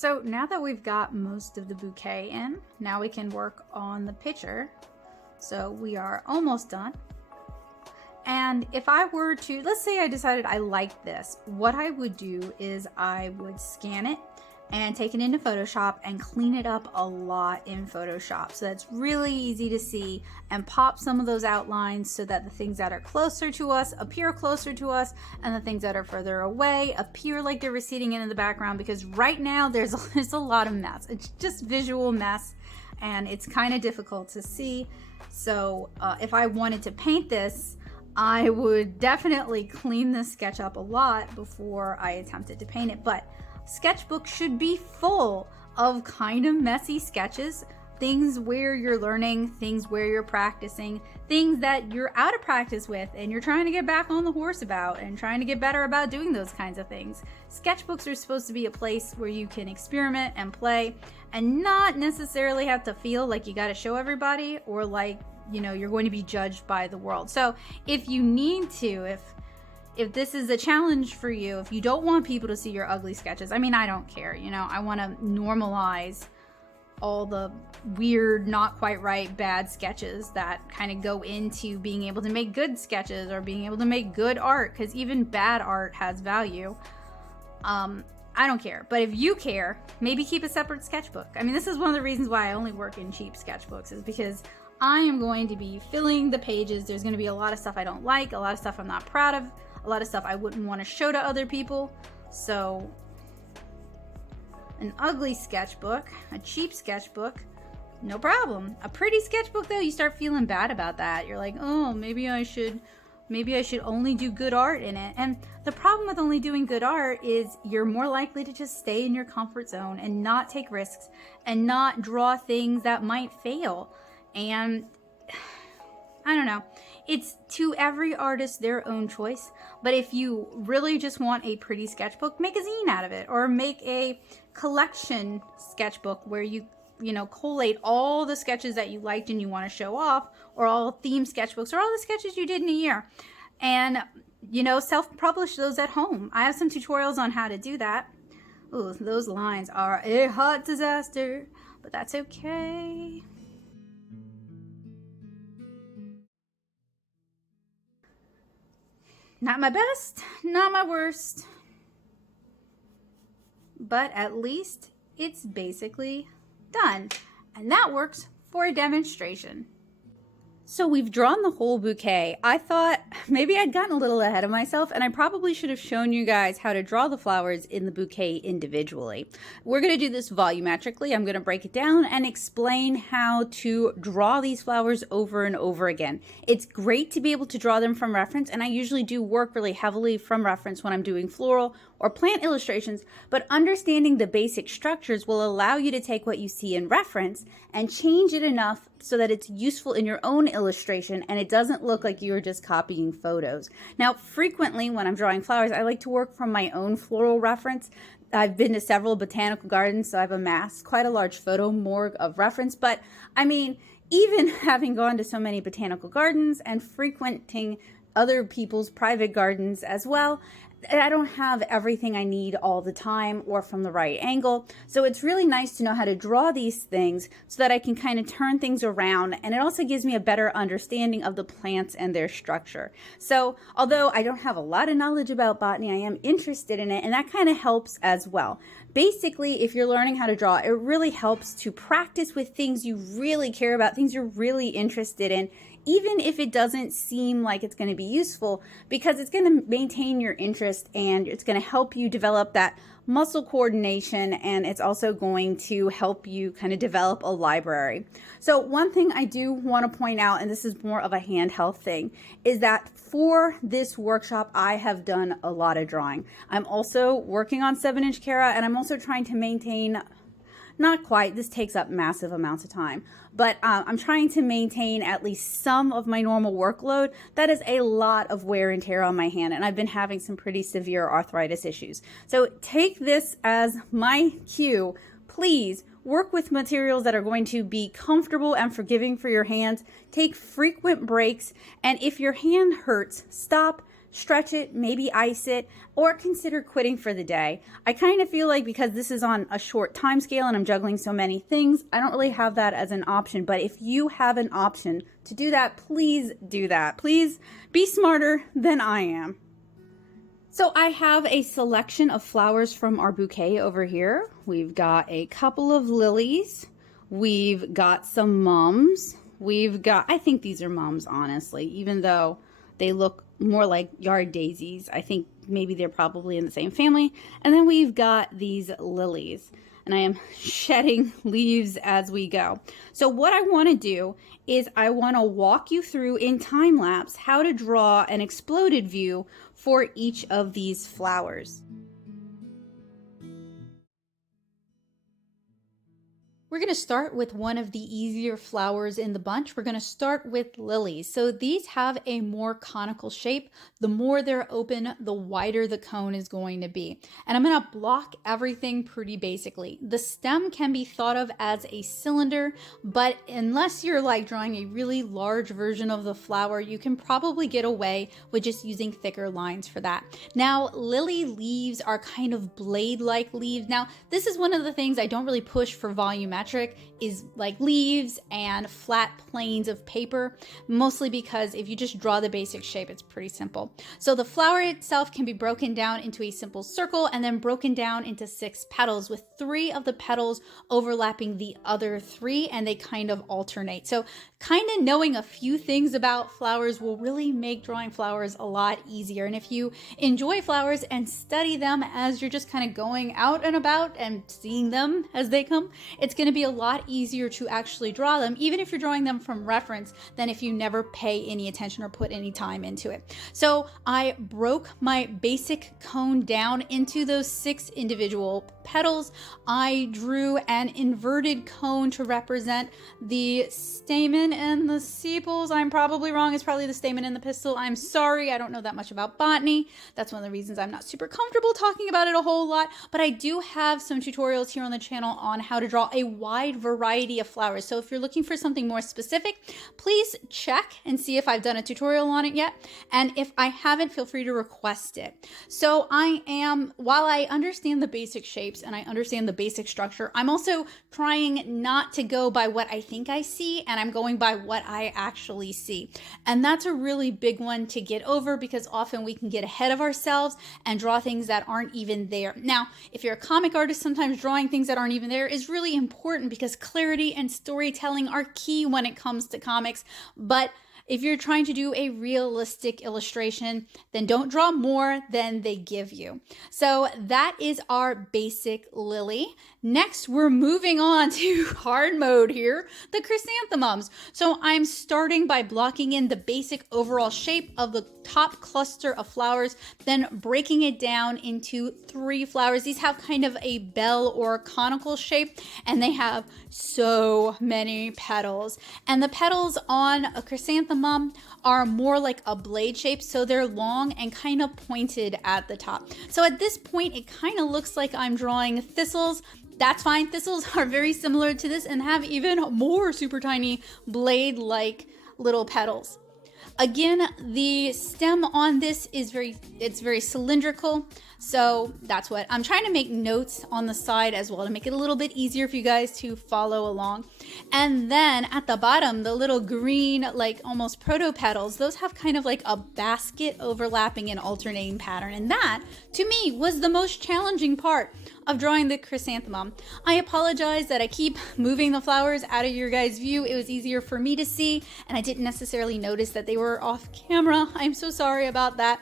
So now that we've got most of the bouquet in, now we can work on the picture. So we are almost done. And if I were to, let's say I decided I liked this, what I would do is I would scan it and take it into Photoshop and clean it up a lot in Photoshop. So that's really easy to see, and pop some of those outlines so that the things that are closer to us appear closer to us, and the things that are further away appear like they're receding into the background, because right now there's a lot of mess. It's just visual mess, and it's kind of difficult to see. So if I wanted to paint this, I would definitely clean this sketch up a lot before I attempted to paint it. But sketchbook should be full of kind of messy sketches, things where you're learning, things where you're practicing, things that you're out of practice with and you're trying to get back on the horse about and trying to get better about doing those kinds of things. Sketchbooks are supposed to be a place where you can experiment and play and not necessarily have to feel like you got to show everybody, or like, you know, you're going to be judged by the world. So if you need to, if this is a challenge for you, if you don't want people to see your ugly sketches, I mean, I don't care, you know, I want to normalize all the weird, not quite right, bad sketches that kind of go into being able to make good sketches or being able to make good art, because even bad art has value. I don't care, but if you care, maybe keep a separate sketchbook. I mean, this is one of the reasons why I only work in cheap sketchbooks, is because I am going to be filling the pages. There's going to be a lot of stuff I don't like, a lot of stuff I'm not proud of, a lot of stuff I wouldn't want to show to other people. So an ugly sketchbook, a cheap sketchbook, no problem. A pretty sketchbook though, you start feeling bad about that. You're like, oh, maybe I should only do good art in it. And the problem with only doing good art is you're more likely to just stay in your comfort zone and not take risks and not draw things that might fail. And I don't know, it's to every artist their own choice. But if you really just want a pretty sketchbook, make a zine out of it, or make a collection sketchbook where you collate all the sketches that you liked and you want to show off, or all theme sketchbooks, or all the sketches you did in a year, and self-publish those at home. I have some tutorials on how to do that. Ooh, those lines are a hot disaster, but that's okay. Not my best, not my worst, but at least it's basically done. And that works for a demonstration. So we've drawn the whole bouquet. I thought maybe I'd gotten a little ahead of myself, and I probably should have shown you guys how to draw the flowers in the bouquet individually. We're going to do this volumetrically. I'm going to break it down and explain how to draw these flowers over and over again. It's great to be able to draw them from reference, and I usually do work really heavily from reference when I'm doing floral or plant illustrations, but understanding the basic structures will allow you to take what you see in reference and change it enough so that it's useful in your own illustration and it doesn't look like you're just copying photos. Now, frequently when I'm drawing flowers, I like to work from my own floral reference. I've been to several botanical gardens, so I've amassed quite a large photo morgue of reference, but I mean, even having gone to so many botanical gardens and frequenting other people's private gardens as well, I don't have everything I need all the time or from the right angle. So it's really nice to know how to draw these things so that I can kind of turn things around, and it also gives me a better understanding of the plants and their structure. So although I don't have a lot of knowledge about botany, I am interested in it, and that kind of helps as well. Basically, if you're learning how to draw, it really helps to practice with things you really care about, things you're really interested in, even if it doesn't seem like it's going to be useful, because it's going to maintain your interest and it's going to help you develop that muscle coordination, and it's also going to help you kind of develop a library. So one thing I do want to point out, and this is more of a handheld thing, is that for this workshop I have done a lot of drawing. I'm also working on 7-inch Cara, and I'm also trying to maintain, not quite, this takes up massive amounts of time, but I'm trying to maintain at least some of my normal workload. That is a lot of wear and tear on my hand, and I've been having some pretty severe arthritis issues. So take this as my cue. Please work with materials that are going to be comfortable and forgiving for your hands. Take frequent breaks, and if your hand hurts, stop, stretch it, maybe ice it, or consider quitting for the day. I kind of feel like because this is on a short time scale and I'm juggling so many things, I don't really have that as an option. But if you have an option to do that, please do that. Please be smarter than I am. So I have a selection of flowers from our bouquet over here. We've got a couple of lilies. We've got some mums. We've got, I think these are mums, honestly, even though they look more like yard daisies. I think maybe they're probably in the same family. And then we've got these lilies, and I am shedding leaves as we go. So what I want to do is I want to walk you through in time lapse how to draw an exploded view for each of these flowers. We're going to start with one of the easier flowers in the bunch. We're going to start with lilies. So these have a more conical shape. The more they're open, the wider the cone is going to be. And I'm going to block everything pretty basically. The stem can be thought of as a cylinder, but unless you're like drawing a really large version of the flower, you can probably get away with just using thicker lines for that. Now, lily leaves are kind of blade-like leaves. Now, this is one of the things I don't really push for volumetric is like leaves and flat planes of paper, mostly because if you just draw the basic shape, it's pretty simple. So the flower itself can be broken down into a simple circle and then broken down into 6 petals, with 3 of the petals overlapping the other 3, and they kind of alternate. So kind of knowing a few things about flowers will really make drawing flowers a lot easier. And if you enjoy flowers and study them as you're just kind of going out and about and seeing them as they come, it's going to be a lot easier to actually draw them, even if you're drawing them from reference, than if you never pay any attention or put any time into it. So I broke my basic cone down into those 6 individual petals. I drew an inverted cone to represent the stamen and the sepals. I'm probably wrong. It's probably the stamen and the pistil. I'm sorry. I don't know that much about botany. That's one of the reasons I'm not super comfortable talking about it a whole lot, but I do have some tutorials here on the channel on how to draw a wide variety of flowers. So if you're looking for something more specific, please check and see if I've done a tutorial on it yet. And if I haven't, feel free to request it. So while I understand the basic shapes and I understand the basic structure, I'm also trying not to go by what I think I see, and I'm going by what I actually see. And that's a really big one to get over, because often we can get ahead of ourselves and draw things that aren't even there. Now, if you're a comic artist, sometimes drawing things that aren't even there is really important, because clarity and storytelling are key when it comes to comics. But if you're trying to do a realistic illustration, then don't draw more than they give you. So that is our basic lily. Next, we're moving on to hard mode here, the chrysanthemums. So I'm starting by blocking in the basic overall shape of the top cluster of flowers, then breaking it down into 3 flowers. These have kind of a bell or conical shape, and they have so many petals. And the petals on a chrysanthemum are more like a blade shape, so they're long and kind of pointed at the top. So at this point, it kind of looks like I'm drawing thistles. That's fine. Thistles are very similar to this and have even more super tiny blade-like little petals. Again, the stem on this is very cylindrical. So that's what I'm trying to make notes on the side as well to make it a little bit easier for you guys to follow along. And then at the bottom, the little green, like almost proto petals, those have kind of like a basket overlapping and alternating pattern. And that, to me, was the most challenging part of drawing the chrysanthemum. I apologize that I keep moving the flowers out of your guys' view. It was easier for me to see, and I didn't necessarily notice that they were off camera. I'm so sorry about that.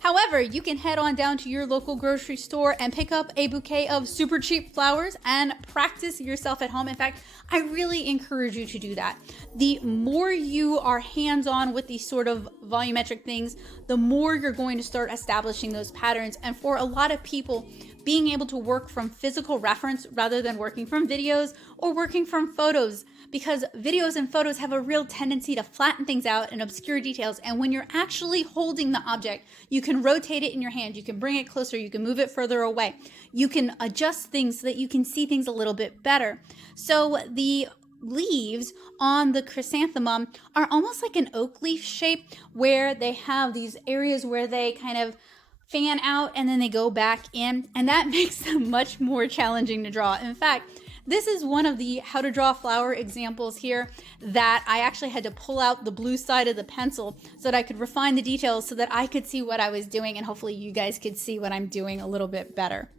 However, you can head on down to your local grocery store and pick up a bouquet of super cheap flowers and practice yourself at home. In fact, I really encourage you to do that. The more you are hands-on with these sort of volumetric things, the more you're going to start establishing those patterns. And for a lot of people, being able to work from physical reference rather than working from videos or working from photos, because videos and photos have a real tendency to flatten things out and obscure details. And when you're actually holding the object, you can rotate it in your hand, you can bring it closer, you can move it further away, you can adjust things so that you can see things a little bit better. So the leaves on the chrysanthemum are almost like an oak leaf shape, where they have these areas where they kind of fan out and then they go back in, and that makes them much more challenging to draw. In fact, this is one of the how to draw flower examples here that I actually had to pull out the blue side of the pencil so that I could refine the details so that I could see what I was doing, and hopefully you guys could see what I'm doing a little bit better.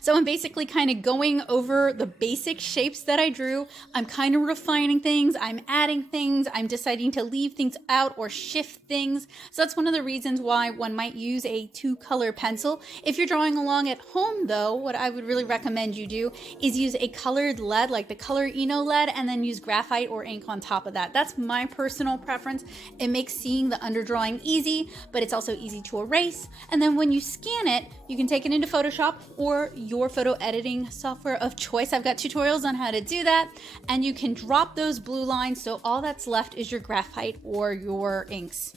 So I'm basically kind of going over the basic shapes that I drew. I'm kind of refining things, I'm adding things, I'm deciding to leave things out or shift things. So that's one of the reasons why one might use a 2-color pencil. If you're drawing along at home though, what I would really recommend you do is use a colored lead, like the Color Eno lead, and then use graphite or ink on top of that. That's my personal preference. It makes seeing the underdrawing easy, but it's also easy to erase. And then when you scan it, you can take it into Photoshop or your photo editing software of choice. I've got tutorials on how to do that, and you can drop those blue lines, so all that's left is your graphite or your inks.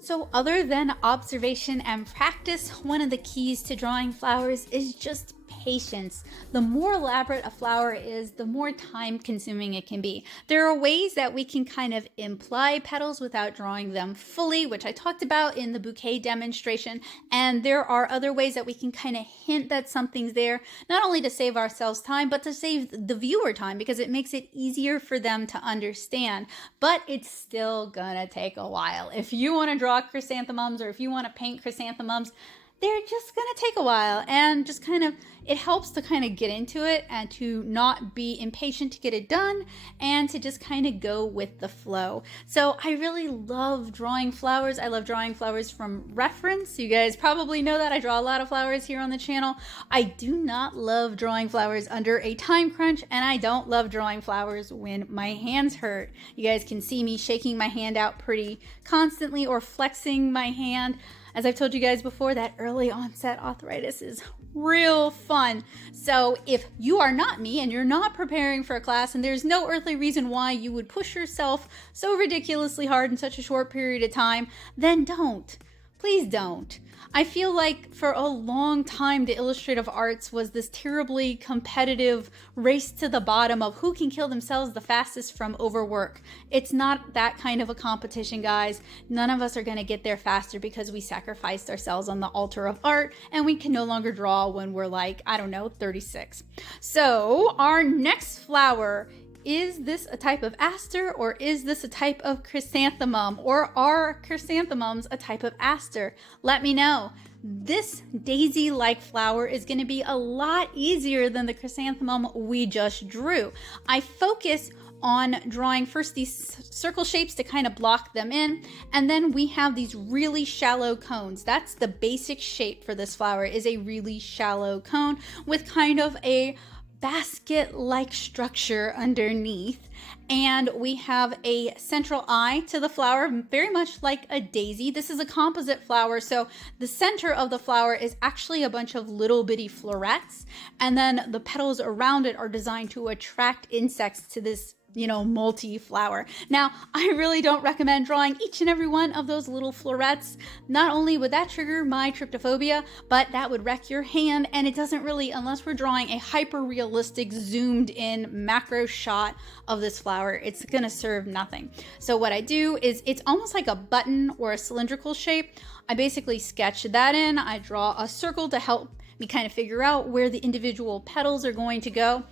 So other than observation and practice, one of the keys to drawing flowers is just patience. The more elaborate a flower is, the more time consuming it can be. There are ways that we can kind of imply petals without drawing them fully, which I talked about in the bouquet demonstration. And there are other ways that we can kind of hint that something's there, not only to save ourselves time, but to save the viewer time, because it makes it easier for them to understand. But it's still gonna take a while. If you want to draw chrysanthemums, or if you want to paint chrysanthemums, they're just gonna take a while, and just kind of, it helps to kind of get into it and to not be impatient to get it done, and to just kind of go with the flow. So I really love drawing flowers. I love drawing flowers from reference. You guys probably know that I draw a lot of flowers here on the channel. I do not love drawing flowers under a time crunch, and I don't love drawing flowers when my hands hurt. You guys can see me shaking my hand out pretty constantly or flexing my hand. As I've told you guys before, that early onset arthritis is real fun. So if you are not me and you're not preparing for a class, and there's no earthly reason why you would push yourself so ridiculously hard in such a short period of time, then don't. Please don't. I feel like for a long time, the illustrative arts was this terribly competitive race to the bottom of who can kill themselves the fastest from overwork. It's not that kind of a competition, guys. None of us are going to get there faster because we sacrificed ourselves on the altar of art, and we can no longer draw when we're like, I don't know, 36. So our next flower, is this a type of aster, or is this a type of chrysanthemum, or are chrysanthemums a type of aster? Let me know. This daisy-like flower is going to be a lot easier than the chrysanthemum we just drew. I focus on drawing first these circle shapes to kind of block them in, and then we have these really shallow cones. That's the basic shape for this flower, is a really shallow cone with kind of a basket-like structure underneath, and we have a central eye to the flower, very much like a daisy. This is a composite flower, so the center of the flower is actually a bunch of little bitty florets, and then the petals around it are designed to attract insects to this, you know, multi-flower. Now, I really don't recommend drawing each and every one of those little florets. Not only would that trigger my tryptophobia, but that would wreck your hand, and it doesn't really, unless we're drawing a hyper-realistic, zoomed-in macro shot of this flower, it's gonna serve nothing. So what I do is, it's almost like a button or a cylindrical shape. I basically sketch that in. I draw a circle to help me kind of figure out where the individual petals are going to go.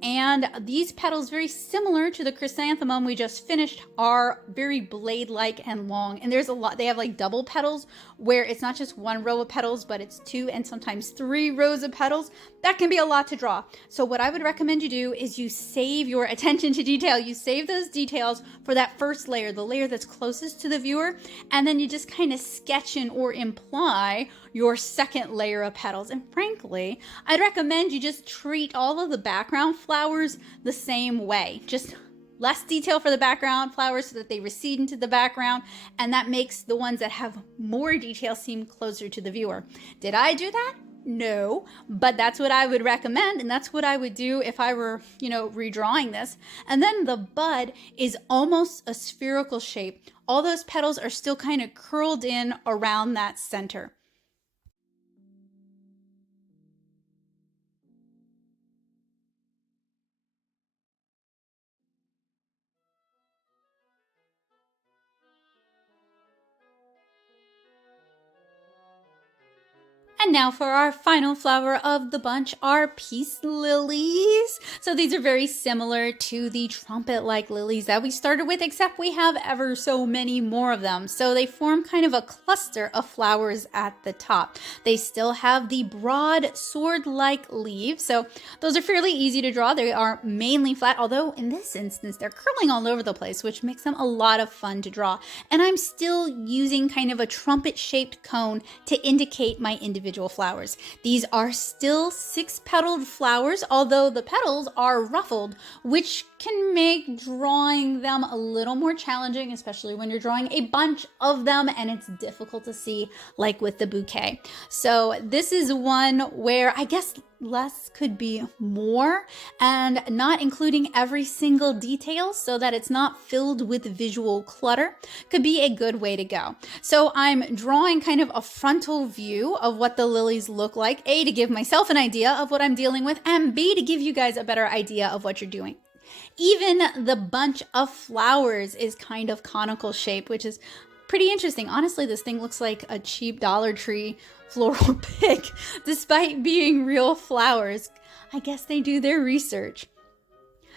And these petals, very similar to the chrysanthemum we just finished, are very blade-like and long. And there's a lot, they have like double petals, where it's not just one row of petals, but it's 2 and sometimes 3 rows of petals. That can be a lot to draw. So what I would recommend you do is you save your attention to detail. You save those details for that first layer, the layer that's closest to the viewer, and then you just kind of sketch in or imply your second layer of petals. And frankly, I'd recommend you just treat all of the background flowers the same way. Just less detail for the background flowers so that they recede into the background, and that makes the ones that have more detail seem closer to the viewer. Did I do that? No, but that's what I would recommend, and that's what I would do if I were, you know, redrawing this. And then the bud is almost a spherical shape. All those petals are still kind of curled in around that center. And now for our final flower of the bunch, our peace lilies. So these are very similar to the trumpet-like lilies that we started with, except we have ever so many more of them. So they form kind of a cluster of flowers at the top. They still have the broad sword-like leaves. So those are fairly easy to draw. They are mainly flat, although in this instance, they're curling all over the place, which makes them a lot of fun to draw. And I'm still using kind of a trumpet-shaped cone to indicate my individual flowers. These are still 6-petaled flowers, although the petals are ruffled, which can make drawing them a little more challenging, especially when you're drawing a bunch of them and it's difficult to see, like with the bouquet. So this is one where I guess less could be more, and not including every single detail so that it's not filled with visual clutter could be a good way to go. So I'm drawing kind of a frontal view of what the lilies look like, A, to give myself an idea of what I'm dealing with, and B, to give you guys a better idea of what you're doing. Even the bunch of flowers is kind of conical shape, which is pretty interesting. Honestly, this thing looks like a cheap Dollar Tree floral pick, despite being real flowers. I guess they do their research.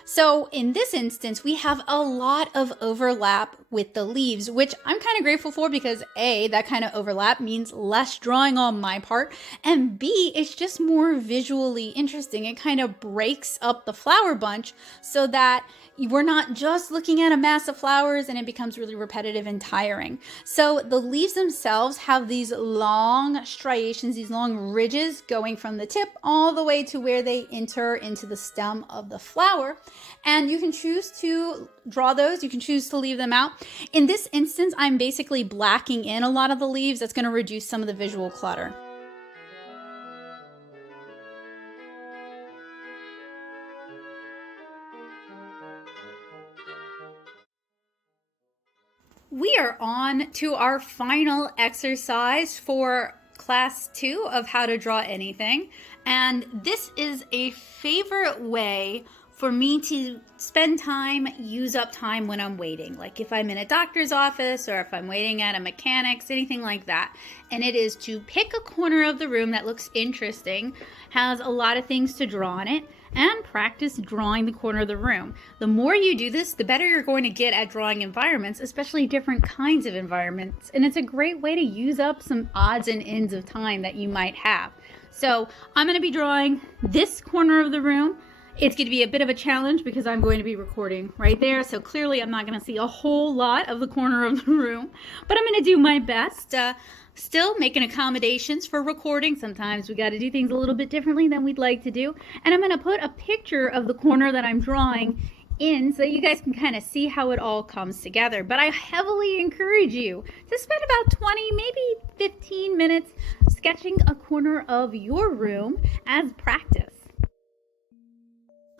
So in this instance, we have a lot of overlap with the leaves, which I'm kind of grateful for because A, that kind of overlap means less drawing on my part, and B, it's just more visually interesting. It kind of breaks up the flower bunch so that we're not just looking at a mass of flowers and it becomes really repetitive and tiring. So the leaves themselves have these long striations, these long ridges going from the tip all the way to where they enter into the stem of the flower. And you can choose to draw those, you can choose to leave them out. In this instance, I'm basically blacking in a lot of the leaves. That's going to reduce some of the visual clutter. We are on to our final exercise for class 2 of how to draw anything. And this is a favorite way for me to spend time, use up time when I'm waiting. Like if I'm in a doctor's office or if I'm waiting at a mechanic's, anything like that. And it is to pick a corner of the room that looks interesting, has a lot of things to draw on it, and practice drawing the corner of the room. The more you do this, the better you're going to get at drawing environments, especially different kinds of environments. And it's a great way to use up some odds and ends of time that you might have. So I'm going to be drawing this corner of the room. It's going to be a bit of a challenge because I'm going to be recording right there. So clearly I'm not going to see a whole lot of the corner of the room, but I'm going to do my best. Still making accommodations for recording. Sometimes we got to do things a little bit differently than we'd like to do. And I'm going to put a picture of the corner that I'm drawing in so that you guys can kind of see how it all comes together. But I heavily encourage you to spend about 20, maybe 15 minutes sketching a corner of your room as practice.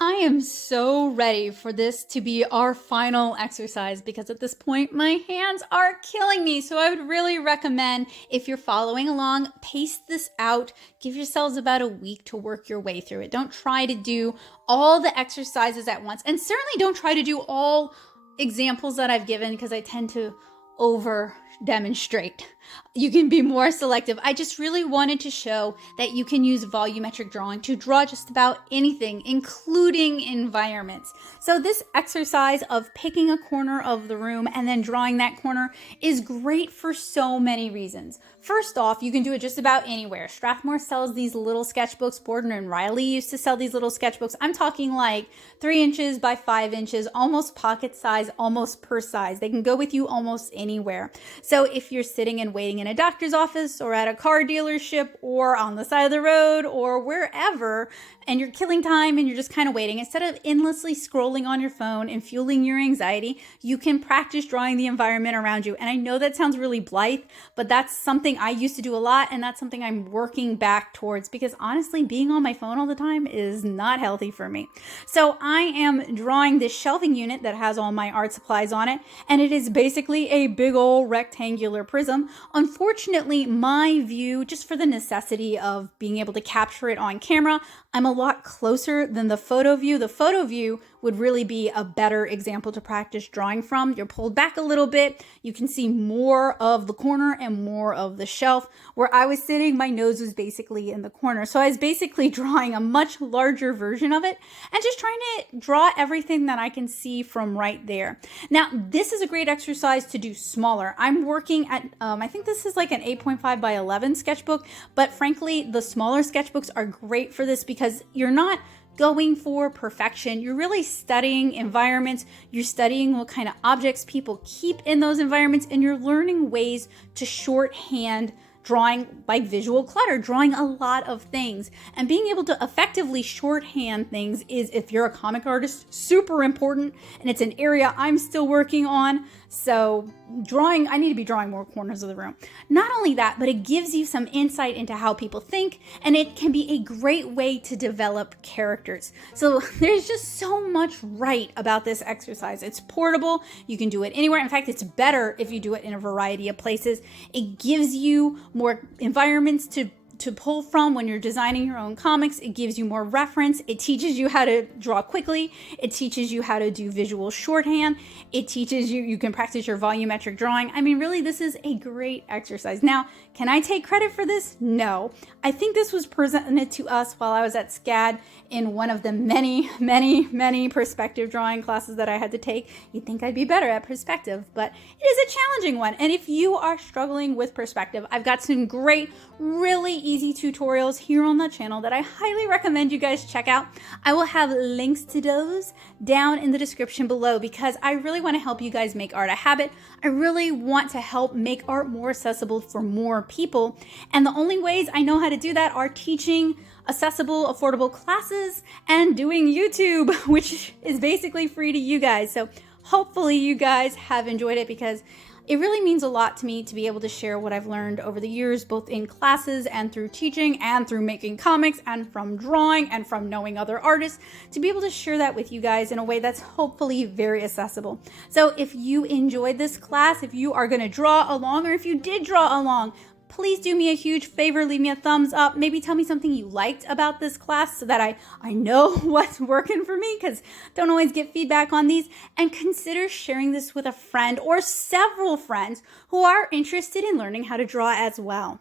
I am so ready for this to be our final exercise because at this point my hands are killing me. So I would really recommend, if you're following along, pace this out. Give yourselves about a week to work your way through it. Don't try to do all the exercises at once, and certainly don't try to do all examples that I've given because I tend to over demonstrate. You can be more selective. I just really wanted to show that you can use volumetric drawing to draw just about anything, including environments. So this exercise of picking a corner of the room and then drawing that corner is great for so many reasons. First off, you can do it just about anywhere. Strathmore sells these little sketchbooks. Borden and Riley used to sell these little sketchbooks. I'm talking like 3 inches by 5 inches, almost pocket size, almost purse size. They can go with you almost anywhere. So if you're sitting and waiting in a doctor's office or at a car dealership or on the side of the road or wherever, and you're killing time and you're just kind of waiting, instead of endlessly scrolling on your phone and fueling your anxiety, you can practice drawing the environment around you. And I know that sounds really blithe, but that's something I used to do a lot, and that's something I'm working back towards because honestly, being on my phone all the time is not healthy for me. So I am drawing this shelving unit that has all my art supplies on it, and it is basically a big old rectangular prism. Unfortunately, my view, just for the necessity of being able to capture it on camera, I'm a lot closer than the photo view. The photo view would really be a better example to practice drawing from. You're pulled back a little bit. You can see more of the corner and more of the shelf. Where I was sitting, my nose was basically in the corner. So I was basically drawing a much larger version of it and just trying to draw everything that I can see from right there. Now, this is a great exercise to do smaller. I'm working at, I think this is like an 8.5 by 11 sketchbook, but frankly, the smaller sketchbooks are great for this because you're not going for perfection. You're really studying environments. You're studying what kind of objects people keep in those environments, and you're learning ways to shorthand drawing by visual clutter, drawing a lot of things. And being able to effectively shorthand things is, if you're a comic artist, super important, and it's an area I'm still working on. So drawing, I need to be drawing more corners of the room. Not only that, but it gives you some insight into how people think, and it can be a great way to develop characters. So there's just so much right about this exercise. It's portable. You can do it anywhere. In fact, it's better if you do it in a variety of places. It gives you more environments to pull from when you're designing your own comics. It gives you more reference. It teaches you how to draw quickly. It teaches you how to do visual shorthand. It teaches you can practice your volumetric drawing. I mean, really, this is a great exercise. Now, can I take credit for this? No. I think this was presented to us while I was at SCAD in one of the many perspective drawing classes that I had to take. You'd think I'd be better at perspective, but it is a challenging one. And if you are struggling with perspective, I've got some great, really easy tutorials here on the channel that I highly recommend you guys check out. I will have links to those down in the description below because I really want to help you guys make art a habit. I really want to help make art more accessible for more people. And the only ways I know how to do that are teaching accessible, affordable classes and doing YouTube, which is basically free to you guys. So hopefully you guys have enjoyed it because it really means a lot to me to be able to share what I've learned over the years, both in classes and through teaching and through making comics and from drawing and from knowing other artists, to be able to share that with you guys in a way that's hopefully very accessible. So if you enjoyed this class, if you are going to draw along, or if you did draw along, please do me a huge favor, leave me a thumbs up, maybe tell me something you liked about this class so that I know what's working for me, because don't always get feedback on these, and consider sharing this with a friend or several friends who are interested in learning how to draw as well.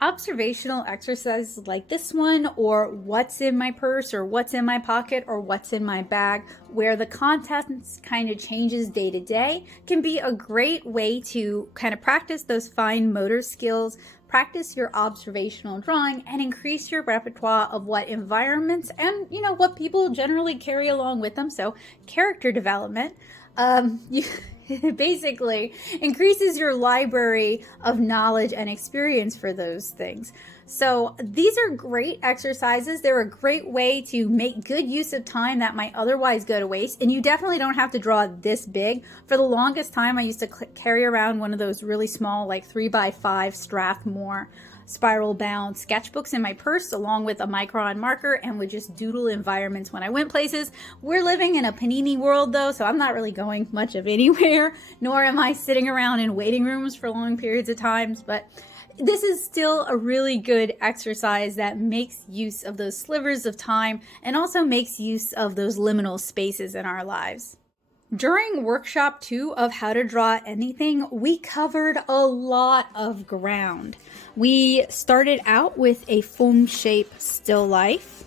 Observational exercises like this one, or what's in my purse, or what's in my pocket, or what's in my bag, where the contents kind of changes day to day, can be a great way to kind of practice those fine motor skills, practice your observational drawing, and increase your repertoire of what environments and, you know, what people generally carry along with them. So character development. It basically increases your library of knowledge and experience for those things. So these are great exercises. They're a great way to make good use of time that might otherwise go to waste. And you definitely don't have to draw this big. For the longest time, I used to carry around one of those really small, like 3x5 Strathmore spiral bound sketchbooks in my purse, along with a micron marker, and would just doodle environments when I went places. We're living in a panini world though, so I'm not really going much of anywhere, nor am I sitting around in waiting rooms for long periods of times, but this is still a really good exercise that makes use of those slivers of time and also makes use of those liminal spaces in our lives. During workshop 2 of How to Draw Anything, we covered a lot of ground. We started out with a foam shape still life.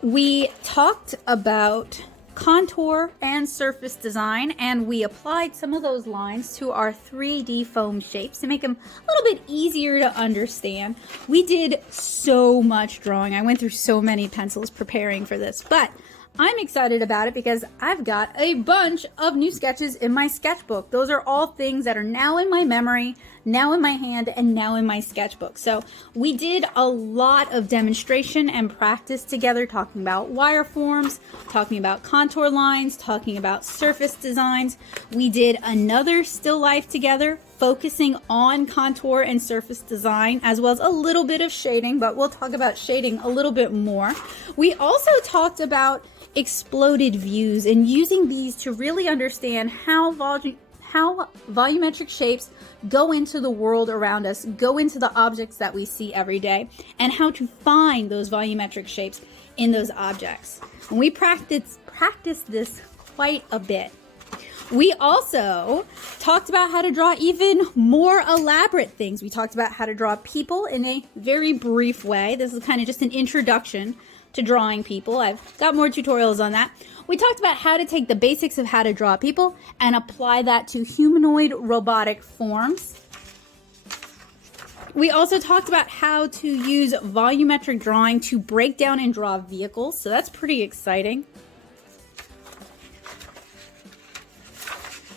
We talked about contour and surface design, and we applied some of those lines to our 3D foam shapes to make them a little bit easier to understand. We did so much drawing. I went through so many pencils preparing for this, but I'm excited about it because I've got a bunch of new sketches in my sketchbook. Those are all things that are now in my memory, now in my hand, and now in my sketchbook. So we did a lot of demonstration and practice together, talking about wireforms, talking about contour lines, talking about surface designs. We did another still life together, focusing on contour and surface design, as well as a little bit of shading, but we'll talk about shading a little bit more. We also talked about exploded views and using these to really understand how how volumetric shapes go into the world around us, go into the objects that we see every day, and how to find those volumetric shapes in those objects. And we practice this quite a bit. We also talked about how to draw even more elaborate things. We talked about how to draw people in a very brief way. This is kind of just an introduction to drawing people. I've got more tutorials on that. We talked about how to take the basics of how to draw people and apply that to humanoid robotic forms. We also talked about how to use volumetric drawing to break down and draw vehicles, so that's pretty exciting.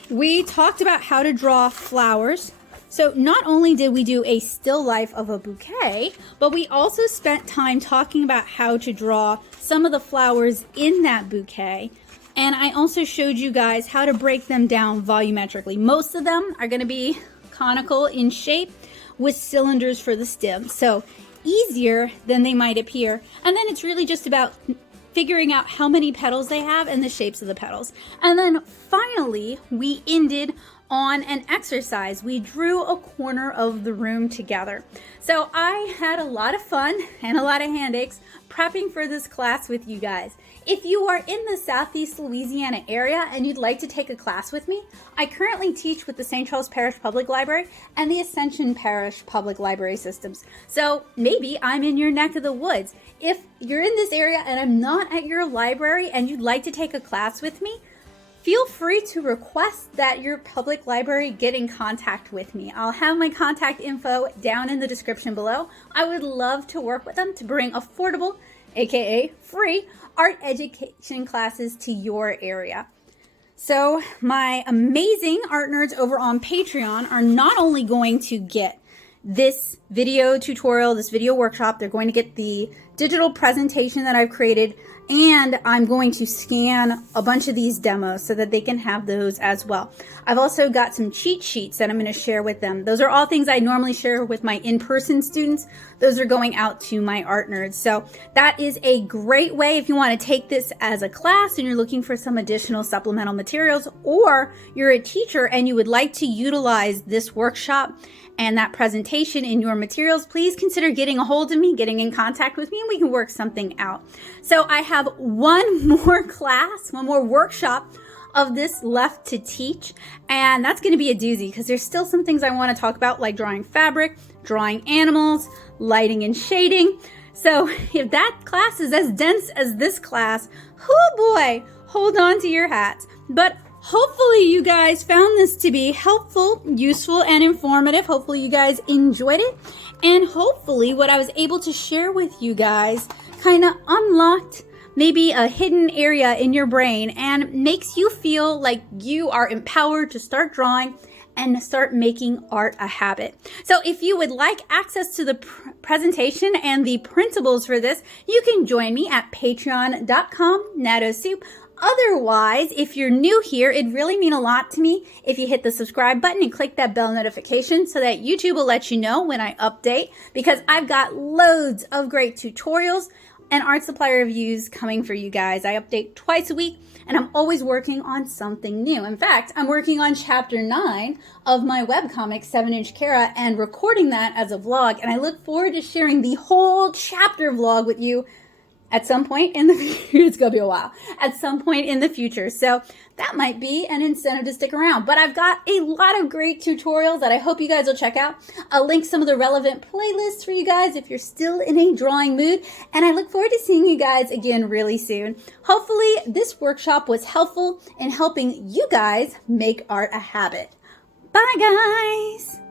We talked about how to draw flowers. So not only did we do a still life of a bouquet, but we also spent time talking about how to draw some of the flowers in that bouquet. And I also showed you guys how to break them down volumetrically. Most of them are going to be conical in shape with cylinders for the stem. So easier than they might appear. And then it's really just about figuring out how many petals they have and the shapes of the petals. And then finally, we ended on an exercise. We drew a corner of the room together. So I had a lot of fun and a lot of hand aches prepping for this class with you guys. If you are in the Southeast Louisiana area and you'd like to take a class with me, I currently teach with the St. Charles Parish Public Library and the Ascension Parish Public Library Systems. So maybe I'm in your neck of the woods. If you're in this area and I'm not at your library and you'd like to take a class with me, feel free to request that your public library get in contact with me. I'll have my contact info down in the description below. I would love to work with them to bring affordable, aka free, art education classes to your area. So my amazing art nerds over on Patreon are not only going to get this video tutorial, this video workshop, they're going to get the digital presentation that I've created, and I'm going to scan a bunch of these demos so that they can have those as well. I've also got some cheat sheets that I'm going to share with them. Those are all things I normally share with my in-person students. Those are going out to my art nerds. So that is a great way if you want to take this as a class and you're looking for some additional supplemental materials, or you're a teacher and you would like to utilize this workshop and that presentation in your materials, please consider getting a hold of me, getting in contact with me, and we can work something out. So I have one more class, one more workshop of this left to teach, and that's going to be a doozy because there's still some things I want to talk about, like drawing fabric, drawing animals, lighting and shading. So if that class is as dense as this class, oh boy, hold on to your hats. But hopefully you guys found this to be helpful, useful, and informative. Hopefully you guys enjoyed it. And hopefully what I was able to share with you guys kind of unlocked maybe a hidden area in your brain and makes you feel like you are empowered to start drawing and start making art a habit. So if you would like access to the presentation and the printables for this, you can join me at patreon.com/nattosoup. Otherwise, if you're new here, it'd really mean a lot to me if you hit the subscribe button and click that bell notification so that YouTube will let you know when I update, because I've got loads of great tutorials and art supply reviews coming for you guys. I update twice a week and I'm always working on something new. In fact, I'm working on chapter 9 of my webcomic 7-Inch Kara and recording that as a vlog, and I look forward to sharing the whole chapter vlog with you at some point in the future. It's gonna be a while. At some point in the future. So that might be an incentive to stick around. But I've got a lot of great tutorials that I hope you guys will check out. I'll link some of the relevant playlists for you guys if you're still in a drawing mood. And I look forward to seeing you guys again really soon. Hopefully this workshop was helpful in helping you guys make art a habit. Bye guys!